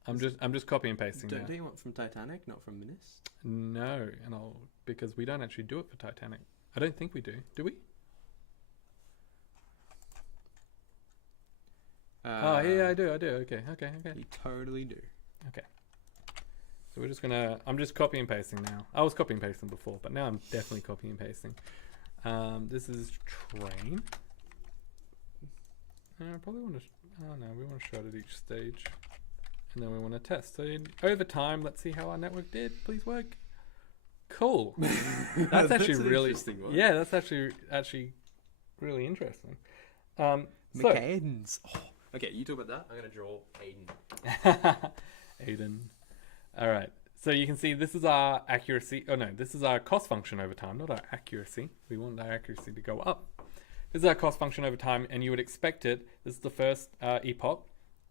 I'm just copy and pasting. Don't you want from Titanic, not from Mist? No, because we don't actually do it for Titanic. I don't think we do. Do we? Yeah, I do. Okay. You totally do. Okay. So we're just I'm just copy and pasting now. I was copy and pasting before, but now I'm definitely copy and pasting. This is train. I probably want to, we want to show it at each stage. And then we want to test. So over time, let's see how our network did. Please work. Cool. That's actually really interesting one. Yeah, that's actually really interesting. McCaidens. Oh. Okay, you talk about that. I'm going to draw Aiden. Aiden. All right. So you can see this is our accuracy. Oh, no. This is our cost function over time, not our accuracy. We want our accuracy to go up. This is our cost function over time, and you would expect it. This is the first epoch.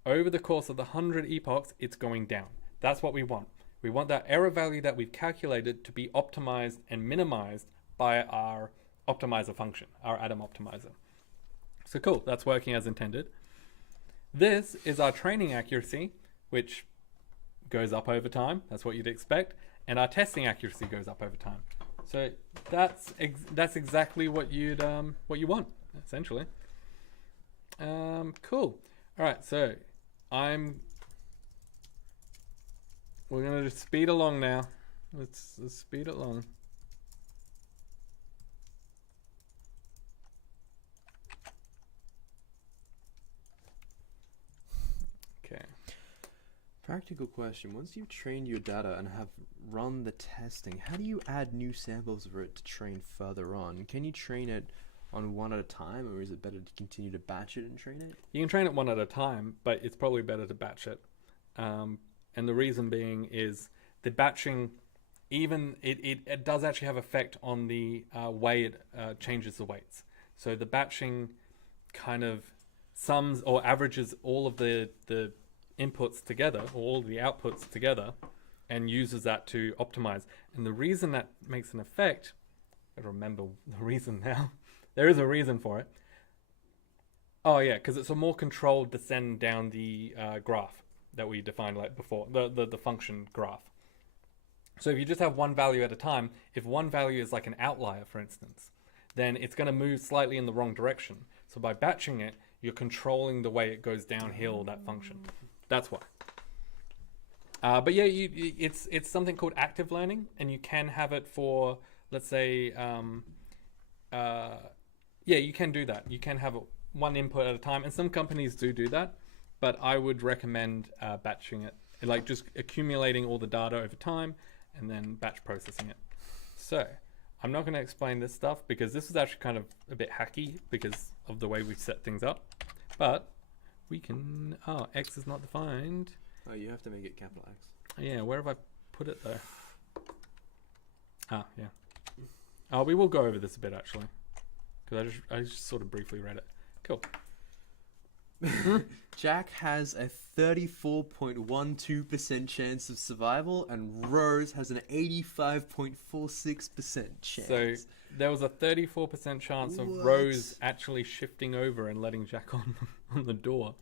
Over the course of the 100 epochs, it's going down. That's what we want. We want that error value that we've calculated to be optimized and minimized by our optimizer function, our Atom optimizer. So cool. That's working as intended. This is our training accuracy, which goes up over time. That's what you'd expect. And our testing accuracy goes up over time. So that's exactly what you want, essentially. Cool. All right, so we're gonna just speed along now. Let's speed it along. Okay. Practical question. Once you've trained your data and have run the testing, how do you add new samples for it to train further on? Can you train it on one at a time, or is it better to continue to batch it and train it? You can train it one at a time, but it's probably better to batch it. And the reason being is the batching, even it does actually have effect on the way it changes the weights. So the batching kind of sums or averages all of the inputs together, or all the outputs together, and uses that to optimize. And the reason that makes an effect, I remember the reason now. There is a reason for it. Oh yeah, because it's a more controlled descent down the graph that we defined like before, the function graph. So if you just have one value at a time, if one value is like an outlier, for instance, then it's going to move slightly in the wrong direction. So by batching it, you're controlling the way it goes downhill, that function. That's why. But yeah, it's something called active learning, and you can have it for, let's say, you can do that. You can have one input at a time, and some companies do that, but I would recommend batching it like just accumulating all the data over time and then batch processing it. So I'm not going to explain this stuff because this is actually kind of a bit hacky because of the way we've set things up. But we can, X is not defined. Oh, you have to make it capital X. Yeah, where have I put it though? Ah, yeah. Oh, we will go over this a bit actually, because I just sort of briefly read it. Cool. Jack has a 34.12% chance of survival, and Rose has an 85.46% chance. So there was a 34% chance of What? Rose actually shifting over and letting Jack on the door.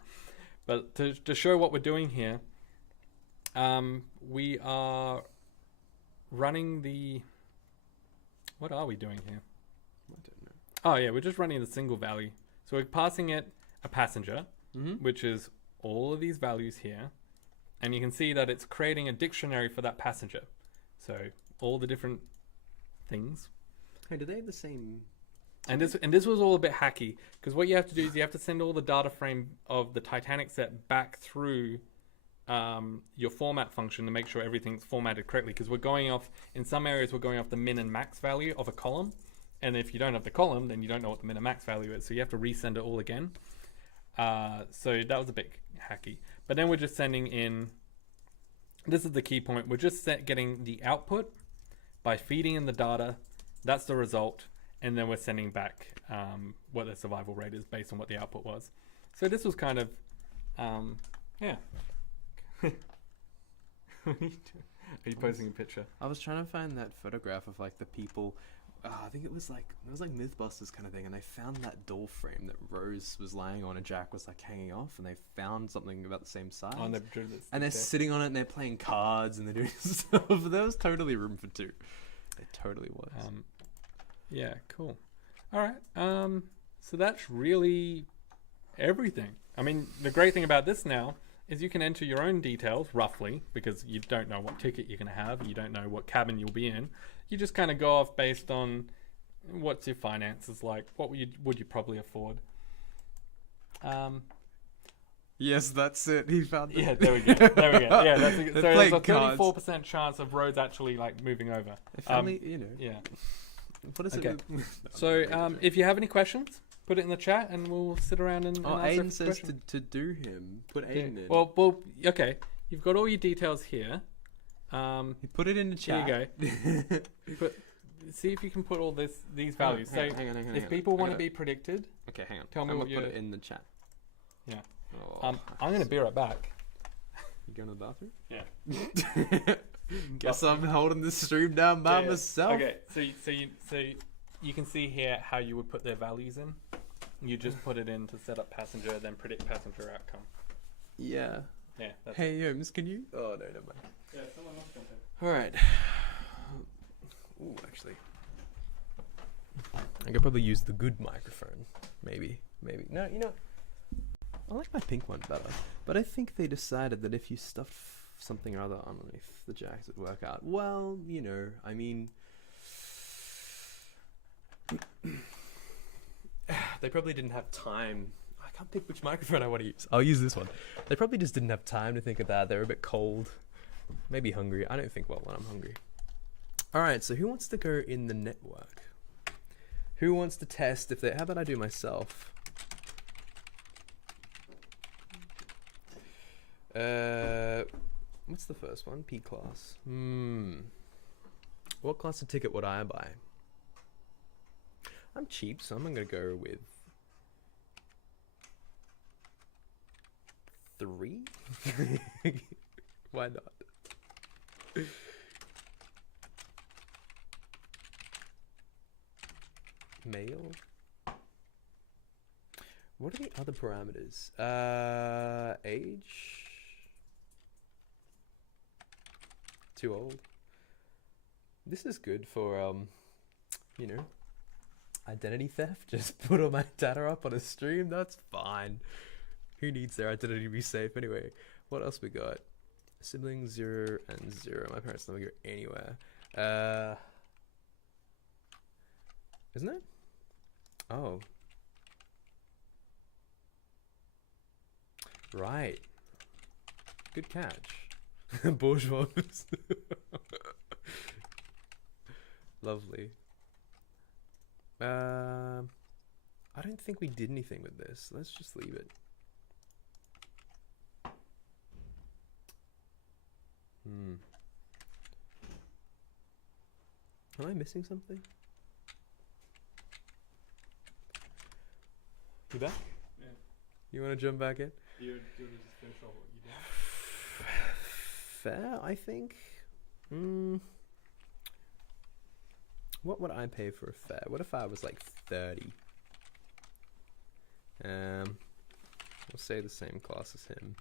But to show what we're doing here, we are running the... What are we doing here? I don't know. Oh yeah, we're just running the single value. So we're passing it a passenger, which is all of these values here. And you can see that it's creating a dictionary for that passenger. So all the different things. Hey, do they have the same? And this was all a bit hacky, because what you have to do is you have to send all the data frame of the Titanic set back through your format function to make sure everything's formatted correctly, because we're going off, in some areas we're going off the min and max value of a column, and if you don't have the column then you don't know what the min and max value is, so you have to resend it all again. So that was a bit hacky, but then we're just sending in, this is the key point, we're just getting the output by feeding in the data, that's the result, and then we're sending back what the survival rate is based on what the output was. So this was kind of yeah. What are you doing? Are you posting a picture? I was trying to find that photograph of like the people. I think it was like Mythbusters kind of thing, and they found that door frame that Rose was lying on and Jack was like hanging off, and they found something about the same size. Oh, and they've drew this. And they're sitting on it and they're playing cards and they're doing stuff. There was totally room for two. It totally was. Yeah, cool. All right. So that's really everything. I mean, the great thing about this now is you can enter your own details roughly, because you don't know what ticket you're going to have, you don't know what cabin you'll be in. You just kind of go off based on what's your finances like, what would you probably afford. Yes, that's it. He found it. Yeah, there we go. There we go. Yeah, that's so there's a cards. 34% chance of Rhodes actually like moving over. If only, you know. Yeah. What is Okay. it? So if you have any questions, put it in the chat and we'll sit around and answer Aiden says questions. to do him. Put Yeah. Aiden in. Well, okay. You've got all your details here. He put it in the chat. Here you go. See if you can put all these values. Hang So on, if people want to be predicted, Okay, hang on. Tell me I'm what gonna put you- it in the chat. Yeah. Oh, I'm going to be right back. You going to the bathroom? Yeah. Guess I'm holding this stream down by Yeah. myself. Okay, so you can see here how you would put their values in. You just put it in to set up passenger, then predict passenger outcome. Yeah. Yeah. That's Hey, Holmes, can you? Oh, no, never mind. Yeah, someone else can take it. All right. Ooh, actually, I could probably use the good microphone. Maybe. No, you know, I like my pink one better. But I think they decided that if you stuff something or other underneath the jacks, it'd work out. Well, you know, I mean, they probably didn't have time. I can't pick which microphone I want to use. I'll use this one. They probably just didn't have time to think of that. They were a bit cold. Maybe hungry. I don't think well when I'm hungry. Alright, so who wants to go in the network? Who wants to test if they... How about I do myself? What's the first one? P class. What class of ticket would I buy? I'm cheap, so I'm going to go with 3. Why not? Male. What are the other parameters? Age. Too old. This is good for you know, identity theft. Just put all my data up on a stream. That's fine. Who needs their identity to be safe anyway? What else we got? Siblings 0 and 0. My parents never go anywhere. Isn't it? Oh. Right. Good catch. Bourgeois. Lovely. I don't think we did anything with this. Let's just leave it. Am I missing something? You back? Yeah. You want to jump back in? You want to just finish off what you did? Fair, I think. What would I pay for a fair? What if I was like 30? We'll say the same class as him.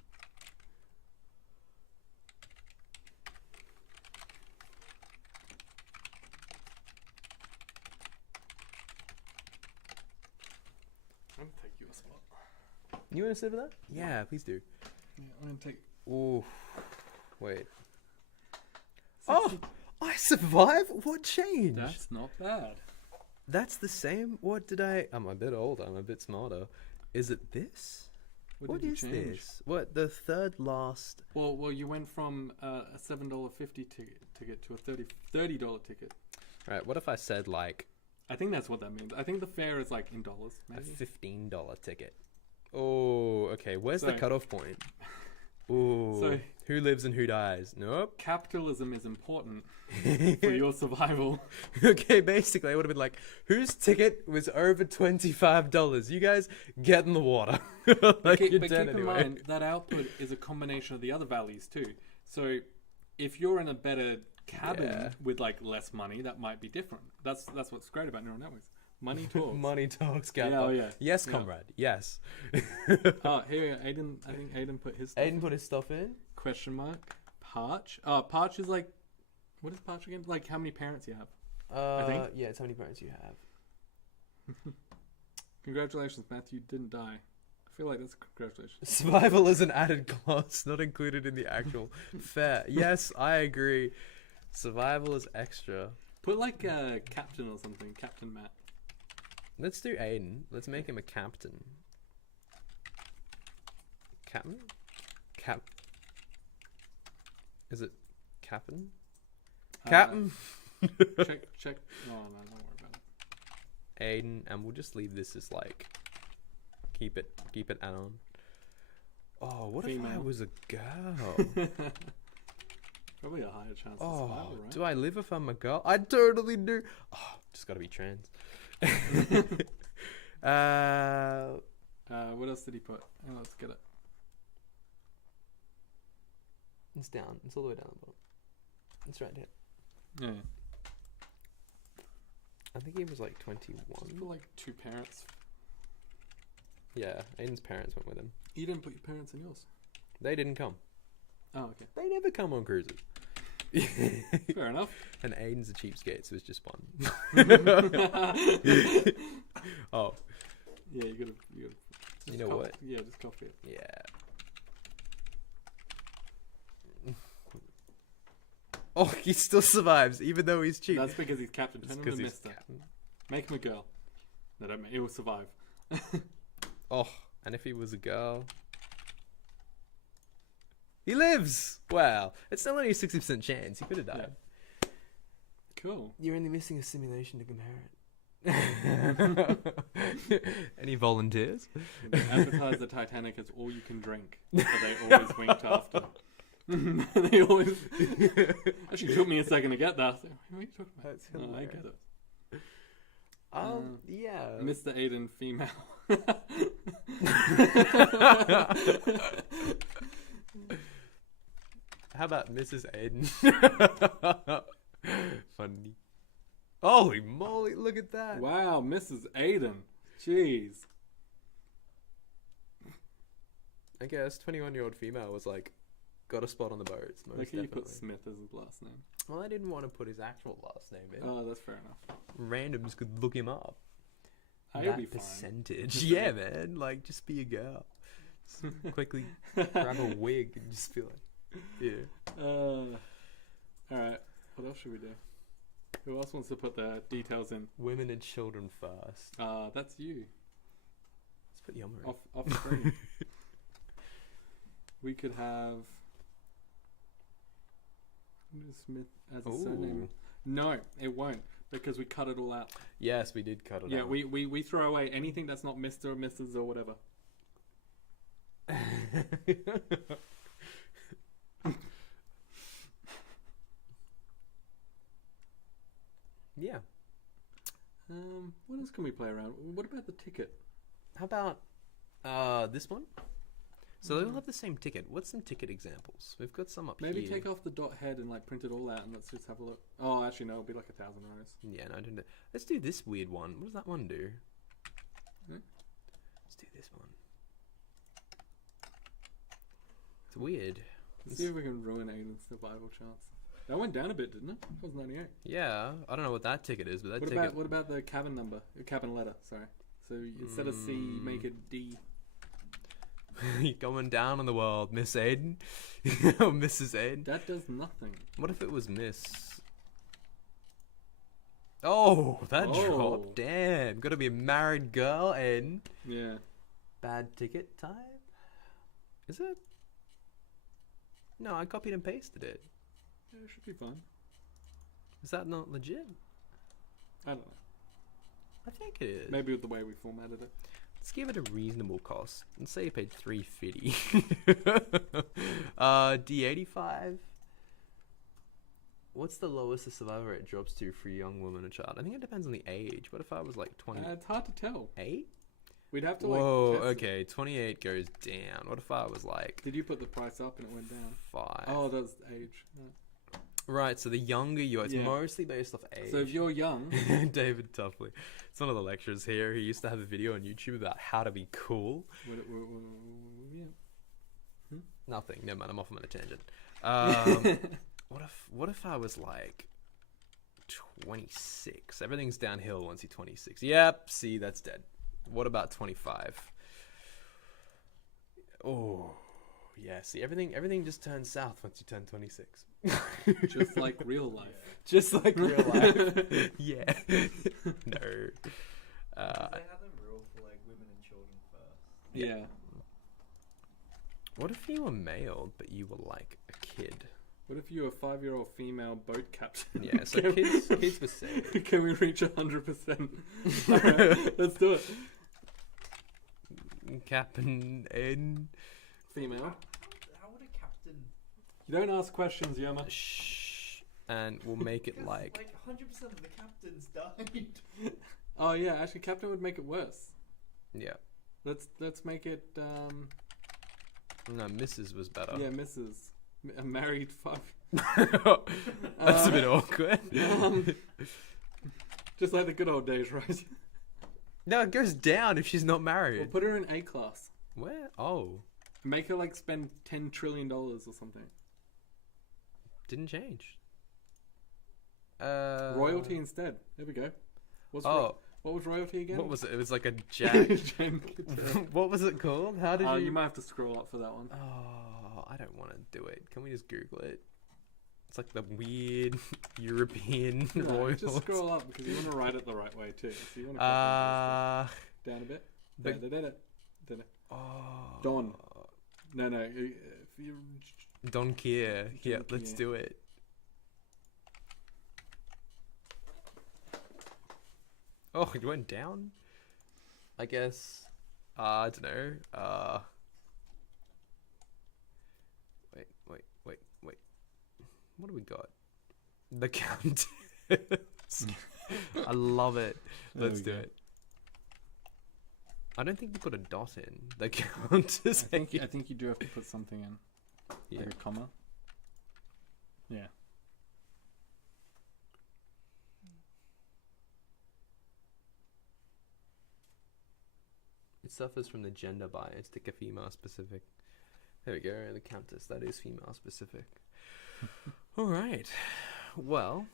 I'm gonna take your spot. You want to sit for that? Yeah, please do. Yeah, I'm gonna take. Ooh. Wait. Oh! I survived? What changed? That's not bad. That's the same? What did I... I'm a bit older. I'm a bit smarter. Is it this? What did you is change? this? What? The third last... Well, you went from a $7.50 ticket to a $30 ticket. Right, what if I said like I think that's what that means. I think the fare is like in dollars, a maybe. $15 ticket? Oh, okay. Where's the So- cutoff point? Ooh. So- Who lives and who dies? Nope. Capitalism is important for your survival. Okay, basically, I would have been like, whose ticket was over $25? You guys get in the water. Like, Keep- you're but dead keep in anyway. mind that output is a combination of the other values too. So if you're in a better cabin Yeah. with like less money, that might be different. That's what's great about neural networks. Money talks. Money talks, Yeah, Kappa. oh yeah. Yes, Yeah. comrade. Yes. Oh, here, Aiden. I think Aiden put his stuff Aiden put his stuff in. question mark. Parch. Parch is like, what is Parch again? Like how many parents you have. think. Yeah, it's how many parents you have. Congratulations, Matthew. You didn't die. I feel like that's congratulations. Survival is an added class, not included in the actual fair. Yes, I agree. Survival is extra. Put like captain or something. Captain Matt. Let's do Aiden. Let's make him a captain. Captain? Cap. Is it Captain? Captain? Check. No, don't worry about it. Aiden, and we'll just leave this as like keep it anon. Oh, what if I Female. was a girl? Probably a higher chance of Oh, survival, right? do I live if I'm a girl? I totally do. Oh, just gotta be trans. What else did he put? Oh, let's get it. It's down. It's all the way down the bottom. It's right here. Yeah. I think he was like Just 21. put like two parents. Yeah, Aiden's parents went with him. You didn't put your parents in yours. They didn't come. Oh, okay. They never come on cruises. Fair enough. And Aiden's a cheapskate, so it's just one. Oh, Yeah, you gotta. You just know what? Yeah, just copy it. yeah. Oh, he still survives, even though he's cheap. That's because he's captain. It's Turn him 'cause to he's mister. captain. Make him a girl. No, don't make. He will survive. Oh, and if he was a girl, he lives. Wow, it's still only a 60% chance. He could have died. Cool. You're only missing a simulation to compare it. Any volunteers? They advertise the Titanic as all you can drink, but they always winked after. They always. Actually, took me a second to get that. So, what are you talking about? That's Oh, I hilarious. get it. Yeah. Mr. Aiden, female. How about Mrs. Aiden? Funny. Holy moly, look at that. Wow, Mrs. Aiden. Jeez. I guess 21-year-old female was like, got a spot on the boats. Most Look how you put definitely. Smith as his last name. Well, I didn't want to put his actual last name in. Oh, that's fair enough. Randoms could look him up. He'll That be fine. percentage. Yeah, man. Like, just be a girl. Just quickly grab a wig and just be like, yeah. Alright, what else should we do? Who else wants to put the details in? Women and children first. That's you. Let's put Yummer in. Off screen. We could have. Smith as a surname. Ooh. No, it won't because we cut it all out. Yes, we did cut it Yeah, out. we throw away anything that's not Mr. or Mrs. or whatever. Yeah. What else can we play around? What about the ticket? How about this one? So they all have the same ticket. What's some ticket examples? We've got some up Maybe here. take off the dot head and like print it all out and let's just have a look. Oh, actually no, it'll be like 1,000 euros. Yeah, no, I don't know. Let's do this weird one. What does that one do? Hmm? Let's do this one. It's weird. Let's see if we can ruin Aiden's survival chance. That went down a bit, didn't it? That was 98. Yeah, I don't know what that ticket is, but that What ticket. what about the cabin number? Cabin letter, sorry. So instead of C, make it D. You're going down in the world, Miss Aiden. Or Mrs. Aiden. That does nothing. What if it was Miss? Oh, that Oh. dropped. Damn. Gotta be a married girl and Yeah. bad ticket type? Is it? No, I copied and pasted it. Yeah, it should be fine. Is that not legit? I don't know. I think it is. Maybe with the way we formatted it. Let's give it a reasonable cost. Let's say you paid $350. D85. What's the lowest the survivor rate drops to for a young woman or child? I think it depends on the age. What if I was like 28? It's hard to tell. Eight? We'd have to Whoa, like. test it. okay. 28 goes down. What if I was like Did you put the price up and it went down? 5? Oh, that's age. No. Right, so the younger you are, it's Yeah. mostly based off age. So if you're young, David Tuffley. It's one of the lecturers here. He used to have a video on YouTube about how to be cool. yeah. Nothing. Never mind. I'm off on a tangent. What if I was like 26? Everything's downhill once you're 26. Yep. See, that's dead. What about 25? Oh, yeah. See, everything just turns south once you turn 26. Just like real life. Just like real life. Yeah. No. They have a rule for like women and children first. Yeah. What if you were male but you were like a kid? What if you're a 5-year-old female boat captain? Yeah. So kids were saved. Can we reach 100%? Alright, let's do it. Captain N. Female. How would a captain? You don't ask questions, Yoma. Shh. And we'll make it Because, like 100% of the captains died. Oh yeah, actually, captain would make it worse. yeah. Let's make it No, Mrs. was better. yeah, Mrs. A married five. That's a bit awkward. Just like the good old days, right? No, it goes down if she's not We'll married. put her in A class. Where? Oh, Make her like spend $10 trillion or something. didn't change. Royalty instead. There we go. Oh, What was royalty again? what was it? It was like a jack. Jen Couture. What was it called? How did You might have to scroll up for that one. Oh, I don't want to do it. Can we just Google it? It's like the weird European No, royals. just scroll up because you want to write it the right way too. So you want to down a bit. the- There. oh, Don. No. If you Don Kier. Yeah, Don let's Kier. do it. Oh, it went down? I guess. I don't know. Wait. What do we got? The Countess. I love it. There Let's we do go. it. I don't think you put a dot in. The Countess. I think you do have to put something in, Yeah. like a comma. Yeah. It suffers from the gender bias to get female specific. There we go, the Countess. That is female specific. All right. Well,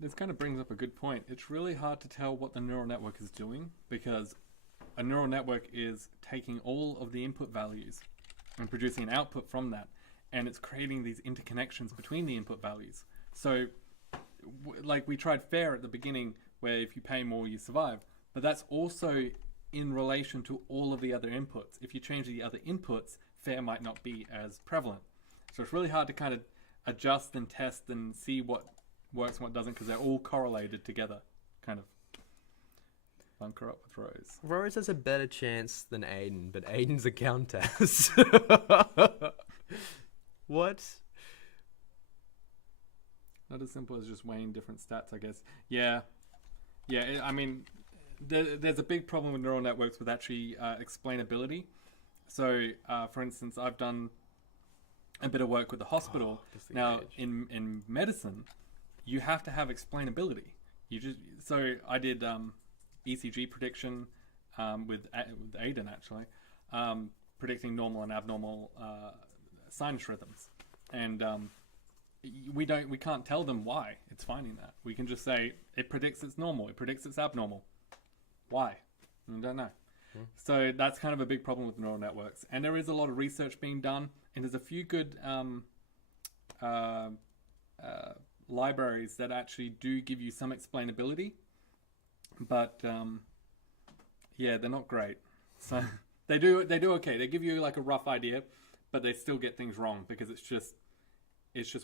This kind of brings up a good point. It's really hard to tell what the neural network is doing because a neural network is taking all of the input values and producing an output from that, and it's creating these interconnections between the input values. So, like we tried fair at the beginning, where if you pay more, you survive, but that's also in relation to all of the other inputs. If you change the other inputs, fair might not be as prevalent. So it's really hard to kind of adjust and test and see what works and what doesn't because they're all correlated together, kind of. Bunker up with Rose. Rose has a better chance than Aiden, but Aiden's a countess. What? Not as simple as just weighing different stats, I guess. Yeah. I mean, there's a big problem with neural networks with actually explainability. So, for instance, I've done a bit of work with the hospital. Now, in medicine, you have to have explainability. So I did ECG prediction with Aiden actually, predicting normal and abnormal sinus rhythms, and we can't tell them why it's finding that. We can just say it predicts it's normal, it predicts it's abnormal. Why? We don't know. So that's kind of a big problem with neural networks, and there is a lot of research being done, and there's a few good libraries that actually do give you some explainability, but they're not great. So they do okay. They give you like a rough idea, but they still get things wrong because it's just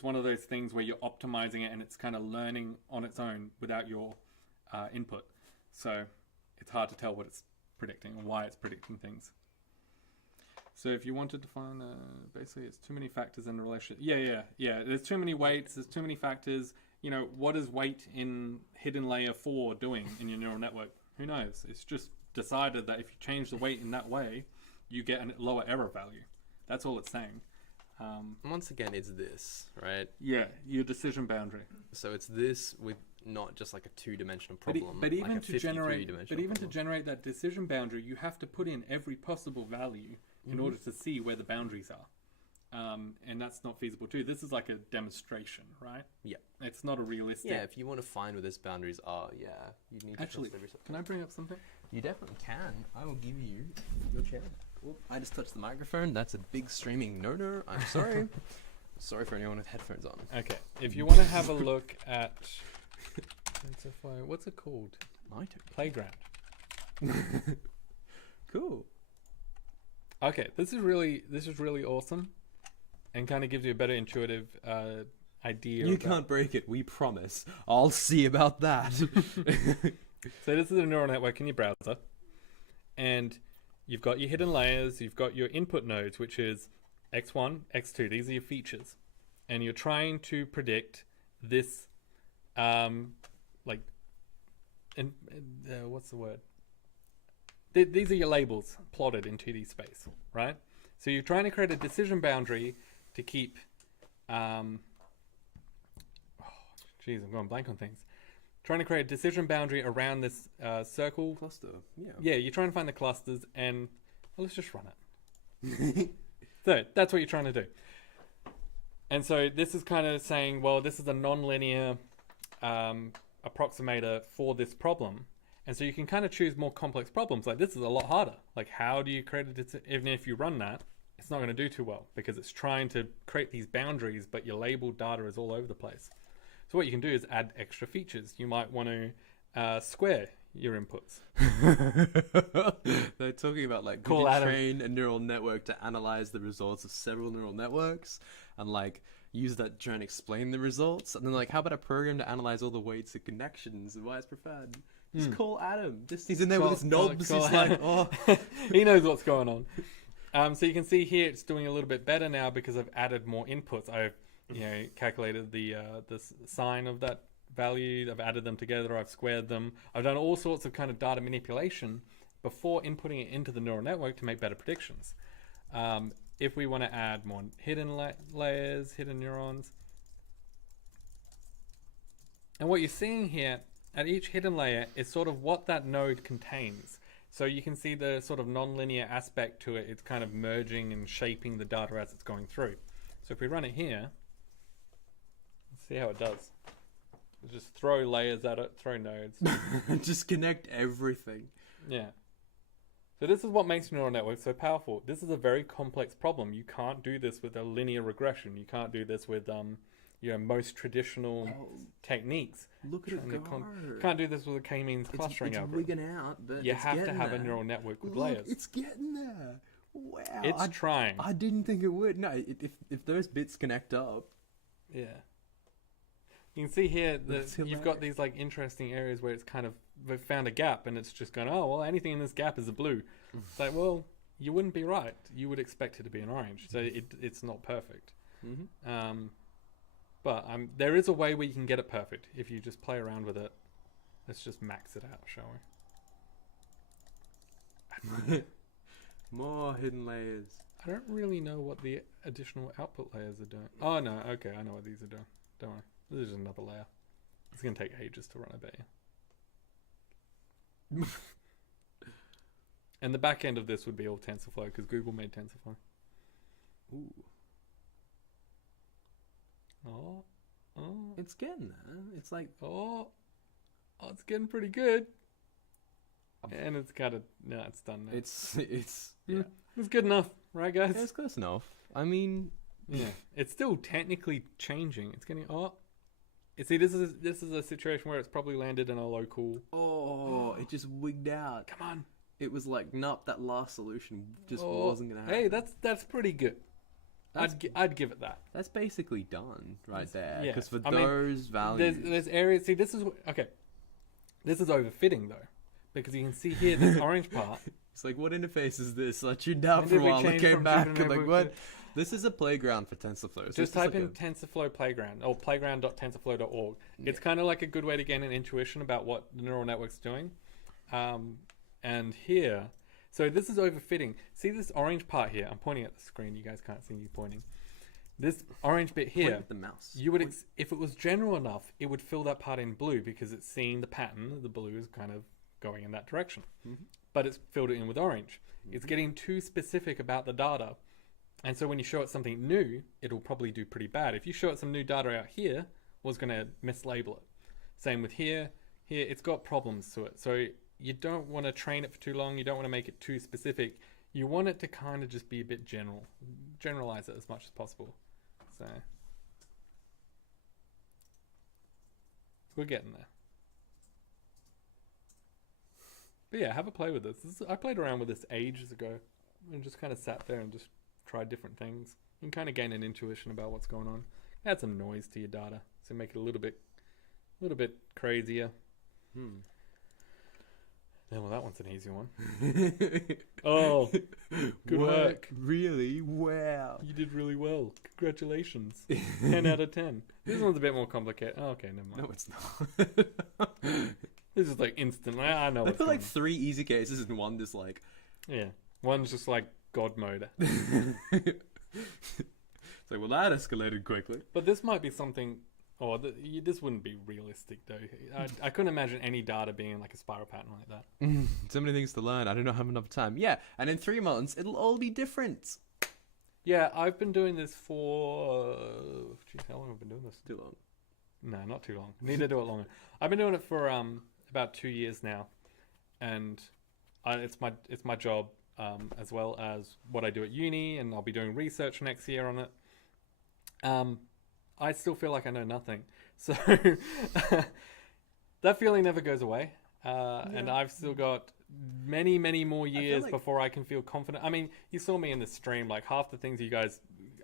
one of those things where you're optimizing it and it's kind of learning on its own without your input. So it's hard to tell what it's predicting and why it's predicting things. So if you wanted to find, basically it's too many factors in the relationship. Yeah. There's too many weights. There's too many factors. You know, what is weight in hidden layer 4 doing in your neural network? Who knows? It's just decided that if you change the weight in that way, you get a lower error value. That's all it's saying. Once again, it's this, right? Yeah, your decision boundary. So it's this with not just like a two-dimensional But problem, even like to generate, problem. that decision boundary, you have to put in every possible value in order to see where the boundaries are. And that's not feasible too. This is like a demonstration, right? Yeah. It's not a realistic. Yeah, if you want to find where those boundaries are, you need to Actually, trust every step. can I bring up something? You definitely can. I will give you your chair. Oop, I just touched the microphone. That's a big streaming no-no. I'm sorry. Sorry for anyone with headphones on. Okay, if you want to have a look at TensorFlow, what's it called? My turn. Playground. Cool. Okay, this is really awesome, and kind of gives you a better intuitive idea. You about- can't break it. We promise. I'll see about that. So this is a neural network in your browser, and you've got your hidden layers. You've got your input nodes, which is x1, x2. These are your features, and you're trying to predict this, what's the word? These are your labels plotted in 2D space, right? So you're trying to create a decision boundary to keep. I'm going blank on things. Trying to create a decision boundary around this circle. Cluster. Yeah. Yeah, you're trying to find the clusters, and let's just run it. So that's what you're trying to do. And so this is kind of saying, well, this is a non-linear approximator for this problem. And so you can kind of choose more complex problems. Like, this is a lot harder. Like, how do you create even if you run that, it's not going to do too well because it's trying to create these boundaries, but your labeled data is all over the place. So what you can do is add extra features. You might want to square your inputs. They're talking about like, Call could you Adam. train a neural network to analyze the results of several neural networks and like use that to try and explain the results? And then like, how about a program to analyze all the weights and connections and why it's preferred? Just call Adam. He's in there with his knobs. call He's like, Adam. oh. He knows what's going on. So you can see here it's doing a little bit better now because I've added more inputs. I've calculated the sign of that value. I've added them together. I've squared them. I've done all sorts of kind of data manipulation before inputting it into the neural network to make better predictions. If we want to add more hidden layers, hidden neurons, and what you're seeing here at each hidden layer is sort of what that node contains. So you can see the sort of non-linear aspect to it. It's kind of merging and shaping the data as it's going through. So if we run it here, let's see how it does. Just throw layers at it, throw nodes. Just connect everything. Yeah. So this is what makes neural networks so powerful. This is a very complex problem. You can't do this with a linear regression. You can't do this with most traditional techniques. Look at it go. Can't do this with a k-means clustering it's algorithm. wigging out, but You it's have to getting have there. a neural network with Look, layers. it's getting there. Wow. It's trying. I didn't think it would. No, if those bits connect up, Yeah. You can see here that That's you've got these like interesting areas where it's kind of they've found a gap and it's just going, oh well, anything in this gap is a blue. It's like, well, you wouldn't be right. You would expect it to be an orange, so it's not perfect. Mm-hmm. But there is a way where you can get it perfect if you just play around with it. Let's just max it out, shall we? More hidden layers. I don't really know what the additional output layers are doing. Oh no, okay, I know what these are doing. Don't worry. This is another layer. It's going to take ages to run, I bet you. And the back end of this would be all TensorFlow because Google made TensorFlow. Ooh, Oh, it's getting there. It's like it's getting pretty good. And it's got it's done now. it's Yeah. It's good enough, right, guys? it's close enough. I mean, Yeah, it's still technically changing. It's getting see, this is a situation where it's probably landed in a local. it just wigged out. Come on, It was like, nope, that last solution just wasn't gonna happen. hey, that's pretty good. I'd give it that. That's basically done right there. yeah. Because for I mean, those values, There's areas. See, this is okay. This is overfitting though, because you can see here this orange part. it's like, what interface is this? I tuned out When for a did we while and change came from back Jupyter and like, Notebook what? to- This is a playground for TensorFlow. So Just it's type like in TensorFlow Playground or playground.tensorflow.org. It's Yeah. kind of like a good way to gain an intuition about what the neural network's doing. And here, so this is overfitting. See this orange part here? I'm pointing at the screen. You guys can't see me pointing. This orange bit Point here, with the mouse. you would if it was general enough, it would fill that part in blue because it's seeing the pattern. The blue is kind of going in that direction, but it's filled it in with orange. It's getting too specific about the data. And so when you show it something new, it'll probably do pretty bad. If you show it some new data out here, well, it's going to mislabel it. Same with here. Here, it's got problems to it. So you don't want to train it for too long. You don't want to make it too specific. You want it to kind of just be a bit general. Generalize it as much as possible. So we're getting there. But yeah, have a play with this. I played around with this ages ago and just kind of sat there and just tried different things. You can kind of gain an intuition about what's going on. Add some noise to your data, so make it a little bit crazier. Yeah, well, that one's an easy one. Oh, good work. Really? Wow. You did really well. Congratulations. 10 out of 10. This one's a bit more complicated. Oh, okay, never mind. No, it's not. This is like instant. I know I what's put going like 3 easy cases and one just like. on. Yeah. One's just like God mode. It's like, well, that escalated quickly. But this might be something... this wouldn't be realistic, though. I couldn't imagine any data being like a spiral pattern like that. So many things to learn. I don't have enough time. Yeah, and in 3 months, it'll all be different. Yeah, I've been doing this for... Geez, how long have I been doing this? Too long. No, not too long. Need to do it longer. I've been doing it for about 2 years now, and it's my job as well as what I do at uni, and I'll be doing research next year on it. I still feel like I know nothing, so that feeling never goes away, and I've still got many more years like- before I can feel confident. I mean, you saw me in the stream, like half the things you guys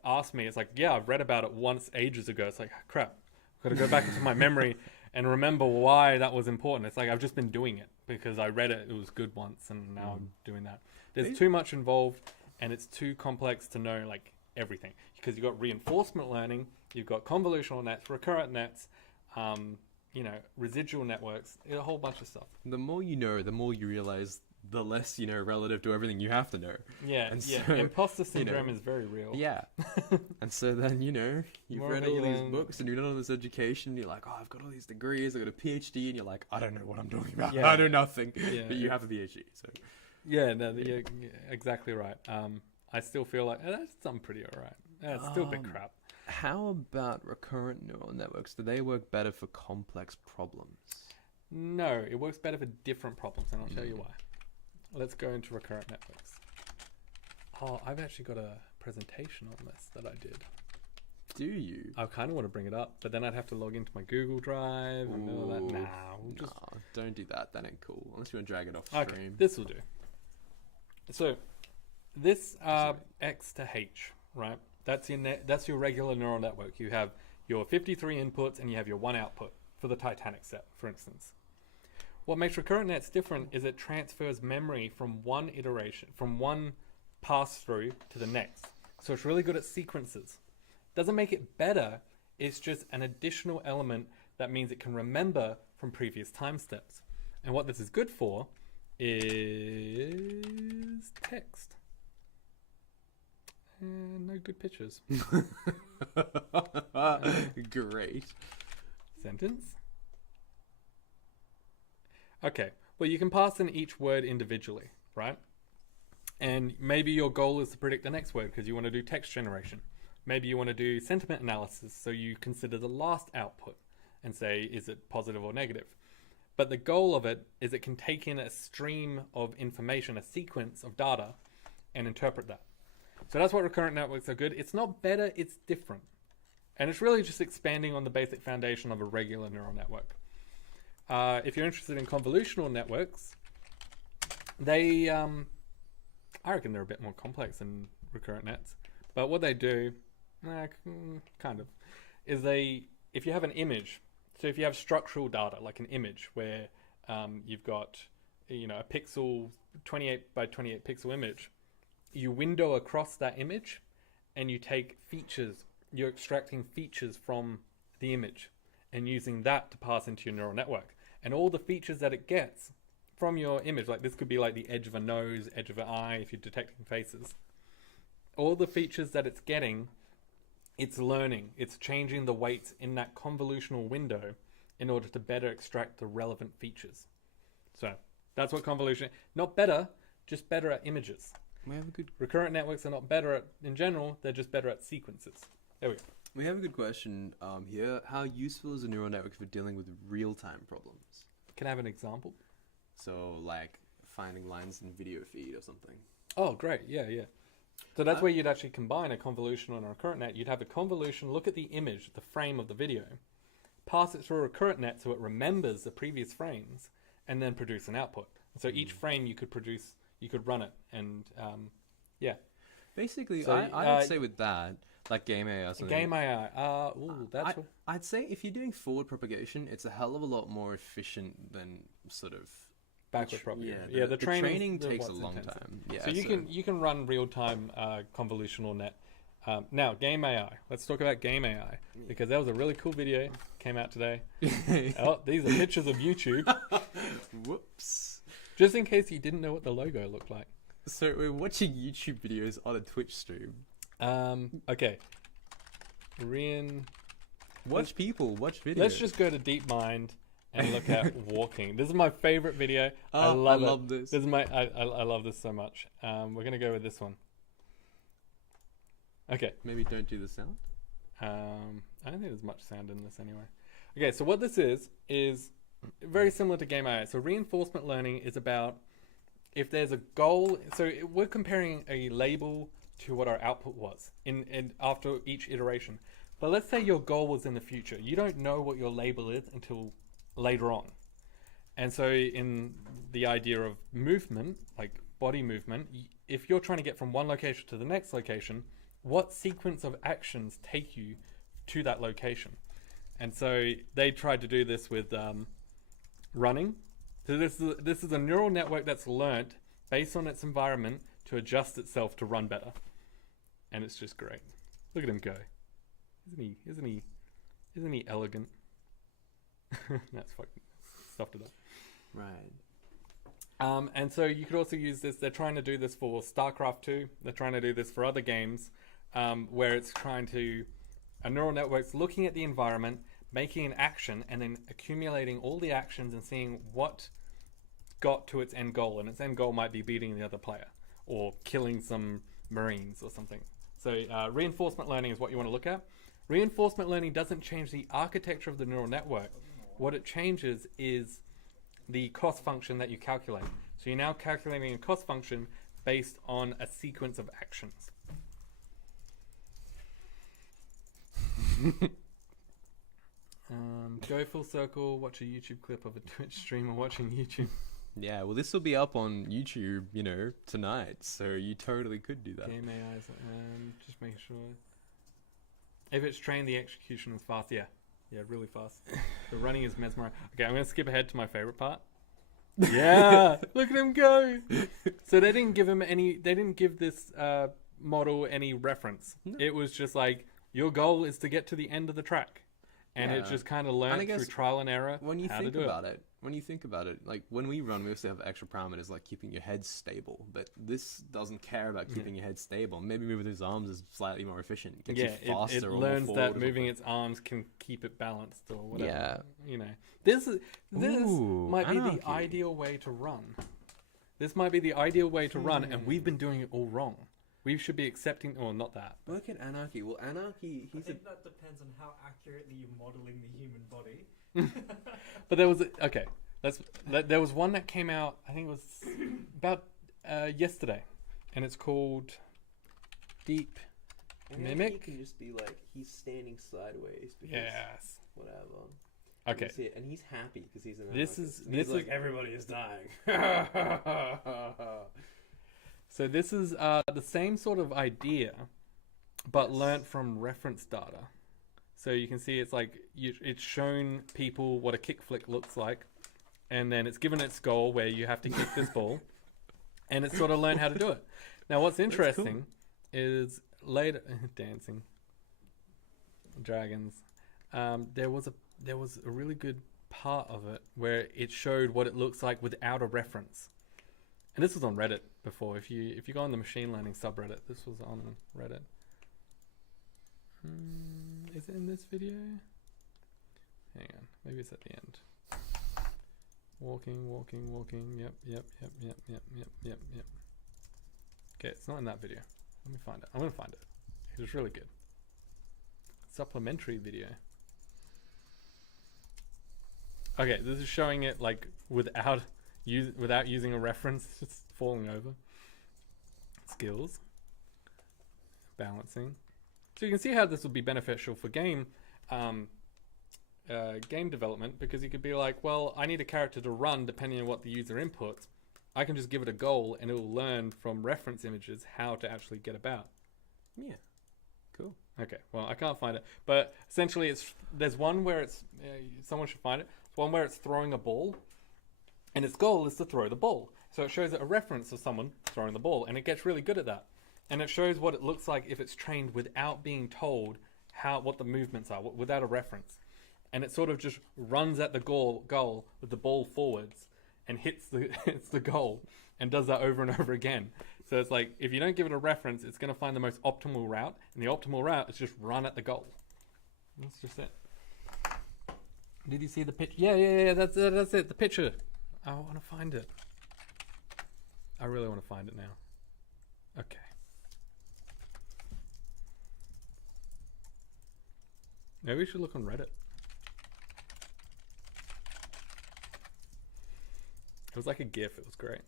asked me, it's like, yeah, I've read about it once ages ago. It's like, crap, I've got to go back into my memory and remember why that was important. It's like I've just been doing it because I read it was good once, and now I'm doing that. There's too much involved, and it's too complex to know like everything, because you've got reinforcement learning, you've got convolutional nets, recurrent nets, residual networks, a whole bunch of stuff. The more you know, the more you realize the less you know relative to everything you have to know. Yeah, And yeah. so, Imposter syndrome is very real. Yeah. And so then, you've More read all these revealing. books and you've done all this education, and you're like, oh, I've got all these degrees, I've got a PhD, and you're like, I don't know what I'm talking about. Yeah. I know nothing. Yeah. But you have a PhD, so. Yeah, no, you're exactly right. I still feel like I'm pretty alright. It's still a bit crap. How about recurrent neural networks? Do they work better for complex problems? No, it works better for different problems, and I'll tell you why. Let's go into recurrent networks. Oh, I've actually got a presentation on this that I did. Do you? I kind of want to bring it up, but then I'd have to log into my Google Drive and all that. Ooh. Nah, we'll just... No, don't do that. That ain't cool. Unless you want to drag it off Okay, stream. this will do. So, this X to H, right? That's your regular neural network. You have your 53 inputs and you have your 1 output for the Titanic set, for instance. What makes recurrent nets different is it transfers memory from one iteration, from one pass through to the next. So it's really good at sequences. Doesn't make it better, it's just an additional element that means it can remember from previous time steps. And what this is good for is text. And no good pictures. Great. Sentence. Okay, well, you can pass in each word individually, right? And maybe your goal is to predict the next word because you want to do text generation. Maybe you want to do sentiment analysis, so you consider the last output and say, is it positive or negative? But the goal of it is it can take in a stream of information, a sequence of data, and interpret that. So that's what recurrent networks are good. It's not better, it's different. And it's really just expanding on the basic foundation of a regular neural network. If you're interested in convolutional networks, they, I reckon they're a bit more complex than recurrent nets. But what they do, kind of, is if you have an image, so if you have structural data, like an image where you've got, a pixel, 28 by 28 pixel image, you window across that image and you take features, you're extracting features from the image and using that to pass into your neural network. And all the features that it gets from your image, like this could be like the edge of a nose, edge of an eye, if you're detecting faces. All the features that it's getting, it's learning. It's changing the weights in that convolutional window in order to better extract the relevant features. So that's what convolution, not better, just better at images. We have a good. Recurrent networks are not better at, in general, they're just better at sequences. There we go. We have a good question here. How useful is a neural network for dealing with real-time problems? Can I have an example? So, like finding lines in video feed or something. Oh, great. Yeah. So that's where you'd actually combine a convolution and a recurrent net. You'd have a convolution look at the image, the frame of the video, pass it through a recurrent net so it remembers the previous frames, and then produce an output. So each frame you could run it, and yeah. Basically, So, I would say with that, like game AI or something. Game AI. I'd say if you're doing forward propagation, it's a hell of a lot more efficient than sort of backward propagation. Yeah, the the training is takes a what's long intensive. time. Yeah, So you can run real time convolutional net. Now, game AI. Let's talk about game AI because that was a really cool video came out today. Oh, these are pictures of YouTube. Whoops. Just in case you didn't know what the logo looked like. So we're watching YouTube videos on a Twitch stream. Okay. Rian. Watch videos. Let's just go to DeepMind and look at walking. This is my favorite video. I I love love it. this. This is I love this so much. We're gonna go with this one. Okay. Maybe don't do the sound. I don't think there's much sound in this anyway. Okay, so what this is very similar to game AI. So reinforcement learning is about if there's a goal. So we're comparing a label to what our output was in after each iteration. But let's say your goal was in the future. You don't know what your label is until later on. And so in the idea of movement, like body movement, if you're trying to get from one location to the next location, what sequence of actions take you to that location? And so they tried to do this with running. So this is a neural network that's learnt based on its environment to adjust itself to run better. And it's just great. Look at him go. Isn't he elegant? That's fucking stuffed it up. Right. And so you could also use this. They're trying to do this for StarCraft 2. They're trying to do this for other games where it's trying to... A neural network's looking at the environment, making an action, and then accumulating all the actions and seeing what got to its end goal. And its end goal might be beating the other player or killing some Marines or something. So reinforcement learning is what you want to look at. Reinforcement learning doesn't change the architecture of the neural network. What it changes is the cost function that you calculate. So you're now calculating a cost function based on a sequence of actions. Go full circle, watch a YouTube clip of a Twitch streamer watching YouTube. Yeah, well, this will be up on YouTube, tonight, so you totally could do that. Game AI, just making sure. If it's trained, the execution is fast. Yeah, really fast. The running is mesmerizing. Okay, I'm gonna skip ahead to my favorite part. Yeah, look at him go. So they didn't give him any. They didn't give this model any reference. No. It was just like your goal is to get to the end of the track, and it Yeah. just kind of And I learned through guess trial and error When you how think to do about it, like when we run, we also have extra parameters like keeping your head stable. But this doesn't care about keeping your head stable. Maybe moving his arms is slightly more efficient. It gets Yeah, you faster it or more learns forward that or moving something. its arms can keep it balanced or whatever. Yeah. You know, this Ooh, might be anarchy. the ideal way to run. This might be the ideal way to run, and we've been doing it all wrong. We should be accepting, or not that. Look at Anarchy. Well, Anarchy, I think that depends on how accurately you're modeling the human body. But there was there was one that came out. I think it was about yesterday, and it's called Deep Mimic. can just be like he's standing sideways. Because Yes. Whatever. Okay. You see it, and he's happy because he's an This anarchist. is- And he's this like is- everybody is dying. So this is the same sort of idea, but learnt from reference data. So you can see it's like it's shown people what a kick flick looks like, and then it's given its goal where you have to kick this ball, and it's sort of learned how to do it. Now what's interesting is later dancing dragons. There was a really good part of it where it showed what it looks like without a reference. And this was on Reddit before. If you go on the machine learning subreddit, this was on Reddit. Is it in this video? Hang on, maybe it's at the end. Walking. Yep. Okay, it's not in that video. Let me find it. I'm gonna find it. It was really good. Supplementary video. Okay, this is showing it like without using a reference, just falling over. Skills. Balancing. So you can see how this would be beneficial for game development, because you could be like, well, I need a character to run depending on what the user inputs. I can just give it a goal and it will learn from reference images how to actually get about. Yeah. Cool. Okay, well, I can't find it, but essentially there's one where it's someone should find it. It's one where it's throwing a ball, and its goal is to throw the ball. So it shows it a reference of someone throwing the ball, and it gets really good at that. And it shows what it looks like if it's trained without being told what the movements are, without a reference. And it sort of just runs at the goal with the ball forwards and hits the goal and does that over and over again. So it's like, if you don't give it a reference, it's going to find the most optimal route, and the optimal route is just run at the goal. That's just it. Did you see the picture? Yeah, that's it, the picture. I want to find it. I really want to find it now. Okay. Maybe we should look on Reddit. It was like a GIF. It was great.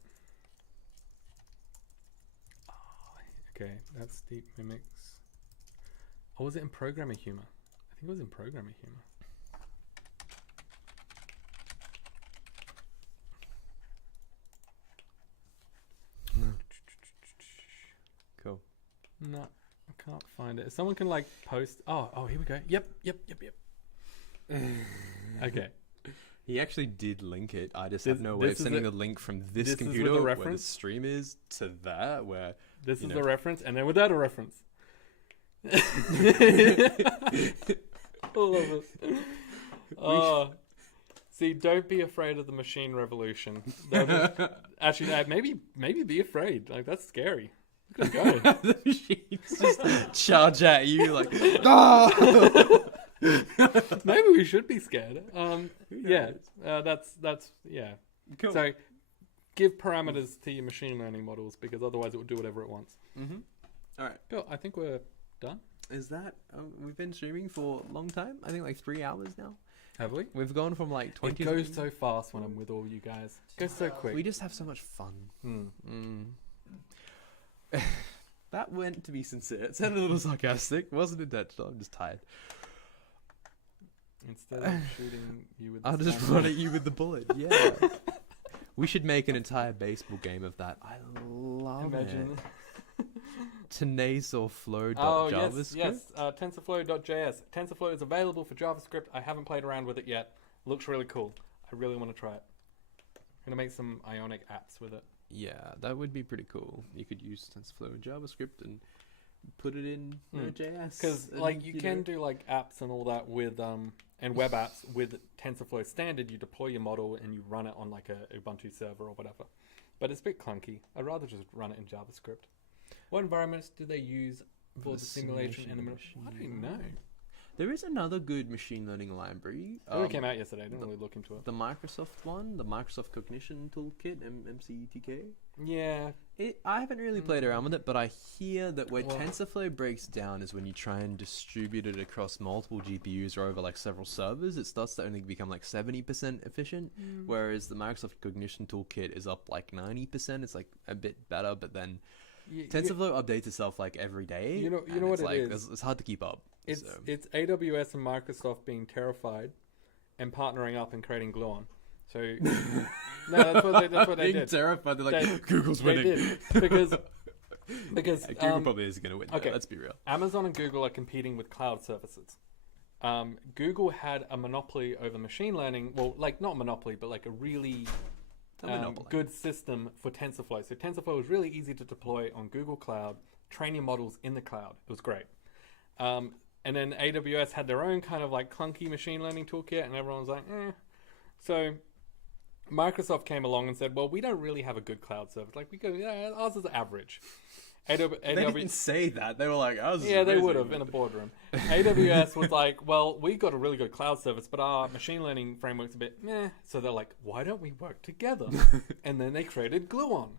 Oh, okay, that's Deep Mimics. Or was it in Programmer Humor? I think it was in Programmer Humor. Cool. No, I can't find it. If someone can like post. Oh, here we go. Yep. Okay. He actually did link it. I just have This- no way of this is sending the- the link from this this is with the computer where the reference? stream is to that where This You is know. the reference, and then without a reference. I love it. Oh, see, don't be afraid of the machine revolution. Actually, maybe be afraid. Like, that's scary. Look at it go. the machines just charge at you like ah! Maybe we should be scared. Yeah, that's yeah. Cool. So, give parameters to your machine learning models, because otherwise it will do whatever it wants. All right. Cool. I think we're done. Is that we've been streaming for a long time? I think like 3 hours now. Have we? We've gone from like 20. It goes so fast when I'm with all you guys. It goes so quick. We just have so much fun. That went to be sincere. It sounded a little sarcastic. Wasn't intentional. I'm just tired. Instead of shooting you with the I'll just sniper. run at you with the bullet. Yeah. We should make an entire baseball game of that. I love Imagine. it. TensorFlow.javascript. Oh, yes. TensorFlow.js. TensorFlow is available for JavaScript. I haven't played around with it yet. Looks really cool. I really want to try it. I'm going to make some Ionic apps with it. Yeah, that would be pretty cool. You could use TensorFlow in JavaScript and put it in Node.js. Because like you can do like apps and all that with and web apps with TensorFlow standard. You deploy your model and you run it on like a Ubuntu server or whatever. But it's a bit clunky. I'd rather just run it in JavaScript. What environments do they use for the simulation and the I don't know. There is another good machine learning library. It only came out yesterday. I didn't really look into it. The Microsoft one, the Microsoft Cognition Toolkit, MCTK. Yeah. I haven't really played around with it, but I hear that where Well- TensorFlow breaks down is when you try and distribute it across multiple GPUs or over like several servers. It starts to only become like 70% efficient, whereas the Microsoft Cognition Toolkit is up like 90%. It's like a bit better, but then TensorFlow updates itself like every day. You know and what it's it like, is? It's hard to keep up. It's so. it's AWS and Microsoft being terrified and partnering up and creating Gluon. So no, that's what they Being did. terrified, they're like, They- Google's They winning. did because Google probably is going to win. okay. Okay. Let's be real. Amazon and Google are competing with cloud services. Google had a monopoly over machine learning. Well, like not monopoly, but like a really A monopoly. good system for TensorFlow. So TensorFlow was really easy to deploy on Google Cloud, train your models in the cloud. It was great. And then AWS had their own kind of like clunky machine learning toolkit, and everyone was like, eh. So Microsoft came along and said, well, we don't really have a good cloud service. Like we go, yeah, ours is average. They didn't say that. They were like, "Ours is Yeah, they amazing." would have in a boardroom. AWS was like, well, we got a really good cloud service, but our machine learning framework's a bit meh. So they're like, why don't we work together? And then they created Gluon.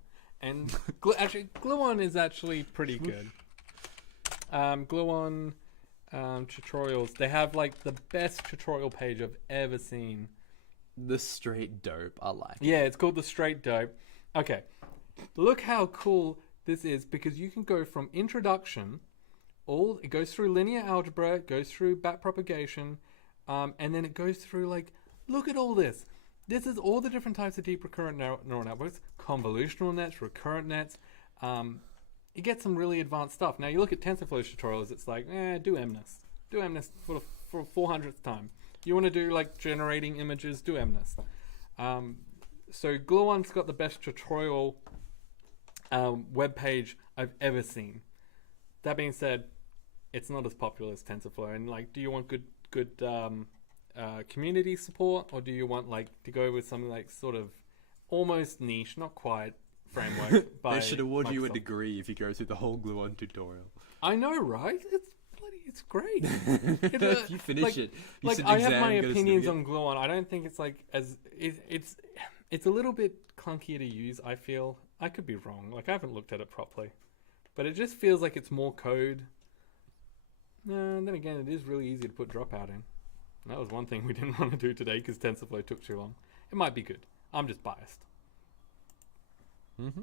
And Gluon is actually pretty good. Gluon tutorials. They have like the best tutorial page I've ever seen. The straight dope. I like. it. Yeah, it's called the straight dope. Okay, look how cool this is because you can go from introduction, it goes through linear algebra, it goes through backpropagation, and then it goes through like, look at all this. This is all the different types of deep recurrent neural networks, convolutional nets, recurrent nets. You get some really advanced stuff. Now you look at TensorFlow's tutorials, it's like, do MNIST. Do MNIST for 400th time. You want to do like generating images, do MNIST. So Gluon's got the best tutorial web page I've ever seen. That being said, it's not as popular as TensorFlow. And like, do you want good community support, or do you want like to go with something like sort of almost niche, not quite framework? By They should award you a Microsoft? degree if you go through the whole Gluon tutorial. I know, right? It's great. If you finish it, you Like sit I exam, have my get a opinions certificate. on Gluon. I don't think it's like it's a little bit clunky to use. I feel I could be wrong. Like I haven't looked at it properly, but it just feels like it's more code. And then again, it is really easy to put dropout in. And that was one thing we didn't want to do today because TensorFlow took too long. It might be good. I'm just biased. Mm-hmm.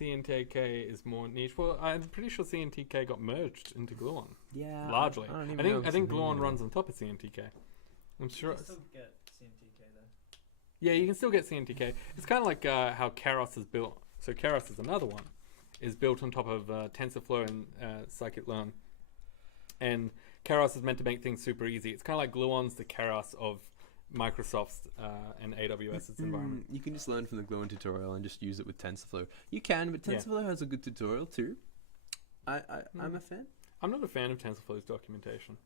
CNTK is more niche. Well, I'm pretty sure CNTK got merged into Gluon. Yeah. Largely. I don't even I know think if I it's think a Gluon thing runs on top of CNTK. I'm sure. You can still get CMTK though. Yeah, you can still get CNTK. It's kind of like how Keras is built. So Keras is another one, is built on top of TensorFlow and scikit-learn. And Keras is meant to make things super easy. It's kind of like Gluon's the Keras of Microsoft's and AWS's environment. You can just learn from the Gluon tutorial and just use it with TensorFlow. You can, but Yeah. TensorFlow has a good tutorial too. I'm a fan. I'm not a fan of TensorFlow's documentation.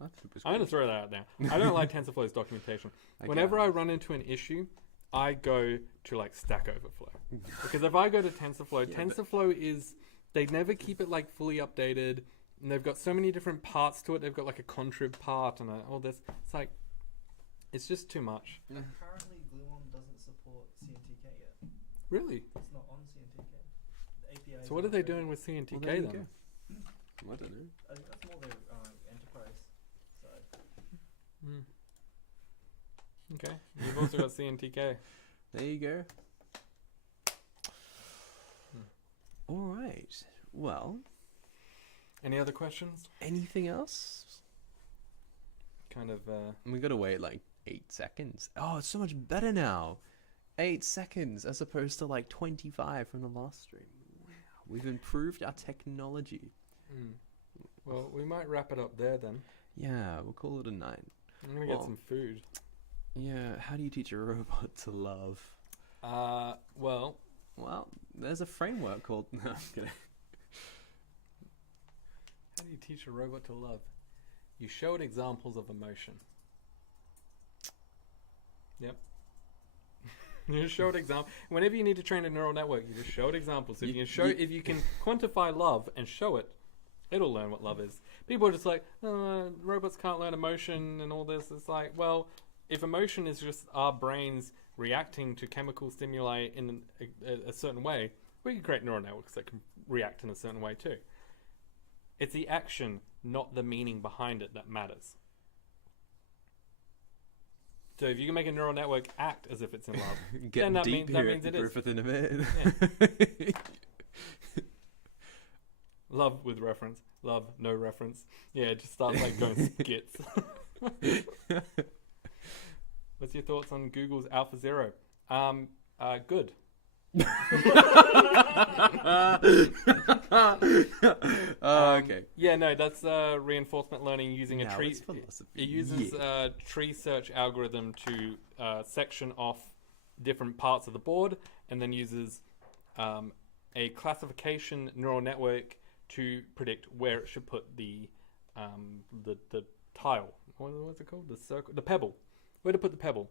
I thought it was I'm going to good. throw that out now. I don't like TensorFlow's documentation. Whenever I run into an issue, I go to like Stack Overflow. Because if I go to TensorFlow, Yeah, but- TensorFlow is, they never keep it like fully updated. And they've got so many different parts to it. They've got like a contrib part and all this. It's like, it's just too much. Apparently, Gluon doesn't support CNTK yet. Really? It's not on CNTK. The API. So what are they doing with CNTK Well, there you then? go. I don't know. I think that's more their enterprise side. Hmm. Okay. You've also got CNTK. There you go. Hmm. All right. Well, Any other questions? anything else? Kind of, We gotta wait like 8 seconds. Oh, it's so much better now. 8 seconds as opposed to like 25 from the last stream. Wow, We've improved our technology. Mm. Well, we might wrap it up there then. Yeah, we'll call it a night. I'm gonna Well- get some food. Yeah, how do you teach a robot to love? Well, Well, there's a framework called. No, I'm kidding. how do you teach a robot to love? You show it examples of emotion. Yep. You just show it example. Whenever you need to train a neural network, you just show it examples. If if you can quantify love and show it, it'll learn what love is. People are just like, robots can't learn emotion and all this. It's like, well, if emotion is just our brains reacting to chemical stimuli in a certain way, we can create neural networks that can react in a certain way too. It's the action, not the meaning behind it, that matters. So if you can make a neural network act as if it's in love, Getting that deep mean- that here means at it is. Griffith in a minute. love with reference, love no reference. Yeah, it just starts like going skits. What's your thoughts on Google's AlphaZero? Good. Okay. Yeah, no, that's reinforcement learning using a Now tree. it's philosophy. It uses a tree search algorithm to section off different parts of the board, and then uses a classification neural network to predict where it should put the tile. What's it called? The circle, the pebble. Where to put the pebble.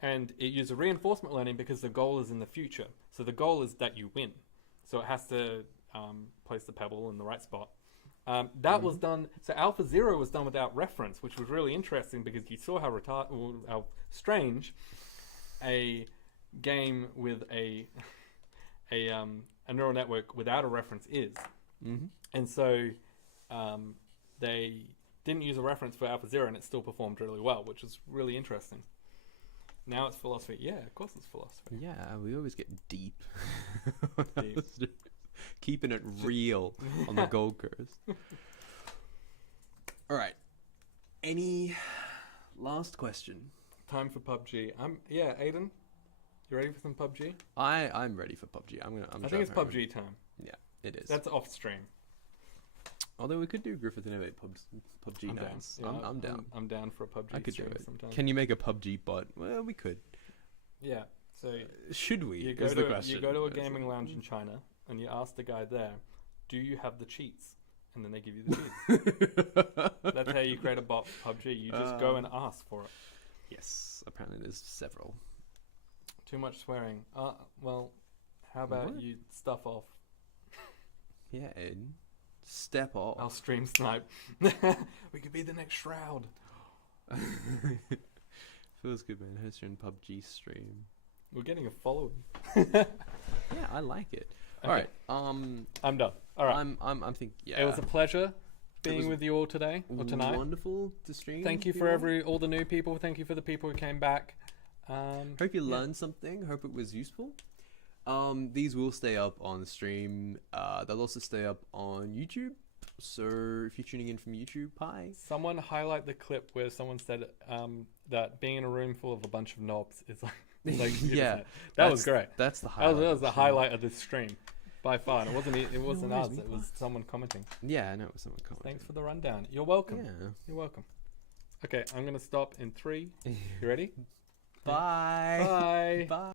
And it uses reinforcement learning because the goal is in the future. So the goal is that you win. So it has to place the pebble in the right spot. That was done. So AlphaZero was done without reference, which was really interesting because you saw how strange a game with a neural network without a reference is. Mm-hmm. And so they didn't use a reference for AlphaZero, and it still performed really well, which is really interesting. Now it's philosophy. Yeah, of course it's philosophy. Yeah, we always get deep. Deep. Keeping it real on the Gold Coast. All right. Any last question? Time for PUBG. Yeah, Aiden, you ready for some PUBG? I'm ready for PUBG. I think it's PUBG time. Yeah, it is. That's off stream. Although we could do Griffith Innovate PUBG I'm down. nights. Yeah, I'm down. I'm down for a PUBG I could do stream it. sometime. Can you make a PUBG bot? Well, we could. Yeah. So Should we? you go is the to question. you go to a gaming lounge in China and you ask the guy there, "Do you have the cheats?" And then they give you the cheats. That's how you create a bot for PUBG. You just go and ask for it. Yes. Apparently, there's several. Too much swearing. Well, how about What? you stuff off? Yeah, Ed. Step off. I'll stream snipe. We could be the next Shroud. Feels good, man. Host your own PUBG stream. We're getting a following. Yeah, I like it. Okay. All right. I'm done. All right. I'm thinking. Yeah. It was a pleasure being was with you all today or tonight. Wonderful to stream. Thank you with for all. all the new people. Thank you for the people who came back. Hope you learned something. Hope it was useful. These will stay up on the stream. They'll also stay up on YouTube. So if you're tuning in from YouTube, hi. Someone highlight the clip where someone said that being in a room full of a bunch of knobs is like Yeah, that was great. That's the That highlight. was the of highlight of this stream by far. And it wasn't worries, us. we It was someone commenting. Yeah, I know it was someone commenting. Thanks for the rundown. You're welcome. Yeah. You're welcome. Okay, I'm gonna stop in 3. You ready? Bye. Bye. Bye.